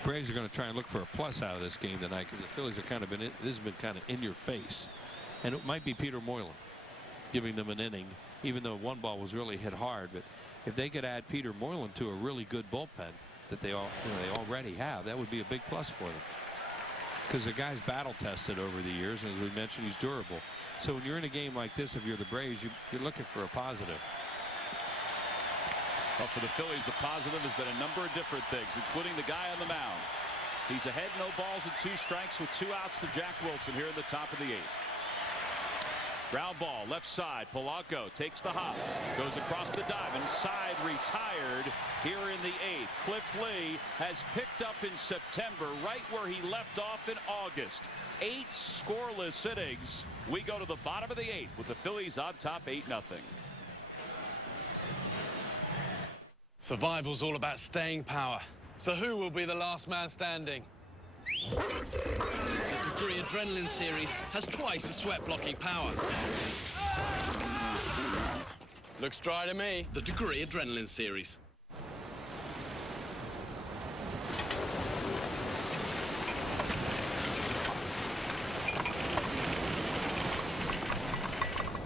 Braves are going to try and look for a plus out of this game tonight, because the Phillies have kind of been, this has been kind of in your face, and it might be Peter Moylan giving them an inning, even though one ball was really hit hard. But if they could add Peter Moylan to a really good bullpen that they already have, that would be a big plus for them, because the guy's battle tested over the years, and as we mentioned, he's durable. So when you're in a game like this, if you're the Braves, you're looking for a positive. Well, for the Phillies, the positive has been a number of different things, including the guy on the mound. He's ahead, no balls and 2 strikes with 2 outs to Jack Wilson here in the top of the 8th. Ground ball, left side. Polanco takes the hop, goes across the diamond, side retired here in the 8th. Cliff Lee has picked up in September right where he left off in August. 8 scoreless innings. We go to the bottom of the 8th with the Phillies on top 8-0. Survival's all about staying power. So who will be the last man standing? The Degree Adrenaline series has twice the sweat-blocking power. Looks dry to me. The Degree Adrenaline series.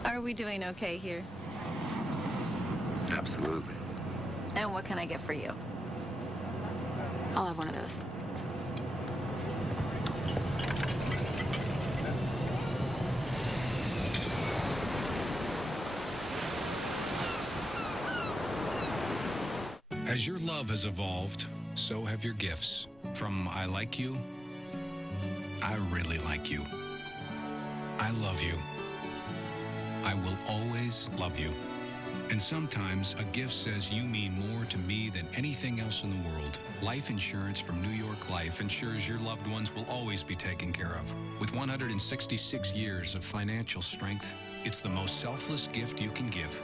Are we doing okay here? Absolutely. And what can I get for you? I'll have one of those. As your love has evolved, so have your gifts. From I like you, I really like you. I love you. I will always love you. And sometimes a gift says you mean more to me than anything else in the world. Life insurance from New York Life ensures your loved ones will always be taken care of. With 166 years of financial strength, it's the most selfless gift you can give.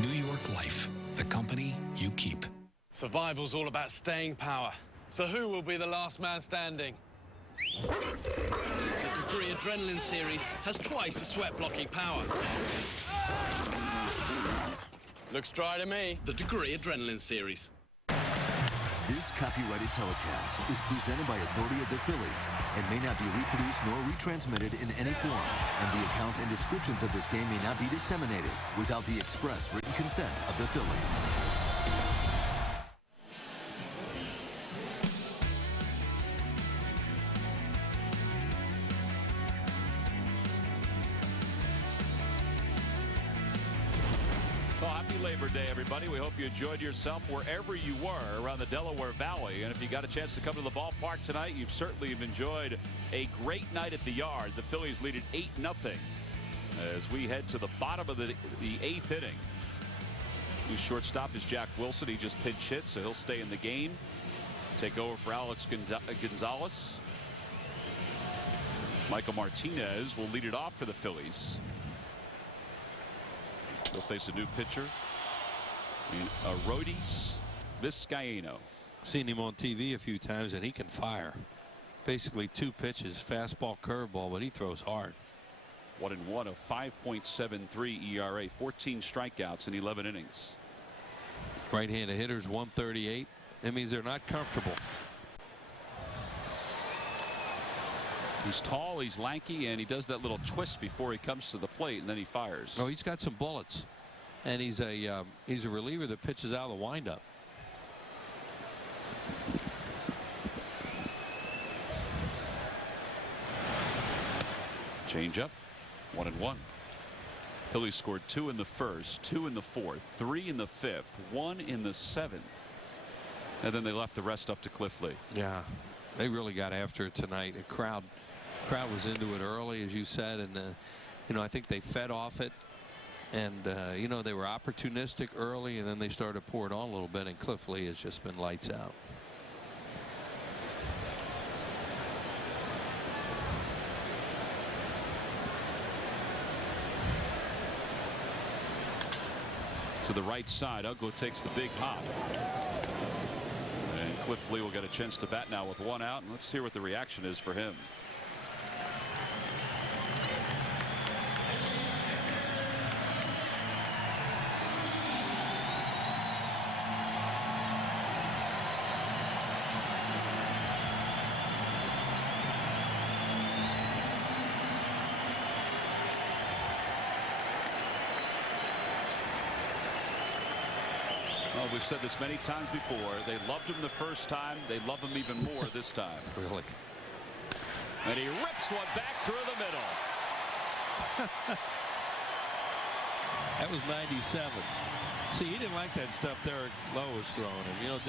New York Life, the company you keep. Survival's all about staying power. So who will be the last man standing? The Degree Adrenaline series has twice the sweat-blocking power. Looks dry to me. The Degree Adrenaline series. This copyrighted telecast is presented by authority of the Phillies and may not be reproduced nor retransmitted in any form, and the accounts and descriptions of this game may not be disseminated without the express written consent of the Phillies. happy Labor Day, everybody. We hope you enjoyed yourself wherever you were around the Delaware Valley. And if you got a chance to come to the ballpark tonight, you've certainly enjoyed a great night at the Yard. The Phillies lead it 8-0 as we head to the bottom of the 8th inning. New shortstop is Jack Wilson. He just pinch hit, so he'll stay in the game. Take over for Alex Gonzalez. Michael Martinez will lead it off for the Phillies. They'll face a new pitcher, Arodys Vizcaíno. Seen him on TV a few times, and he can fire. Basically 2 pitches, fastball, curveball, but he throws hard. 1-1, a 5.73 ERA, 14 strikeouts in 11 innings. Right-handed hitters 138. That means they're not comfortable. He's tall, he's lanky, and he does that little twist before he comes to the plate, and then he fires. Oh, he's got some bullets, and he's a reliever that pitches out of the windup. Change up, 1-1. Phillies scored 2 in the first, 2 in the fourth, 3 in the fifth, 1 in the seventh, and then they left the rest up to Cliff Lee. Yeah, they really got after it tonight. The crowd was into it early, as you said, and I think they fed off it, and they were opportunistic early, and then they started to pour it on a little bit, and Cliff Lee has just been lights out. To the right side, Ugla takes the big hop. And Cliff Lee will get a chance to bat now with 1 out, and let's hear what the reaction is for him. We've said this many times before. They loved him the first time. They love him even more this time. Really? And he rips one back through the middle. That was 97. See, he didn't like that stuff Derek Lowe was throwing him.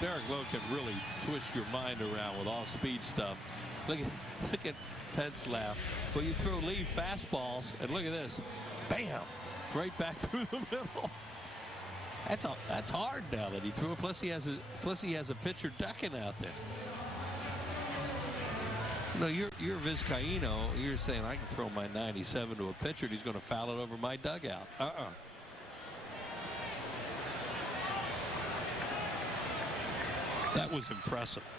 Derek Lowe can really twist your mind around with all-speed stuff. Look at Pence laugh. Well, you throw Lee fastballs, and look at this. Bam! Right back through the middle. That's hard now that he threw it. Plus he has a pitcher ducking out there. You're Vizcaíno. You're saying I can throw my 97 to a pitcher and he's going to foul it over my dugout. That was impressive.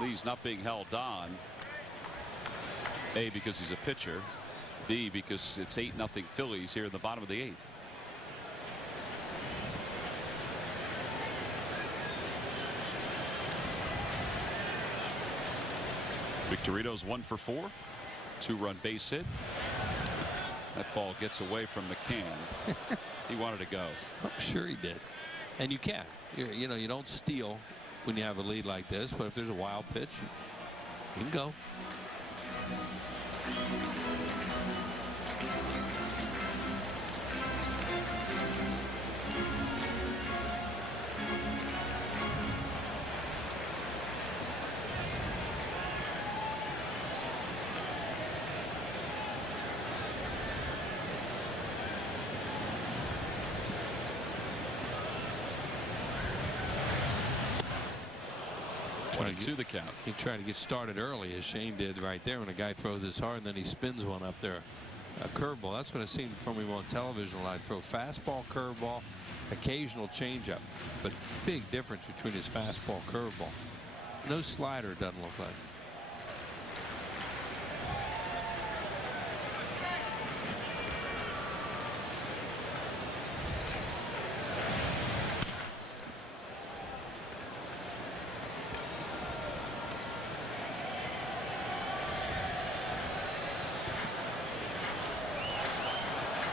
Lee's not being held on. A, because he's a pitcher. B, because it's 8-0 Phillies here in the bottom of the 8th. Victorino's 1 for 4. 2-run base hit. That ball gets away from McCann. He wanted to go. I'm sure he did. And you can. You don't steal when you have a lead like this, but if there's a wild pitch, you can go. To the count. He tried to get started early, as Shane did right there, when a guy throws this hard and then he spins one up there. A curveball. That's what I've seen from him on television a lot. Throw fastball, curveball, occasional changeup, but big difference between his fastball, curveball. No slider, doesn't look like.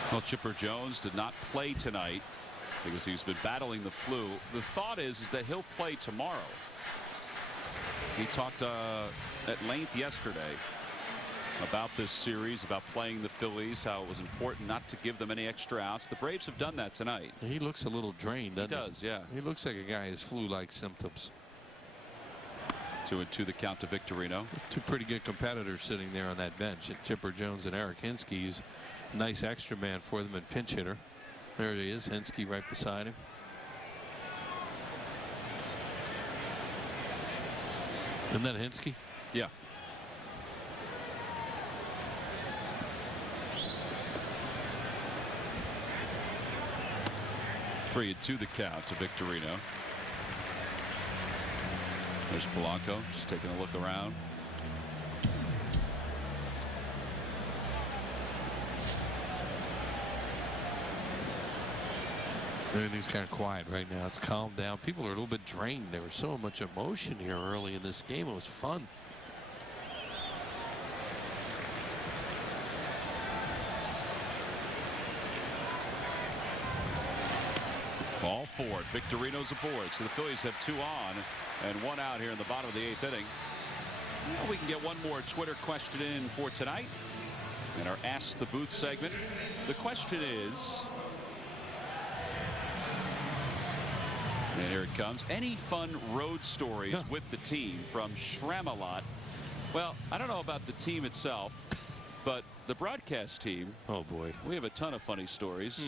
Well, Chipper Jones did not play tonight because he's been battling the flu. The thought is that he'll play tomorrow. He talked at length yesterday about this series, about playing the Phillies, how it was important not to give them any extra outs. The Braves have done that tonight. He looks a little drained, doesn't he? He does, yeah. He looks like a guy who has flu-like symptoms. 2-2 the count to Victorino. Two pretty good competitors sitting there on that bench. Chipper Jones and Eric Hinsky. He's a nice extra man for them and pinch hitter. There he is, Hinsky right beside him. And then Hinsky? Yeah. Three and 2 the count to Victorino. There's Polanco just taking a look around. Everything's kind of quiet right now. It's calmed down. People are a little bit drained. There was so much emotion here early in this game. It was fun. Ball forward. Victorino's aboard. So the Phillies have 2 on and 1 out here in the bottom of the 8th inning. Well, we can get one more Twitter question in for tonight in our Ask the Booth segment. The question is, and here it comes, any fun road stories with the team from Shramalot? Well, I don't know about the team itself, but the broadcast team. Oh boy, we have a ton of funny stories.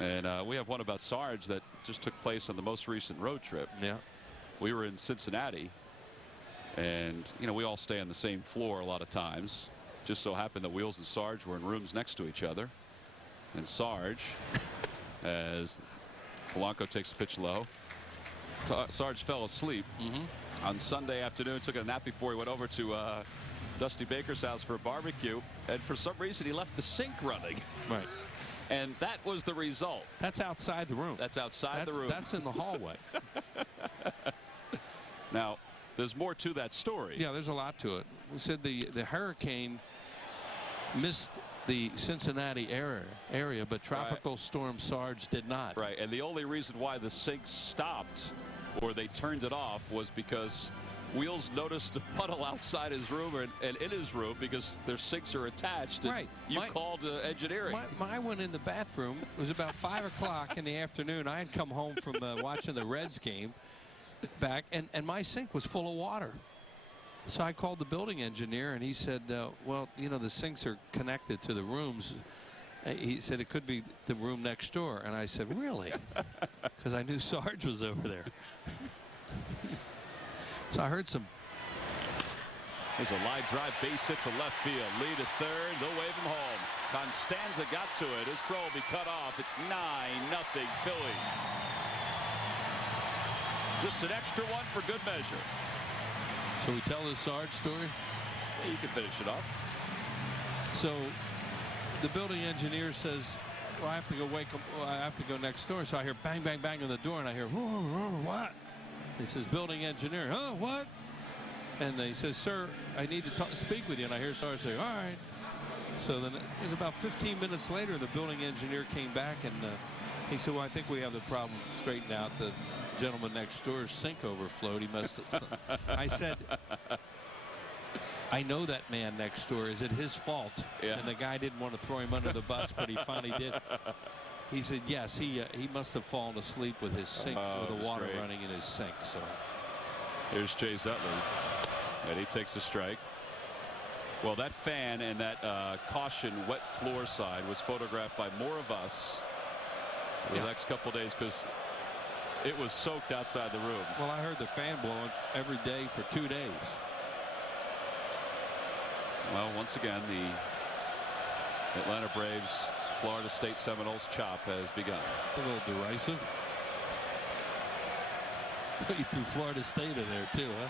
And we have one about Sarge that just took place on the most recent road trip. Yeah. We were in Cincinnati, and you know, we all stay on the same floor a lot of times. Just so happened that Wheels and Sarge were in rooms next to each other. And Sarge, as Polanco takes the pitch low, Sarge fell asleep on Sunday afternoon, took a nap before he went over to Dusty Baker's house for a barbecue, and for some reason he left the sink running. Right. And that was the result. That's outside the room. That's outside the room. That's in the hallway. Now, there's more to that story. Yeah, there's a lot to it. We said the hurricane missed the Cincinnati area, but Tropical Storm Sarge did not. Right, and the only reason why the sink stopped or they turned it off was because Wheels noticed a puddle outside his room and in his room because their sinks are attached. Right. You called engineering. I went in the bathroom. It was about 5 o'clock in the afternoon. I had come home from watching the Reds game back, and my sink was full of water. So I called the building engineer, and he said, well, you know, the sinks are connected to the rooms. He said it could be the room next door. And I said, really? Because I knew Sarge was over there. So I heard some. There's a line drive base hit to left field. Lee to third. They'll wave him home. Constanza got to it. His throw will be cut off. It's 9-0 Phillies. Just an extra one for good measure. So we tell this Sarge story? Yeah, you can finish it off. So the building engineer says, well, I have to go wake him. Well, I have to go next door. So I hear bang, bang, bang on the door, and I hear, what? He says, building engineer, huh, what? And he says, sir, I need to speak with you. And I hear Sarge say, all right. So then it was about 15 minutes later, the building engineer came back, and he said, well, I think we have the problem straightened out. The gentleman next door's sink overflowed. He must have. I said, I know that man next door. Is it his fault? Yeah. And the guy didn't want to throw him under the bus, but he finally did. He said, yes, he must have fallen asleep with his sink, with the water running in his sink. So here's Chase Utley, and he takes a strike. Well, that fan and that caution wet floor sign was photographed by more of us the next couple of days because it was soaked outside the room. Well, I heard the fan blowing every day for 2 days. Well, once again, the Atlanta Braves Florida State Seminoles chop has begun. It's a little derisive. You threw Florida State in there too, huh?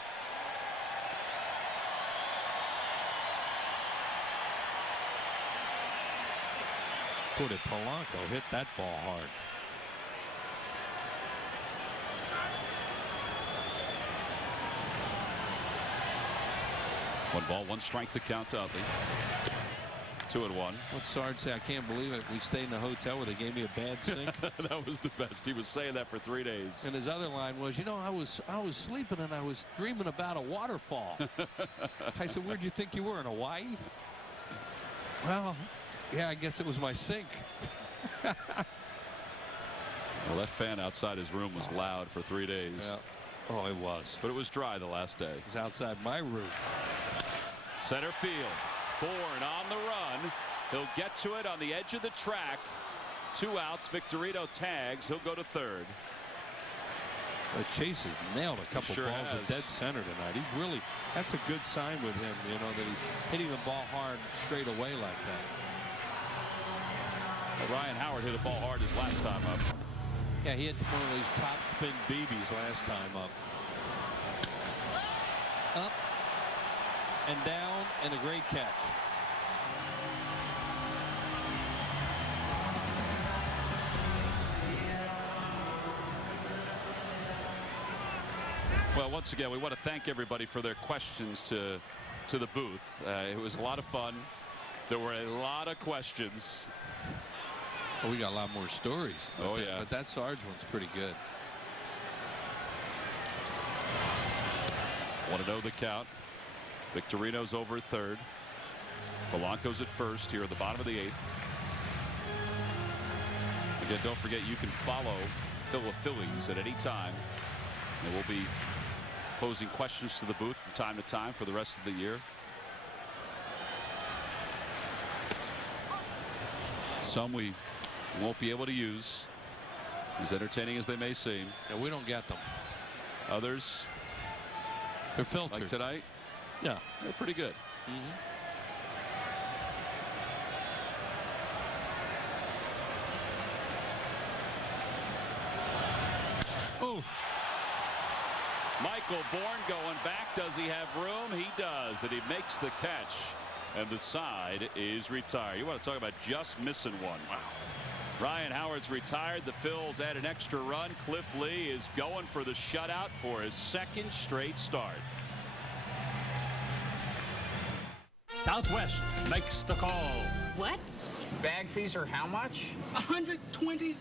Boy, did Polanco hit that ball hard. One ball, one strike, the count to Utley. 2-1. What Sarge say? I can't believe it. We stayed in a hotel where they gave me a bad sink. That was the best. He was saying that for 3 days. And his other line was, you know, I was sleeping and I was dreaming about a waterfall. I said, where'd you think you were, in Hawaii? Well, yeah, I guess it was my sink. Well, that fan outside his room was loud for 3 days. Yeah. Oh, it was. But it was dry the last day. It was outside my room. Center field. Bourne on the run. He'll get to it on the edge of the track. 2 outs. Victorino tags. He'll go to third. Chase has nailed a couple Sure balls has. at dead center tonight. He's really, that's a good sign with him, you know, that he's hitting the ball hard straight away like that. Well, Ryan Howard hit a ball hard his last time up. Yeah, he hit one of these top spin BBs last time up. Up and down, and a great catch. Well, once again, we want to thank everybody for their questions to the booth. It was a lot of fun. There were a lot of questions. Oh, we got a lot more stories. Oh, yeah. But that Sarge one's pretty good. Want to know the count. Victorino's over at third. Polanco's at first here at the bottom of the 8th. Again, don't forget you can follow Phillies at any time. And we'll be posing questions to the booth from time to time for the rest of the year. Some we won't be able to use, as entertaining as they may seem. And we don't get them. Others, they're filtered. like tonight, yeah, they're pretty good. Oh. Michael Bourne going back. Does he have room? He does, and he makes the catch. And the side is retired. You want to talk about just missing one. Wow. Ryan Howard's retired. The Phils add an extra run. Cliff Lee is going for the shutout for his 2nd straight start. Southwest makes the call. What? Bag fees are how much? $120.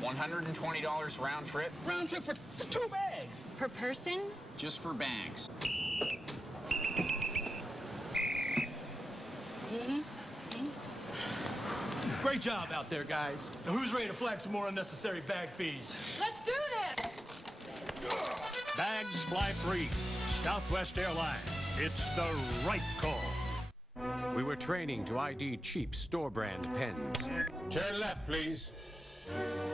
$120 round trip? Round trip for 2 bags. Per person? Just for bags. Great job out there, guys. Now who's ready to flag some more unnecessary bag fees? Let's do this! Bags fly free. Southwest Airlines. It's the right call. We were training to ID cheap store brand pens. Turn left, please.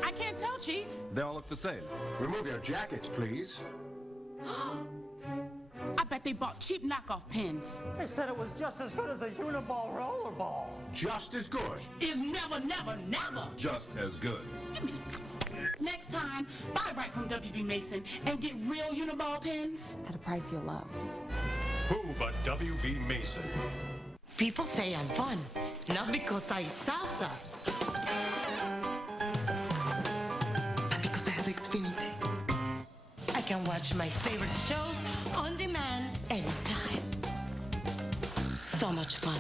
I can't tell, Chief. They all look the same. Remove your jackets, please. I bet they bought cheap knockoff pens. They said it was just as good as a Uniball rollerball. Just as good. Is never, never, never. Just as good. Next time, buy right from WB Mason and get real Uniball pens. At a price you'll love. Who but WB Mason? People say I'm fun, not because I salsa. Because I have Xfinity. I can watch my favorite shows on demand anytime. So much fun.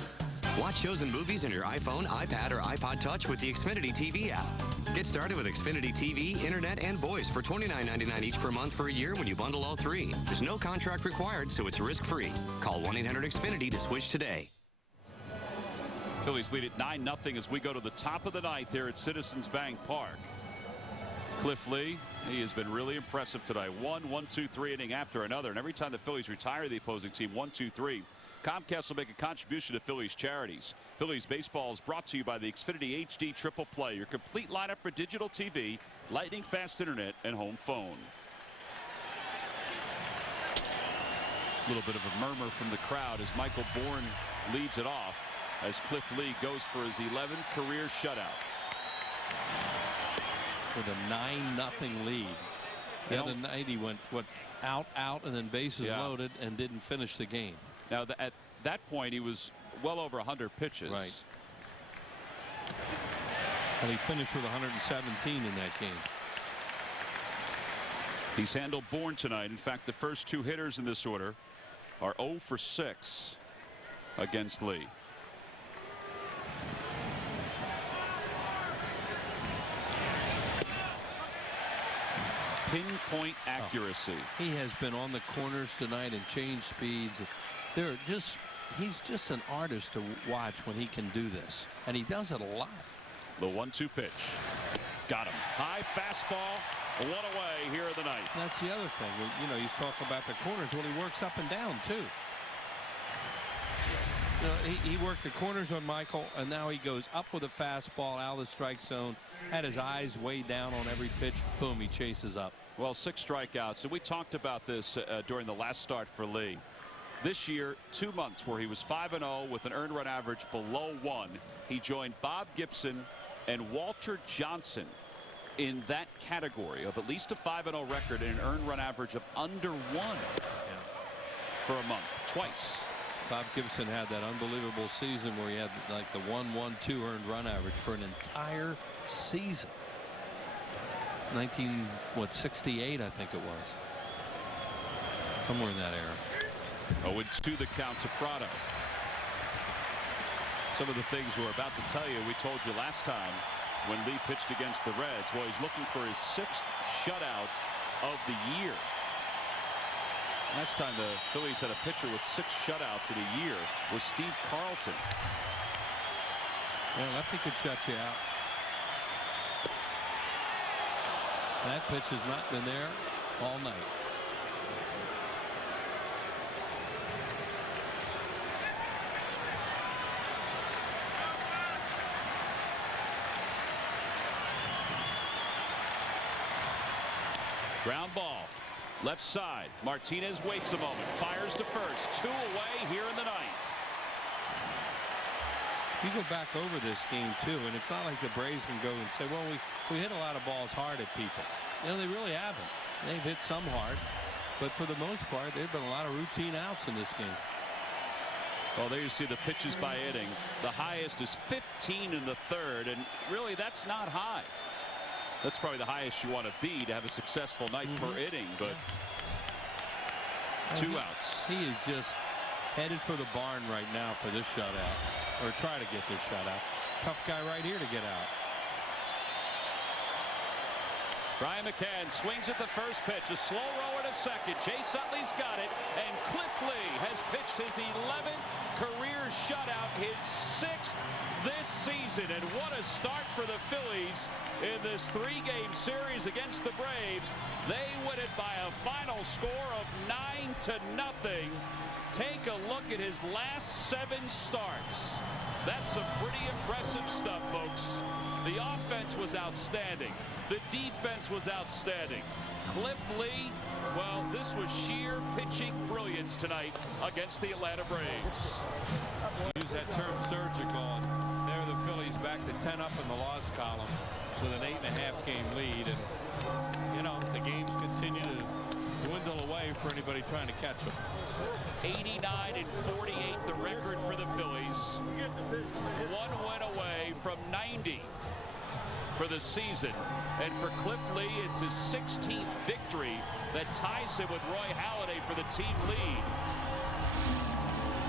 Watch shows and movies on your iPhone, iPad, or iPod Touch with the Xfinity TV app. Get started with Xfinity TV, internet, and voice for $29.99 each per month for a year when you bundle all 3. There's no contract required, so it's risk-free. Call 1-800-XFINITY to switch today. Phillies lead at 9-0 as we go to the top of the 9th here at Citizens Bank Park. Cliff Lee, he has been really impressive tonight. 1-2-3 inning after another, and every time the Phillies retire the opposing team 1-2-3, Comcast will make a contribution to Phillies charities. Phillies baseball is brought to you by the Xfinity HD Triple Play, your complete lineup for digital TV, lightning fast internet, and home phone. A little bit of a murmur from the crowd as Michael Bourne leads it off as Cliff Lee goes for his 11th career shutout. With a 9-0 lead. The other night he went out, and then bases loaded and didn't finish the game. Now at that point he was well over 100 pitches. Right. And he finished with 117 in that game. He's handled Bourne tonight. In fact, the first 2 hitters in this order are 0 for 6 against Lee. pinpoint accuracy. He has been on the corners tonight and changed speeds. He's just an artist to watch when he can do this, and he does it a lot. The 1-2 pitch. Got him. High fastball. One away here in the ninth. That's the other thing. You know, you talk about the corners when he works up and down too. You know, he worked the corners on Michael, and now he goes up with a fastball out of the strike zone. Had his eyes way down on every pitch. Boom, he chases up. Well, 6 strikeouts, and we talked about this during the last start for Lee. This year, 2 months where he was 5-0 with an earned run average below 1. He joined Bob Gibson and Walter Johnson in that category of at least a 5-0 record and an earned run average of under 1 for a month, twice. Bob Gibson had that unbelievable season where he had like the 1-1-2 earned run average for an entire season. 68, I think it was. Somewhere in that era. 0-2 the count to Prado. Some of the things we're about to tell you, we told you last time when Lee pitched against the Reds. Well, he's looking for his 6th shutout of the year. Last time the Phillies had a pitcher with 6 shutouts in a year was Steve Carlton. Yeah, lefty could shut you out. That pitch has not been there all night. Ground ball. Left side. Martinez waits a moment. Fires to first. 2 away here in the ninth. You go back over this game too, and it's not like the Braves can go and say, well, we hit a lot of balls hard at people. You know, they really haven't. They've hit some hard, but for the most part, there have been a lot of routine outs in this game. Well, there you see the pitches by inning. The highest is 15 in the 3rd, and really that's not high. That's probably the highest you want to be to have a successful night per inning, but 2 outs. He is just headed for the barn right now for this shutout, or try to get this shutout. Tough guy right here to get out. Brian McCann swings at the first pitch. A slow roller to second. Chase Utley's got it, and Cliff Lee has pitched his 11th career shutout, his 6th this season. And what a start for the Phillies in this 3-game series against the Braves. They win it by a final score of 9-0. Take a look at his last 7 starts. That's some pretty impressive stuff, folks. The offense was outstanding. The defense was outstanding. Cliff Lee, well, this was sheer pitching brilliance tonight against the Atlanta Braves. Use that term surgical, and there are the Phillies back to 10 up in the loss column with an 8.5 game lead. And, you know, the games continue to dwindle away for anybody trying to catch them. 89-48, the record for the Phillies. 1 win away from 90 for the season. And for Cliff Lee, it's his 16th victory that ties him with Roy Halladay for the team lead.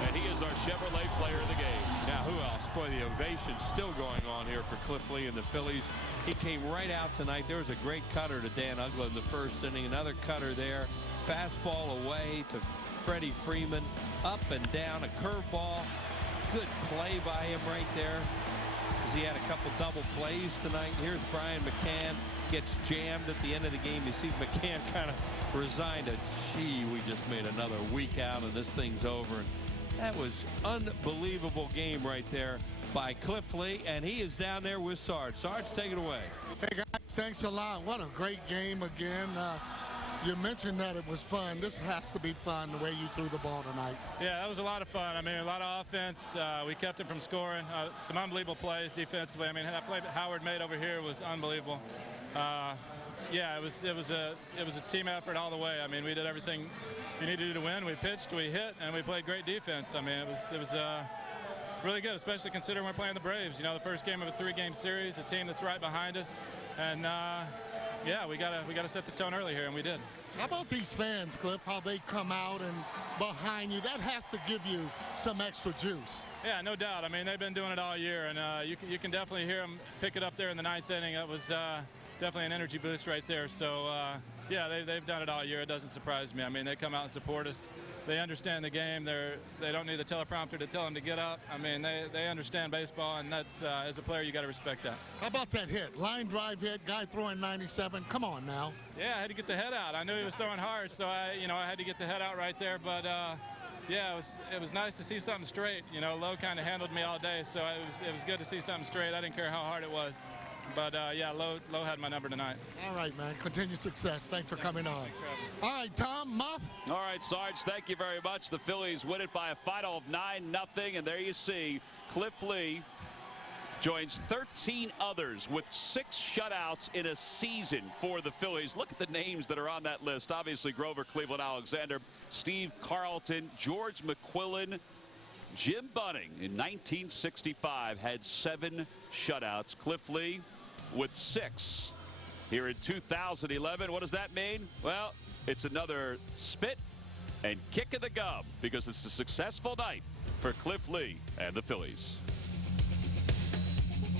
And he is our Chevrolet player of the game. Now, who else? Boy, the ovation's still going on here for Cliff Lee and the Phillies. He came right out tonight. There was a great cutter to Dan Uggla in the 1st inning. Another cutter there. Fastball away to Freddie Freeman. Up and down. A curveball. Good play by him right there. He had a couple double plays tonight. Here's Brian McCann. Gets jammed at the end of the game. You see McCann kind of resigned. Gee, we just made another week out and this thing's over. And that was unbelievable game right there by Cliff Lee, and he is down there with Sarge. Sarge, take it away. Hey guys, thanks a lot. What a great game again. You mentioned that it was fun. This has to be fun, the way you threw the ball tonight. Yeah, that was a lot of fun. I mean, a lot of offense. We kept it from scoring. Some unbelievable plays defensively. I mean, that play Howard made over here was unbelievable. Yeah, it was a team effort all the way. I mean, we did everything we needed to do to win. We pitched, we hit, and we played great defense. I mean, it was really good, especially considering we're playing the Braves. You know, the first game of a 3-game series, a team that's right behind us, and yeah, we gotta set the tone early here, and we did. How about these fans, Cliff? How they come out and behind you? That has to give you some extra juice. Yeah, no doubt. I mean, they've been doing it all year, and you can definitely hear them pick it up there in the 9th inning. That was definitely an energy boost right there. So Yeah, they've done it all year. It doesn't surprise me. I mean, they come out and support us. They understand the game. They don't need the teleprompter to tell them to get up. I mean, they understand baseball, and that's as a player you got to respect that. How about that hit? Line drive hit, guy throwing 97. Come on now. Yeah, I had to get the head out. I knew he was throwing hard, so I had to get the head out right there. But yeah, it was nice to see something straight. You know, Lowe kind of handled me all day, so it was good to see something straight. I didn't care how hard it was. But, yeah, Lowe had my number tonight. All right, man. Continued success. Thanks for coming on. All right, Tom, Muff. All right, Sarge, thank you very much. The Phillies win it by a final of 9-0. And there you see Cliff Lee joins 13 others with 6 shutouts in a season for the Phillies. Look at the names that are on that list. Obviously, Grover Cleveland Alexander, Steve Carlton, George McQuillan, Jim Bunning in 1965 had 7 shutouts. Cliff Lee with 6 here in 2011. What does that mean? Well, it's another spit and kick in the gum because it's a successful night for Cliff Lee and the Phillies.